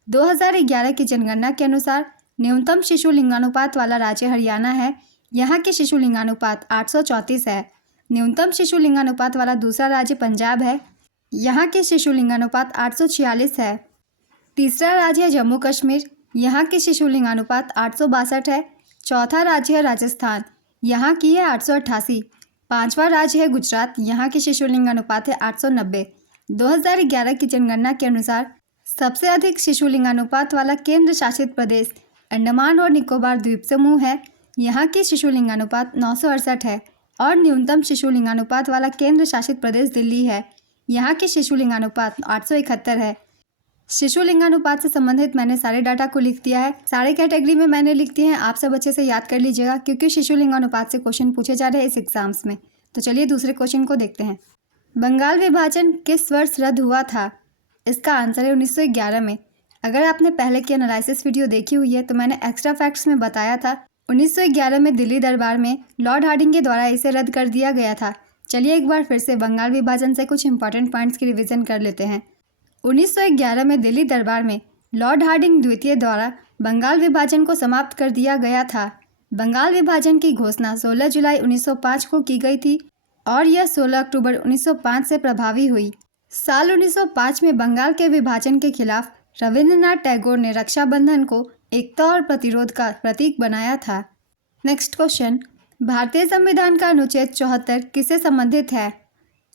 2011 की जनगणना के अनुसार न्यूनतम शिशु लिंगानुपात वाला राज्य हरियाणा है। यहाँ के शिशु लिंगानुपात 834 है। न्यूनतम शिशु लिंगानुपात वाला दूसरा राज्य पंजाब है। यहाँ के शिशु लिंगानुपात 846 है। तीसरा राज्य है जम्मू कश्मीर, यहाँ के शिशु लिंगानुपात 862 है। चौथा राज्य है राजस्थान, यहाँ की है 888। पांचवा राज्य है गुजरात, यहाँ की शिशु लिंगानुपात है 890। 2011 की जनगणना के अनुसार सबसे अधिक शिशु लिंगानुपात वाला केंद्र शासित प्रदेश अंडमान और निकोबार द्वीप समूह है। यहाँ की शिशु लिंगानुपात 968 है और न्यूनतम शिशु लिंगानुपात वाला केंद्र शासित प्रदेश दिल्ली है। यहाँ की शिशु लिंगानुपात 871 है। शिशु लिंगानुपात से संबंधित मैंने सारे डाटा को लिख दिया है, सारे कैटेगरी में मैंने लिख दिए हैं। आप सब अच्छे से याद कर लीजिएगा क्योंकि शिशु लिंगानुपात से क्वेश्चन पूछे जा रहे हैं इस एग्जाम्स में। तो चलिए दूसरे क्वेश्चन को देखते हैं। बंगाल विभाजन किस वर्ष रद्द हुआ था? इसका आंसर है 1911 में। अगर आपने पहले की एनालिसिस वीडियो देखी हुई है तो मैंने एक्स्ट्रा फैक्ट्स में बताया था 1911 में दिल्ली दरबार में लॉर्ड हार्डिंग के द्वारा इसे रद्द कर दिया गया था। चलिए एक बार फिर से बंगाल विभाजन से कुछ इंपॉर्टेंट पॉइंट्स की रिवीजन कर लेते हैं। 1911 में दिल्ली दरबार में लॉर्ड हार्डिंग द्वितीय द्वारा बंगाल विभाजन को समाप्त कर दिया गया था। बंगाल विभाजन की घोषणा 16 जुलाई 1905 को की गई थी और यह 16 अक्टूबर 1905 से प्रभावी हुई। साल 1905 में बंगाल के विभाजन के खिलाफ रविंद्रनाथ टैगोर ने रक्षाबंधन को एकता और प्रतिरोध का प्रतीक बनाया था। नेक्स्ट क्वेश्चन, भारतीय संविधान का अनुच्छेद 74 किससे संबंधित है?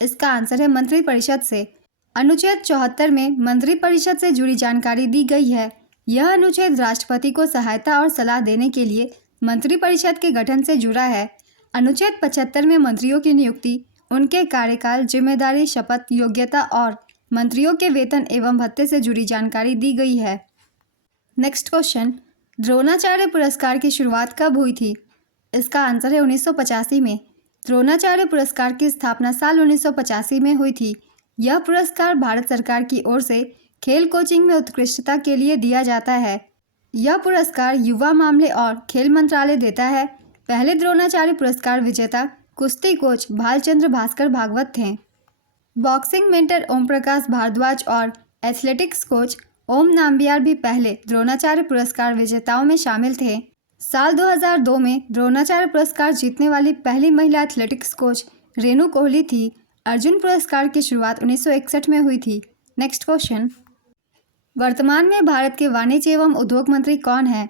इसका आंसर है मंत्रिपरिषद से। अनुच्छेद 74 में मंत्रिपरिषद से जुड़ी जानकारी दी गई है। यह अनुच्छेद राष्ट्रपति को सहायता और सलाह देने के लिए मंत्रिपरिषद के गठन से जुड़ा है। अनुच्छेद 75 में मंत्रियों की नियुक्ति, उनके कार्यकाल, जिम्मेदारी, शपथ, योग्यता और मंत्रियों के वेतन एवं भत्ते से जुड़ी जानकारी दी गई है। नेक्स्ट क्वेश्चन, द्रोणाचार्य पुरस्कार की शुरुआत कब हुई थी? इसका आंसर है 1985 में। द्रोणाचार्य पुरस्कार की स्थापना साल 1985 में हुई थी। यह पुरस्कार भारत सरकार की ओर से खेल कोचिंग में उत्कृष्टता के लिए दिया जाता है। यह पुरस्कार युवा मामले और खेल मंत्रालय देता है। पहले द्रोणाचार्य पुरस्कार विजेता कुश्ती कोच भालचंद्र भास्कर भागवत थे। बॉक्सिंग मेंटर ओम प्रकाश भारद्वाज और एथलेटिक्स कोच ओम नाम्बियार भी पहले द्रोणाचार्य पुरस्कार विजेताओं में शामिल थे। साल 2002 में द्रोणाचार्य पुरस्कार जीतने वाली पहली महिला एथलेटिक्स कोच रेणु कोहली थी। अर्जुन पुरस्कार की शुरुआत 1961 में हुई थी। नेक्स्ट क्वेश्चन, वर्तमान में भारत के वाणिज्य एवं उद्योग मंत्री कौन है?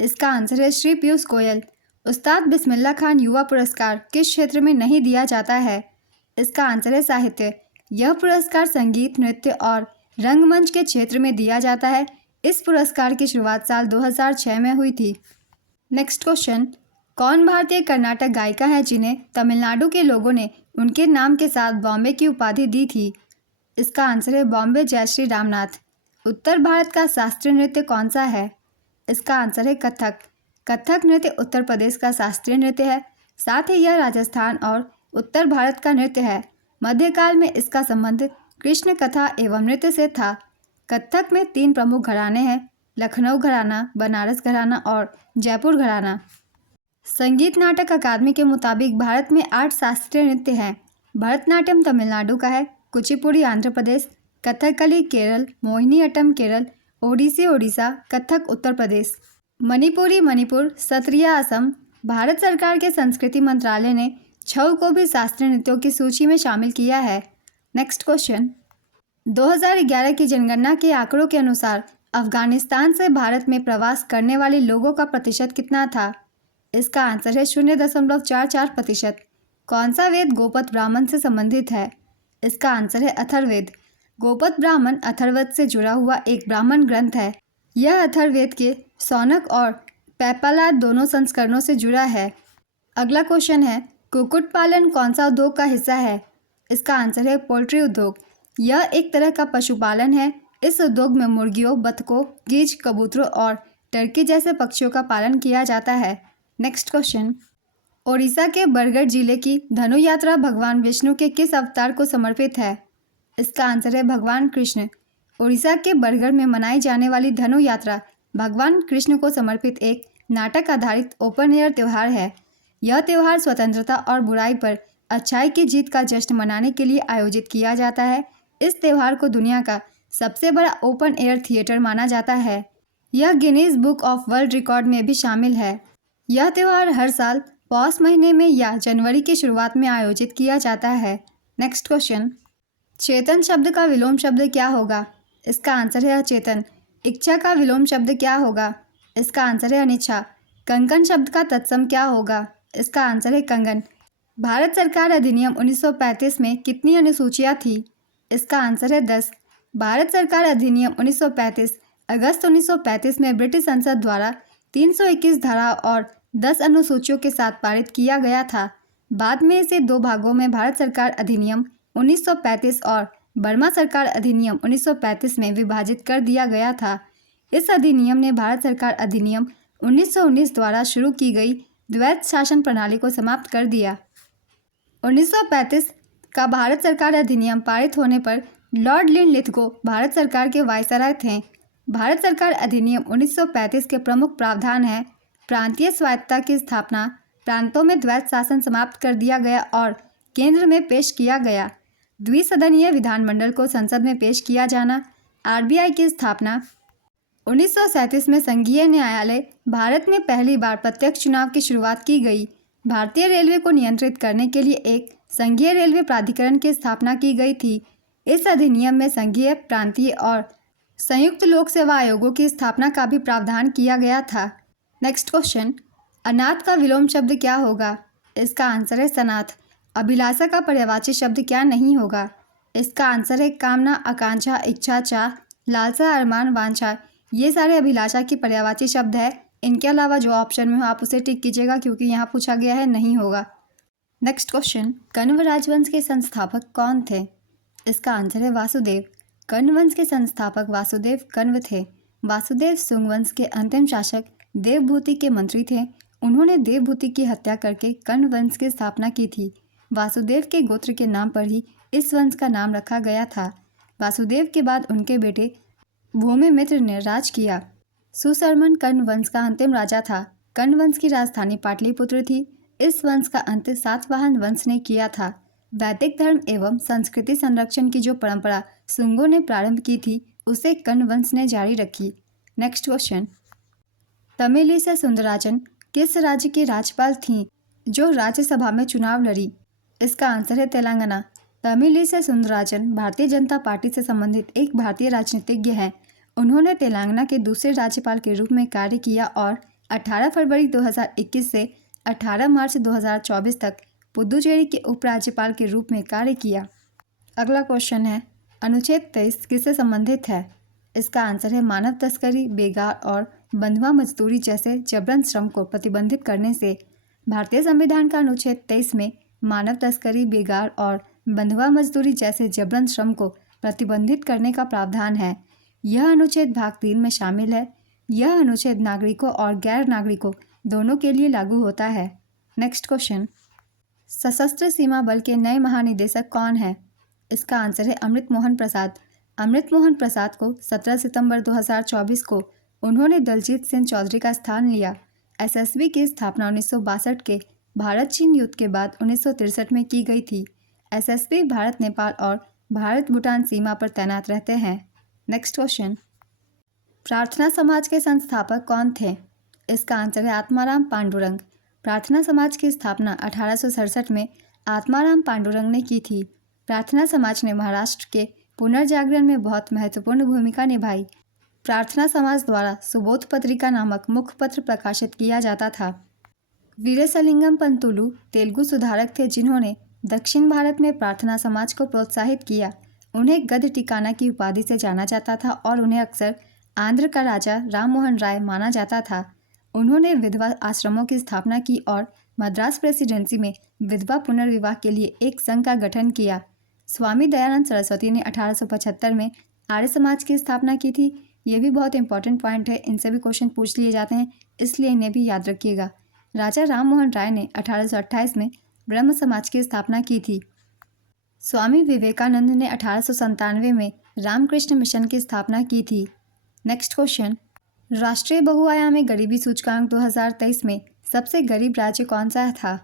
इसका आंसर है श्री पीयूष गोयल। उस्ताद बिस्मिल्लाह खान युवा पुरस्कार किस क्षेत्र में नहीं दिया जाता है? इसका आंसर है साहित्य। यह पुरस्कार संगीत, नृत्य और रंगमंच के क्षेत्र में दिया जाता है। इस पुरस्कार की शुरुआत साल 2006 में हुई थी। नेक्स्ट क्वेश्चन, कौन भारतीय कर्नाटक गायिका है जिन्हें तमिलनाडु के लोगों ने उनके नाम के साथ बॉम्बे की उपाधि दी थी? इसका आंसर है बॉम्बे जयश्री रामनाथ। उत्तर भारत का शास्त्रीय नृत्य कौन सा है? इसका आंसर है कथक। कथक नृत्य उत्तर प्रदेश का शास्त्रीय नृत्य है। साथ ही यह राजस्थान और उत्तर भारत का नृत्य है। मध्यकाल में इसका संबंध कृष्ण कथा एवं नृत्य से था। कथक में 3 प्रमुख घराने हैं, लखनऊ घराना, बनारस घराना और जयपुर घराना। संगीत नाटक अकादमी के मुताबिक भारत में 8 शास्त्रीय नृत्य हैं। भरतनाट्यम तमिलनाडु का है, कुचिपुड़ी आंध्र प्रदेश, कथकली केरल, मोहिनीअट्टम केरल, ओडिसी ओडिशा, कथक उत्तर प्रदेश, मणिपुरी मणिपुर, सत्रिया असम। भारत सरकार के संस्कृति मंत्रालय ने छऊ को भी शास्त्रीय नृत्यों की सूची में शामिल किया है। नेक्स्ट क्वेश्चन, 2011 की जनगणना के आंकड़ों के अनुसार अफगानिस्तान से भारत में प्रवास करने वाले लोगों का प्रतिशत कितना था? इसका आंसर है 0.44%। कौन सा वेद गोपद ब्राह्मण से संबंधित है? इसका आंसर है अथर्ववेद। गोपद ब्राह्मण अथर्ववेद से जुड़ा हुआ एक ब्राह्मण ग्रंथ है। यह अथर्ववेद के सौनक और पैपालाद दोनों संस्करणों से जुड़ा है। अगला क्वेश्चन है, कुक्कुट पालन कौन सा उद्योग का हिस्सा है? इसका आंसर है पोल्ट्री उद्योग। यह एक तरह का पशुपालन है। इस उद्योग में मुर्गियों, बतखों, गीज, कबूतरों और टर्की जैसे पक्षियों का पालन किया जाता है। नेक्स्ट क्वेश्चन, ओडिशा के बरगढ़ जिले की धनु यात्रा भगवान विष्णु के किस अवतार को समर्पित है? इसका आंसर है भगवान कृष्ण। ओडिशा के बरगढ़ में मनाई जाने वाली धनु यात्रा भगवान कृष्ण को समर्पित एक नाटक आधारित ओपन एयर त्यौहार है। यह त्यौहार स्वतंत्रता और बुराई पर अच्छाई की जीत का जश्न मनाने के लिए आयोजित किया जाता है। इस त्यौहार को दुनिया का सबसे बड़ा ओपन एयर थिएटर माना जाता है। यह Guinness book of world record में भी शामिल है। यह त्यौहार हर साल पौष महीने में या जनवरी की शुरुआत में आयोजित किया जाता है। नेक्स्ट क्वेश्चन, चेतन शब्द का विलोम शब्द क्या होगा? इसका आंसर है अचेतन। इच्छा का विलोम शब्द क्या होगा? इसका आंसर है अनिच्छा। कंकन शब्द का तत्सम क्या होगा? इसका आंसर है कंगन। भारत सरकार अधिनियम 1935 में कितनी अनुसूचियाँ थी? इसका आंसर है 10। भारत सरकार अधिनियम 1935 अगस्त 1935 में ब्रिटिश संसद द्वारा 321 धारा और 10 अनुसूचियों के साथ पारित किया गया था। बाद में इसे 2 भागों में भारत सरकार अधिनियम 1935 और बर्मा सरकार अधिनियम 1935 में विभाजित कर दिया गया था। इस अधिनियम ने भारत सरकार अधिनियम 1919 द्वारा शुरू की गई द्वैध शासन प्रणाली को समाप्त कर दिया। 1935 का भारत सरकार अधिनियम पारित होने पर लॉर्ड लिनलिथगो भारत सरकार के वायसराय थे। भारत सरकार अधिनियम 1935 के प्रमुख प्रावधान हैं: प्रांतीय स्वायत्तता की स्थापना, प्रांतों में द्वैध शासन समाप्त कर दिया गया और केंद्र में पेश किया गया, द्विसदनीय विधानमंडल को संसद में पेश किया जाना, आरबीआई की स्थापना। 1937 में संघीय न्यायालय भारत में पहली बार प्रत्यक्ष चुनाव की शुरुआत की गई। भारतीय रेलवे को नियंत्रित करने के लिए एक संघीय रेलवे प्राधिकरण की स्थापना की गई थी। इस अधिनियम में संघीय, प्रांतीय और संयुक्त लोक सेवा आयोगों की स्थापना का भी प्रावधान किया गया था। नेक्स्ट क्वेश्चन, अनाथ का विलोम शब्द क्या होगा? इसका आंसर है सनाथ। अभिलाषा का पर्यायवाची शब्द क्या नहीं होगा? इसका आंसर है कामना, आकांक्षा, इच्छा, चाह, लालसा, अरमान, वांछा। ये सारे अभिलाषा की पर्यायवाची शब्द है। इनके अलावा जो ऑप्शन में हो आप उसे टिक कीजिएगा, क्योंकि यहाँ पूछा गया है नहीं होगा। नेक्स्ट क्वेश्चन, कण्व राजवंश के संस्थापक कौन थे? इसका आंसर है वासुदेव। कण्व वंश के संस्थापक वासुदेव कण्व थे। वासुदेव शुंग वंश के अंतिम शासक देवभूति के मंत्री थे। उन्होंने देवभूति की हत्या करके कण्व वंश की स्थापना की थी। वासुदेव के गोत्र के नाम पर ही इस वंश का नाम रखा गया था। वासुदेव के बाद उनके बेटे भूमिमित्र ने राज किया। सुशर्मन कण्व वंश का अंतिम राजा था। कण्व वंश की राजधानी पाटलिपुत्र थी। इस वंश का अंत सातवाहन वंश ने किया था। वैदिक धर्म एवं संस्कृति संरक्षण की जो परंपरा शुंगों ने प्रारंभ की थी, उसे कण्व वंश ने जारी रखी। नेक्स्ट क्वेश्चन, तमिलिसै सुंदराजन किस राज्य की राज्यपाल थीं जो राज्यसभा में चुनाव लड़ी? इसका आंसर है तेलंगाना। तमिलिसै सुंदराजन भारतीय जनता पार्टी से संबंधित एक भारतीय राजनीतिज्ञ हैं। उन्होंने तेलंगाना के दूसरे राज्यपाल के रूप में कार्य किया और 18 फरवरी 2021 से 18 मार्च 2024 तक पुदुचेरी के उपराज्यपाल के रूप में कार्य किया। अगला क्वेश्चन है, अनुच्छेद 23 किससे संबंधित है? इसका आंसर है मानव तस्करी, बेगार और बंधुआ मजदूरी जैसे जबरन श्रम को प्रतिबंधित करने से। भारतीय संविधान का अनुच्छेद 23 में मानव तस्करी, बेगार और बंधुआ मजदूरी जैसे जबरन श्रम को प्रतिबंधित करने का प्रावधान है। यह अनुच्छेद भाग 3 में शामिल है। यह अनुच्छेद नागरिकों और गैर नागरिकों दोनों के लिए लागू होता है। नेक्स्ट क्वेश्चन, सशस्त्र सीमा बल के नए महानिदेशक कौन है? इसका आंसर है अमृत मोहन प्रसाद। अमृत मोहन प्रसाद को 17 सितंबर 2024 को उन्होंने दलजीत सिंह चौधरी का स्थान लिया। एसएसबी की स्थापना 1962 के भारत चीन युद्ध के बाद 1963 में की गई थी। एसएसबी भारत नेपाल और भारत भूटान सीमा पर तैनात रहते हैं। नेक्स्ट क्वेश्चन, प्रार्थना समाज के संस्थापक कौन थे? इसका आंसर है आत्माराम पांडुरंग। प्रार्थना समाज की स्थापना 1867 में आत्माराम पांडुरंग ने की थी। प्रार्थना समाज ने महाराष्ट्र के पुनर्जागरण में बहुत महत्वपूर्ण भूमिका निभाई। प्रार्थना समाज द्वारा सुबोध पत्रिका नामक मुख्य पत्र प्रकाशित किया जाता था। वीरेशलिंगम पंतुलु तेलुगु सुधारक थे जिन्होंने दक्षिण भारत में प्रार्थना समाज को प्रोत्साहित किया। उन्हें गद्य टिकाना की उपाधि से जाना जाता था और उन्हें अक्सर आंध्र का राजा राममोहन राय माना जाता था। उन्होंने विधवा आश्रमों की स्थापना की और मद्रास प्रेसिडेंसी में विधवा पुनर्विवाह के लिए एक संघ का गठन किया। स्वामी दयानंद सरस्वती ने 1875 में आर्य समाज की स्थापना की थी। ये भी बहुत इंपॉर्टेंट पॉइंट है, इनसे भी क्वेश्चन पूछ लिए जाते हैं, इसलिए इन्हें भी याद रखिएगा। राजा राममोहन राय ने 1828 में ब्रह्म समाज की स्थापना की थी। स्वामी विवेकानंद ने 1897 में रामकृष्ण मिशन की स्थापना की थी। नेक्स्ट क्वेश्चन, राष्ट्रीय बहुआयामी गरीबी सूचकांक 2023 में सबसे गरीब राज्य कौन सा था?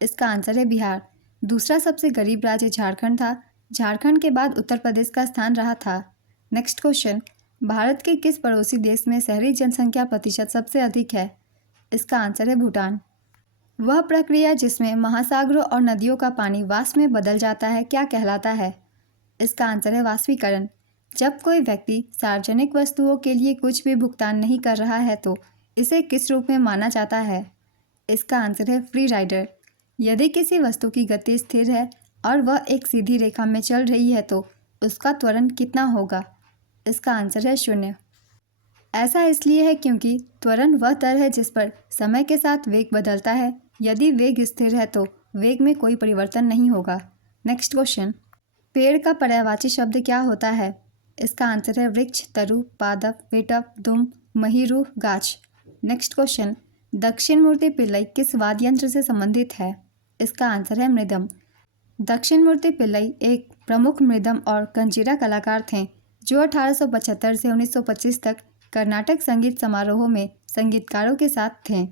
इसका आंसर है बिहार। दूसरा सबसे गरीब राज्य झारखंड था। झारखंड के बाद उत्तर प्रदेश का स्थान रहा था। नेक्स्ट क्वेश्चन, भारत के किस पड़ोसी देश में शहरी जनसंख्या प्रतिशत सबसे अधिक है? इसका आंसर है भूटान। वह प्रक्रिया जिसमें महासागरों और नदियों का पानी वाष्प में बदल जाता है क्या कहलाता है? इसका आंसर है वाष्पीकरण। जब कोई व्यक्ति सार्वजनिक वस्तुओं के लिए कुछ भी भुगतान नहीं कर रहा है तो इसे किस रूप में माना जाता है? इसका आंसर है फ्री राइडर। यदि किसी वस्तु की गति स्थिर है और वह एक सीधी रेखा में चल रही है तो उसका त्वरण कितना होगा? इसका आंसर है 0। ऐसा इसलिए है क्योंकि त्वरण वह दर है जिस पर समय के साथ वेग बदलता है। यदि वेग स्थिर है तो वेग में कोई परिवर्तन नहीं होगा। नेक्स्ट क्वेश्चन, पेड़ का पर्यायवाची शब्द क्या होता है? इसका आंसर है वृक्ष, तरु, पादप, वेटप, दुम, महिरू, गाछ। नेक्स्ट क्वेश्चन, दक्षिण मूर्ति पिल्लई किस वाद्य यंत्र से संबंधित है? इसका आंसर है मृदम। दक्षिण मूर्ति पिल्लई एक प्रमुख मृदम और कंजीरा कलाकार थे जो 1875 से 1925 तक कर्नाटक संगीत समारोहों में संगीतकारों के साथ थे।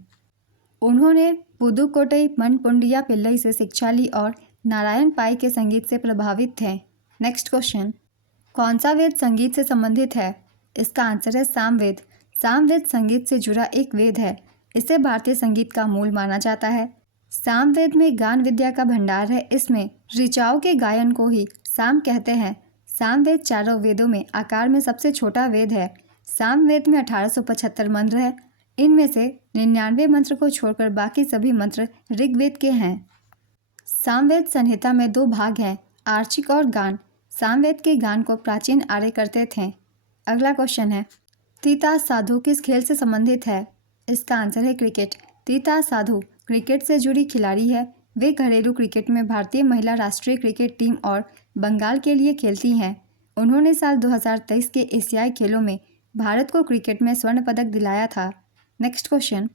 उन्होंने पुदुकोट्टई मनपुंडिया पिल्लई से शिक्षा ली और नारायण पाई के संगीत से प्रभावित थे। नेक्स्ट क्वेश्चन, कौन सा वेद संगीत से संबंधित है? इसका आंसर है सामवेद। सामवेद संगीत से जुड़ा एक वेद है। इसे भारतीय संगीत का मूल माना जाता है। सामवेद में गान विद्या का भंडार है। इसमें ऋचाओं के गायन को ही साम कहते हैं। सामवेद चारों वेदों में आकार में सबसे छोटा वेद है। सामवेद में 1875 मंत्र है। इनमें से 99 मंत्र को छोड़कर बाकी सभी मंत्र ऋग्वेद के हैं। सामवेद संहिता में 2 भाग हैं, आर्चिक और गान। सामवेद के गान को प्राचीन आर्य करते थे। अगला क्वेश्चन है, तीता साधु किस खेल से संबंधित है? इसका आंसर है क्रिकेट। तीता साधु क्रिकेट से जुड़ी खिलाड़ी है। वे घरेलू क्रिकेट में भारतीय महिला राष्ट्रीय क्रिकेट टीम और बंगाल के लिए खेलती हैं। उन्होंने साल 2023 के एशियाई खेलों में भारत को क्रिकेट में स्वर्ण पदक दिलाया था। नेक्स्ट क्वेश्चन,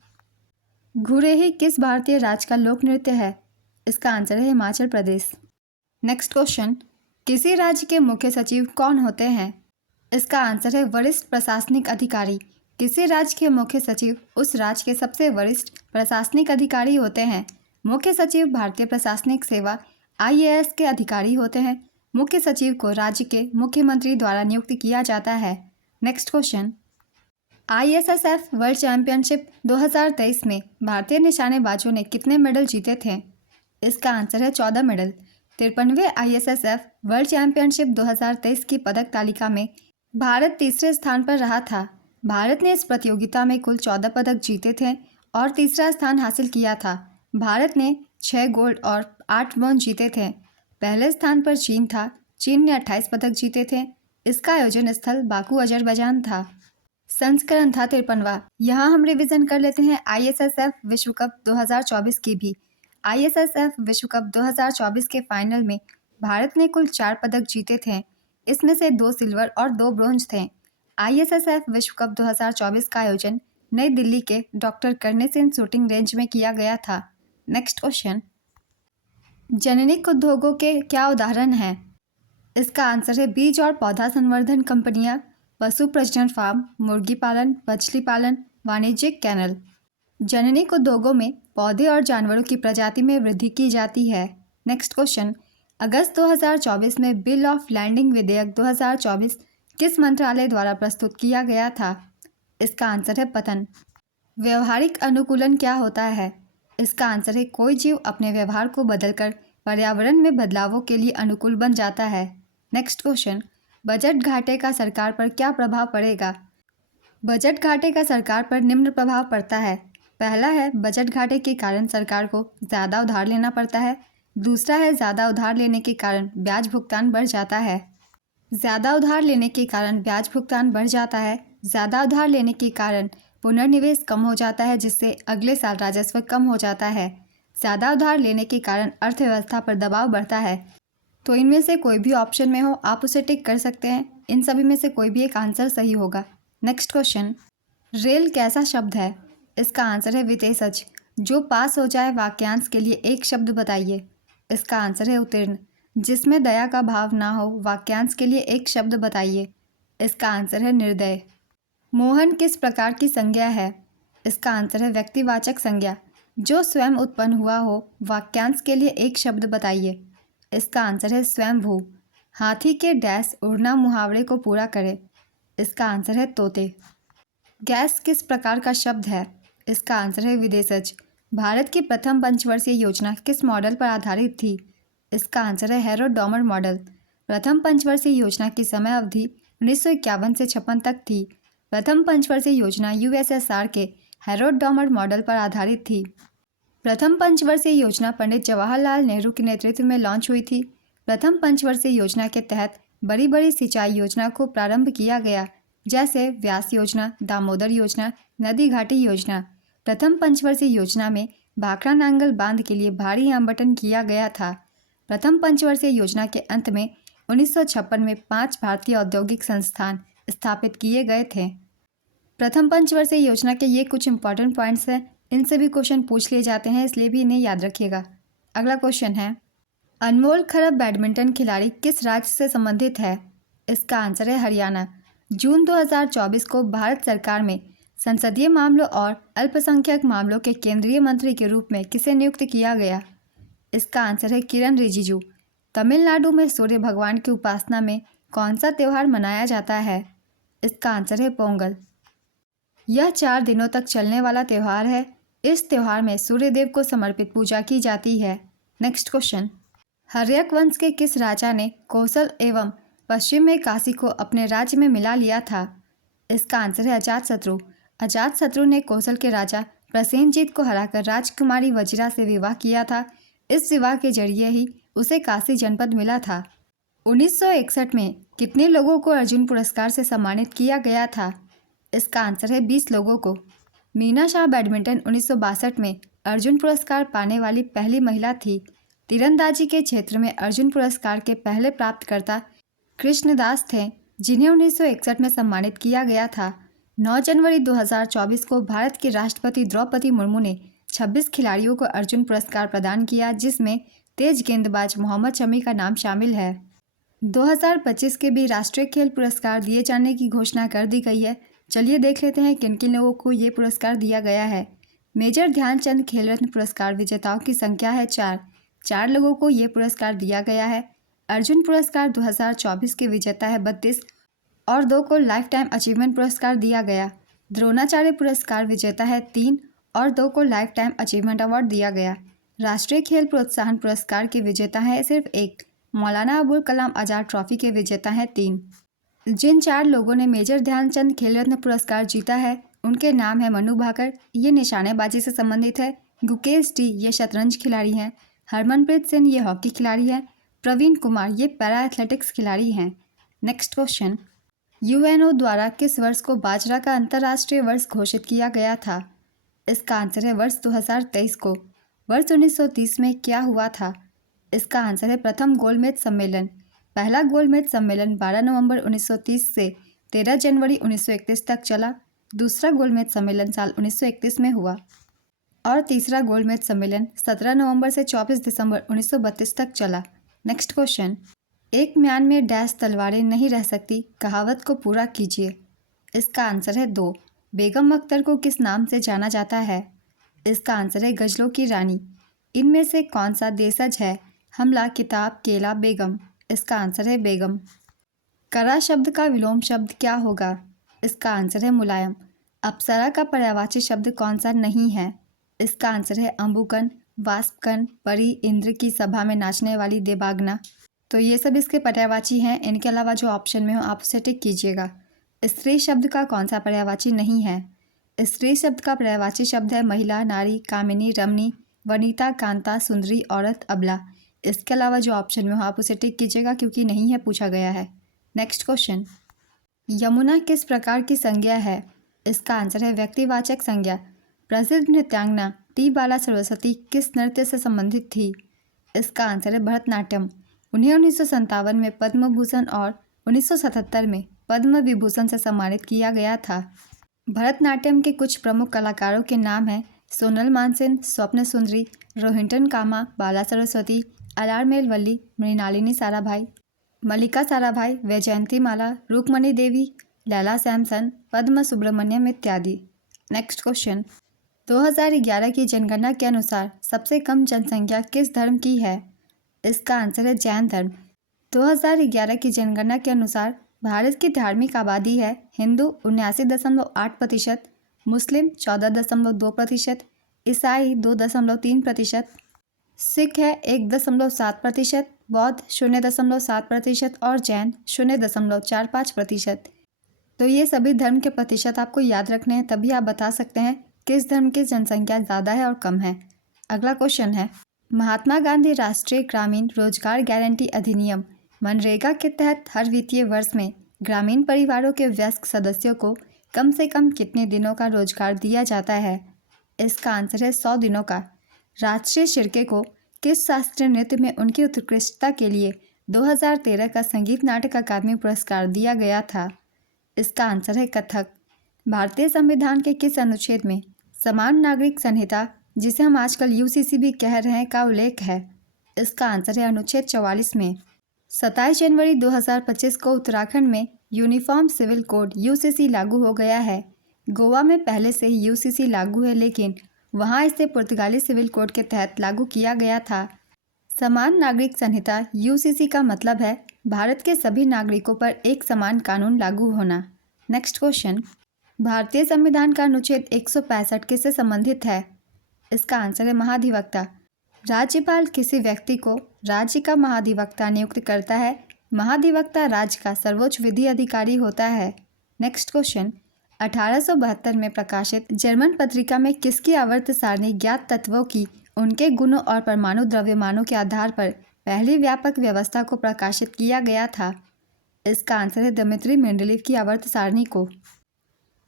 घुरेही किस भारतीय राज्य का लोक नृत्य है? इसका आंसर है हिमाचल प्रदेश। नेक्स्ट क्वेश्चन, किसी राज्य के मुख्य सचिव कौन होते हैं? इसका आंसर है वरिष्ठ प्रशासनिक अधिकारी। किसी राज्य के मुख्य सचिव उस राज्य के सबसे वरिष्ठ प्रशासनिक अधिकारी होते हैं। मुख्य सचिव भारतीय प्रशासनिक सेवा IAS के अधिकारी होते हैं। मुख्य सचिव को राज्य के मुख्यमंत्री द्वारा नियुक्त किया जाता है। Next question, ISSF world championship 2023 में भारतीय निशानेबाजों ने कितने मेडल जीते थे? इसका आंसर है 14 मेडल। 53वें ISSF वर्ल्ड चैंपियनशिप 2023 की पदक तालिका में भारत तीसरे स्थान पर रहा था। भारत ने इस प्रतियोगिता में कुल 14 पदक जीते थे और तीसरा स्थान हासिल किया था। भारत ने 6 गोल्ड और 8 ब्रॉन्ज जीते थे। पहले स्थान पर चीन था। चीन ने 28 पदक जीते थे। इसका आयोजन स्थल बाकू अजरबैजान था। संस्करण था 53वां। यहाँ हम रिवीजन कर लेते हैं ISSF विश्व कप 2024 की भी। ISSF विश्व कप 2024 के फाइनल में भारत ने कुल 4 पदक जीते थे। इसमें से 2 सिल्वर और 2 ब्रोंज थे। ISSF विश्व कप 2024 का आयोजन नई दिल्ली के डॉक्टर करणी सेन शूटिंग रेंज में किया गया था। नेक्स्ट क्वेश्चन, जननिक उद्योगों के क्या उदाहरण हैं? इसका आंसर है बीज और पौधा संवर्धन कंपनियां, पशु प्रजनन फार्म, मुर्गी पालन, मछली पालन, वाणिज्यिक कैनल। जननिक उद्योगों में पौधे और जानवरों की प्रजाति में वृद्धि की जाती है। नेक्स्ट क्वेश्चन, अगस्त 2024 में बिल ऑफ लैंडिंग विधेयक 2024 किस मंत्रालय द्वारा प्रस्तुत किया गया था? इसका आंसर है पतन। व्यवहारिक अनुकूलन क्या होता है? इसका आंसर है कोई जीव अपने व्यवहार को बदलकर पर्यावरण में बदलावों के लिए अनुकूल बन जाता है। नेक्स्ट क्वेश्चन, बजट घाटे का सरकार पर क्या प्रभाव पड़ेगा? बजट घाटे का सरकार पर निम्न प्रभाव पड़ता है। पहला है, बजट घाटे के कारण सरकार को ज़्यादा उधार लेना पड़ता है। दूसरा है, ज़्यादा उधार लेने के कारण ब्याज भुगतान बढ़ जाता है। ज़्यादा उधार लेने के कारण ब्याज भुगतान बढ़ जाता है। ज़्यादा उधार लेने के कारण पुनर्निवेश कम हो जाता है, जिससे अगले साल राजस्व कम हो जाता है। ज़्यादा उधार लेने के कारण अर्थव्यवस्था पर दबाव बढ़ता है। तो इनमें से कोई भी ऑप्शन में हो आप उसे टिक कर सकते हैं। इन सभी में से कोई भी एक आंसर सही होगा। नेक्स्ट क्वेश्चन, रेल कैसा शब्द है? इसका आंसर है विशेषज। जो पास हो जाए वाक्यांश के लिए एक शब्द बताइए। इसका आंसर है उत्तीर्ण। जिसमें दया का भाव ना हो वाक्यांश के लिए एक शब्द बताइए। इसका आंसर है निर्दय। मोहन किस प्रकार की संज्ञा है? इसका आंसर है व्यक्तिवाचक संज्ञा। जो स्वयं उत्पन्न हुआ हो वाक्यांश के लिए एक शब्द बताइए। इसका आंसर है स्वयंभू। हाथी के डैश उड़ना मुहावरे को पूरा करे। इसका आंसर है तोते। गैस किस प्रकार का शब्द है? इसका आंसर है विदेशज। भारत की प्रथम पंचवर्षीय योजना किस मॉडल पर आधारित थी? इसका आंसर है हेरोडोमर मॉडल। प्रथम पंचवर्षीय योजना की समय अवधि 1951 से 56 तक थी। प्रथम पंचवर्षीय योजना USSR के हेरोडोमर मॉडल पर आधारित थी। प्रथम पंचवर्षीय योजना पंडित जवाहरलाल नेहरू के नेतृत्व में लॉन्च हुई थी। प्रथम पंचवर्षीय योजना के तहत बड़ी बड़ी सिंचाई योजना को प्रारंभ किया गया। जैसे व्यास योजना, दामोदर योजना, नदी घाटी योजना। प्रथम पंचवर्षीय योजना में भाखड़ा नांगल बांध के लिए भारी आवंटन किया गया था। प्रथम पंचवर्षीय योजना के अंत में 1956 में 5 भारतीय औद्योगिक संस्थान स्थापित किए गए थे। प्रथम पंचवर्षीय योजना के ये कुछ इंपॉर्टेंट पॉइंट्स हैं, इनसे भी क्वेश्चन पूछ लिए जाते हैं, इसलिए भी इन्हें याद रखिएगा। अगला क्वेश्चन है, अनमोल खरब बैडमिंटन खिलाड़ी किस राज्य से संबंधित है? इसका आंसर है हरियाणा। जून 2024 को भारत सरकार में संसदीय मामलों और अल्पसंख्यक मामलों के केंद्रीय मंत्री के रूप में किसे नियुक्त किया गया? इसका आंसर है किरण रिजिजू। तमिलनाडु में सूर्य भगवान की उपासना में कौन सा त्यौहार मनाया जाता है? इसका आंसर है पोंगल। यह 4 दिनों तक चलने वाला त्यौहार है। इस त्यौहार में सूर्य देव को समर्पित पूजा की जाती है। नेक्स्ट क्वेश्चन, हर्यक वंश के किस राजा ने कौशल एवं पश्चिम में काशी को अपने राज्य में मिला लिया था? इसका आंसर है अजातशत्रु। अजातशत्रु ने कौशल के राजा प्रसेनजीत को हराकर राजकुमारी वज्रा से विवाह किया था। इस विवाह के जरिए ही उसे काशी जनपद मिला था। 1961 में कितने लोगों को अर्जुन पुरस्कार से सम्मानित किया गया था? इसका आंसर है 20 लोगों को। मीना शाह बैडमिंटन 1962 में अर्जुन पुरस्कार पाने वाली पहली महिला थी। तीरंदाजी के क्षेत्र में अर्जुन पुरस्कार के पहले प्राप्तकर्ता कृष्णदास थे, जिन्हें 1961 में सम्मानित किया गया था। 9 जनवरी 2024 को भारत के राष्ट्रपति द्रौपदी मुर्मू ने 26 खिलाड़ियों को अर्जुन पुरस्कार प्रदान किया, जिसमें तेज गेंदबाज मोहम्मद शमी का नाम शामिल है। 2025 के भी राष्ट्रीय खेल पुरस्कार दिए जाने की घोषणा कर दी गई है। चलिए देख लेते हैं किन किन लोगों को ये पुरस्कार दिया गया है। मेजर ध्यानचंद खेल रत्न पुरस्कार विजेताओं की संख्या है 4 लोगों को ये पुरस्कार दिया गया है। अर्जुन पुरस्कार 2024 के विजेता है 32 और 2 को लाइफ टाइम अचीवमेंट पुरस्कार दिया गया। द्रोणाचार्य पुरस्कार विजेता है 3 और 2 को लाइफ टाइम अचीवमेंट अवार्ड दिया गया। राष्ट्रीय खेल प्रोत्साहन पुरस्कार के विजेता है सिर्फ 1। मौलाना अबुल कलाम आज़ाद ट्रॉफी के विजेता हैं 3। जिन 4 लोगों ने मेजर ध्यानचंद खेल रत्न पुरस्कार जीता है उनके नाम है मनु भाकर, ये निशानेबाजी से संबंधित है। गुकेश डी, ये शतरंज खिलाड़ी हैं। हरमनप्रीत सिंह, ये हॉकी खिलाड़ी हैं। प्रवीण कुमार, ये पैरा एथलेटिक्स खिलाड़ी हैं। नेक्स्ट क्वेश्चन, यूएनओ द्वारा किस वर्ष को बाजरा का अंतर्राष्ट्रीय वर्ष घोषित किया गया था? इसका आंसर है वर्ष 2023 को। वर्ष 1930 में क्या हुआ था? इसका आंसर है प्रथम गोलमेज सम्मेलन। पहला गोलमेज सम्मेलन 12 नवंबर 1930 से 13 जनवरी 1931 तक चला। दूसरा गोलमेज सम्मेलन साल 1931 में हुआ और तीसरा गोलमेज सम्मेलन 17 नवंबर से 24 दिसंबर 1932 तक चला। नेक्स्ट क्वेश्चन, एक म्यान में डैश तलवारें नहीं रह सकती, कहावत को पूरा कीजिए। इसका आंसर है 2। बेगम अख्तर को किस नाम से जाना जाता है? इसका आंसर है गजलों की रानी। इनमें से कौन सा देशज है? हमला, किताब, केला, बेगम। इसका आंसर है बेगम। करा शब्द का विलोम शब्द क्या होगा? इसका आंसर है मुलायम। अप्सरा का पर्यायवाची शब्द कौन सा नहीं है? इसका आंसर है अंबुकन, वाष्पकन, परी, इंद्र की सभा में नाचने वाली देवांगना। तो ये सब इसके पर्यायवाची हैं। इनके अलावा जो ऑप्शन में हो आप उसे टिक कीजिएगा। स्त्री शब्द का कौन सा पर्यायवाची नहीं है? स्त्री शब्द का पर्यायवाची शब्द है महिला, नारी, कामिनी, रमणी, वनिता, कांता, सुंदरी, औरत, अबला। इसके अलावा जो ऑप्शन में हो आप उसे टिक कीजिएगा क्योंकि नहीं है, पूछा गया है। नेक्स्ट क्वेश्चन, यमुना किस प्रकार की संज्ञा है? इसका आंसर है व्यक्तिवाचक संज्ञा। प्रसिद्ध नृत्यांगना टी बाला सरस्वती किस नृत्य से संबंधित थी? इसका आंसर है भरतनाट्यम। उन्हें 1957 में पद्म भूषण और 1977 में पद्म विभूषण से सम्मानित किया गया था। भरतनाट्यम के कुछ प्रमुख कलाकारों के नाम हैं सोनल मानसिंह, स्वप्न सुंदरी, रोहिंटन कामा, बाला सरस्वती, अलारमेल वल्ली, मृणालिनी साराभाई, मल्लिका साराभाई, वैजयंती माला, रुक्मणी देवी, लैला सैमसन, पद्म सुब्रमण्यम इत्यादि। नेक्स्ट क्वेश्चन, 2011 की जनगणना के अनुसार सबसे कम जनसंख्या किस धर्म की है? इसका आंसर है जैन धर्म। 2011 की जनगणना के अनुसार भारत की धार्मिक आबादी है हिंदू 79.8%, मुस्लिम 14.2%, ईसाई 2.3%, सिख है 1.7%, बौद्ध 0.7% और जैन 0.45%। तो ये सभी धर्म के प्रतिशत आपको याद रखने हैं, तभी आप बता सकते हैं किस धर्म की जनसंख्या ज़्यादा है और कम है। अगला क्वेश्चन है, महात्मा गांधी राष्ट्रीय ग्रामीण रोजगार गारंटी अधिनियम मनरेगा के तहत हर वित्तीय वर्ष में ग्रामीण परिवारों के वयस्क सदस्यों को कम से कम कितने दिनों का रोजगार दिया जाता है? इसका आंसर है 100 दिनों का। राष्ट्रीय शिर्के को किस शास्त्रीय नृत्य में उनकी उत्कृष्टता के लिए 2013 का संगीत नाटक अकादमी पुरस्कार दिया गया था? इसका आंसर है कथक। भारतीय संविधान के किस अनुच्छेद में समान नागरिक संहिता, जिसे हम आजकल यूसीसी भी कह रहे हैं, का उल्लेख है? इसका आंसर है अनुच्छेद 44 में। 27 जनवरी 2025 को उत्तराखंड में यूनिफॉर्म सिविल कोड यूसीसी लागू हो गया है। गोवा में पहले से ही यूसीसी लागू है, लेकिन वहां इसे पुर्तगाली सिविल कोड के तहत लागू किया गया था। समान नागरिक संहिता यूसीसी का मतलब है भारत के सभी नागरिकों पर एक समान कानून लागू होना। नेक्स्ट क्वेश्चन, भारतीय संविधान का अनुच्छेद 165 किससे संबंधित है? इसका आंसर है महाधिवक्ता। राज्यपाल किसी व्यक्ति को राज्य का महाधिवक्ता नियुक्त करता है। महाधिवक्ता राज्य का सर्वोच्च विधि अधिकारी होता है। नेक्स्ट क्वेश्चन, 1872 में प्रकाशित जर्मन पत्रिका में किसकी आवर्त सारणी ज्ञात तत्वों की उनके गुणों और परमाणु द्रव्यमानों के आधार पर पहली व्यापक व्यवस्था को प्रकाशित किया गया था? इसका आंसर है दिमित्री मेंडलीव की आवर्त सारणी को।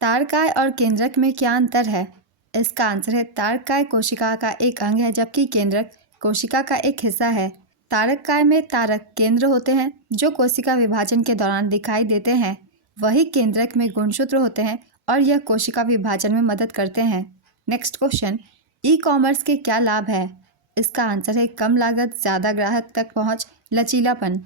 तारकाय और केंद्रक में क्या अंतर है? इसका आंसर है तारकाय कोशिका का एक अंग है, जबकि केंद्रक कोशिका का एक हिस्सा है। तारकाय में तारक केंद्र होते हैं जो कोशिका विभाजन के दौरान दिखाई देते हैं, वही केंद्रक में गुणसूत्र होते हैं और यह कोशिका विभाजन में मदद करते हैं। नेक्स्ट क्वेश्चन, ई कॉमर्स के क्या लाभ है? इसका आंसर है कम लागत, ज़्यादा ग्राहक तक पहुंच, लचीलापन।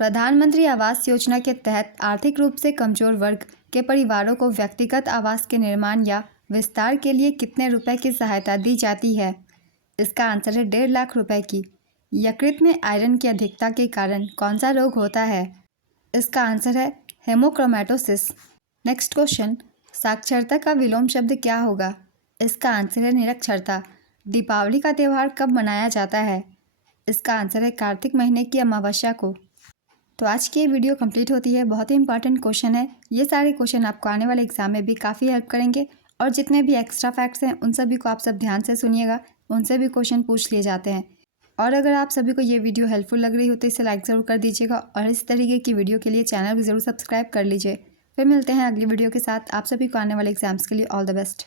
प्रधानमंत्री आवास योजना के तहत आर्थिक रूप से कमजोर वर्ग के परिवारों को व्यक्तिगत आवास के निर्माण या विस्तार के लिए कितने रुपए की सहायता दी जाती है? इसका आंसर है 1.5 लाख रुपए की। यकृत में आयरन की अधिकता के कारण कौन सा रोग होता है? इसका आंसर है हेमोक्रोमैटोसिस। नेक्स्ट क्वेश्चन, साक्षरता का विलोम शब्द क्या होगा? इसका आंसर है निरक्षरता। दीपावली का त्यौहार कब मनाया जाता है? इसका आंसर है कार्तिक महीने की अमावस्या को। तो आज की ये वीडियो कंप्लीट होती है। बहुत ही इंपॉर्टेंट क्वेश्चन है। ये सारे क्वेश्चन आपको आने वाले एग्जाम में भी काफ़ी हेल्प करेंगे, और जितने भी एक्स्ट्रा फैक्ट्स हैं उन सभी को आप सब ध्यान से सुनिएगा, उनसे भी क्वेश्चन पूछ लिए जाते हैं। और अगर आप सभी को ये वीडियो हेल्पफुल लग रही हो तो इसे लाइक ज़रूर कर दीजिएगा, और इस तरीके की वीडियो के लिए चैनल भी ज़रूर सब्सक्राइब कर लीजिए। फिर मिलते हैं अगली वीडियो के साथ। आप सभी को आने वाले एग्जाम्स के लिए ऑल द बेस्ट।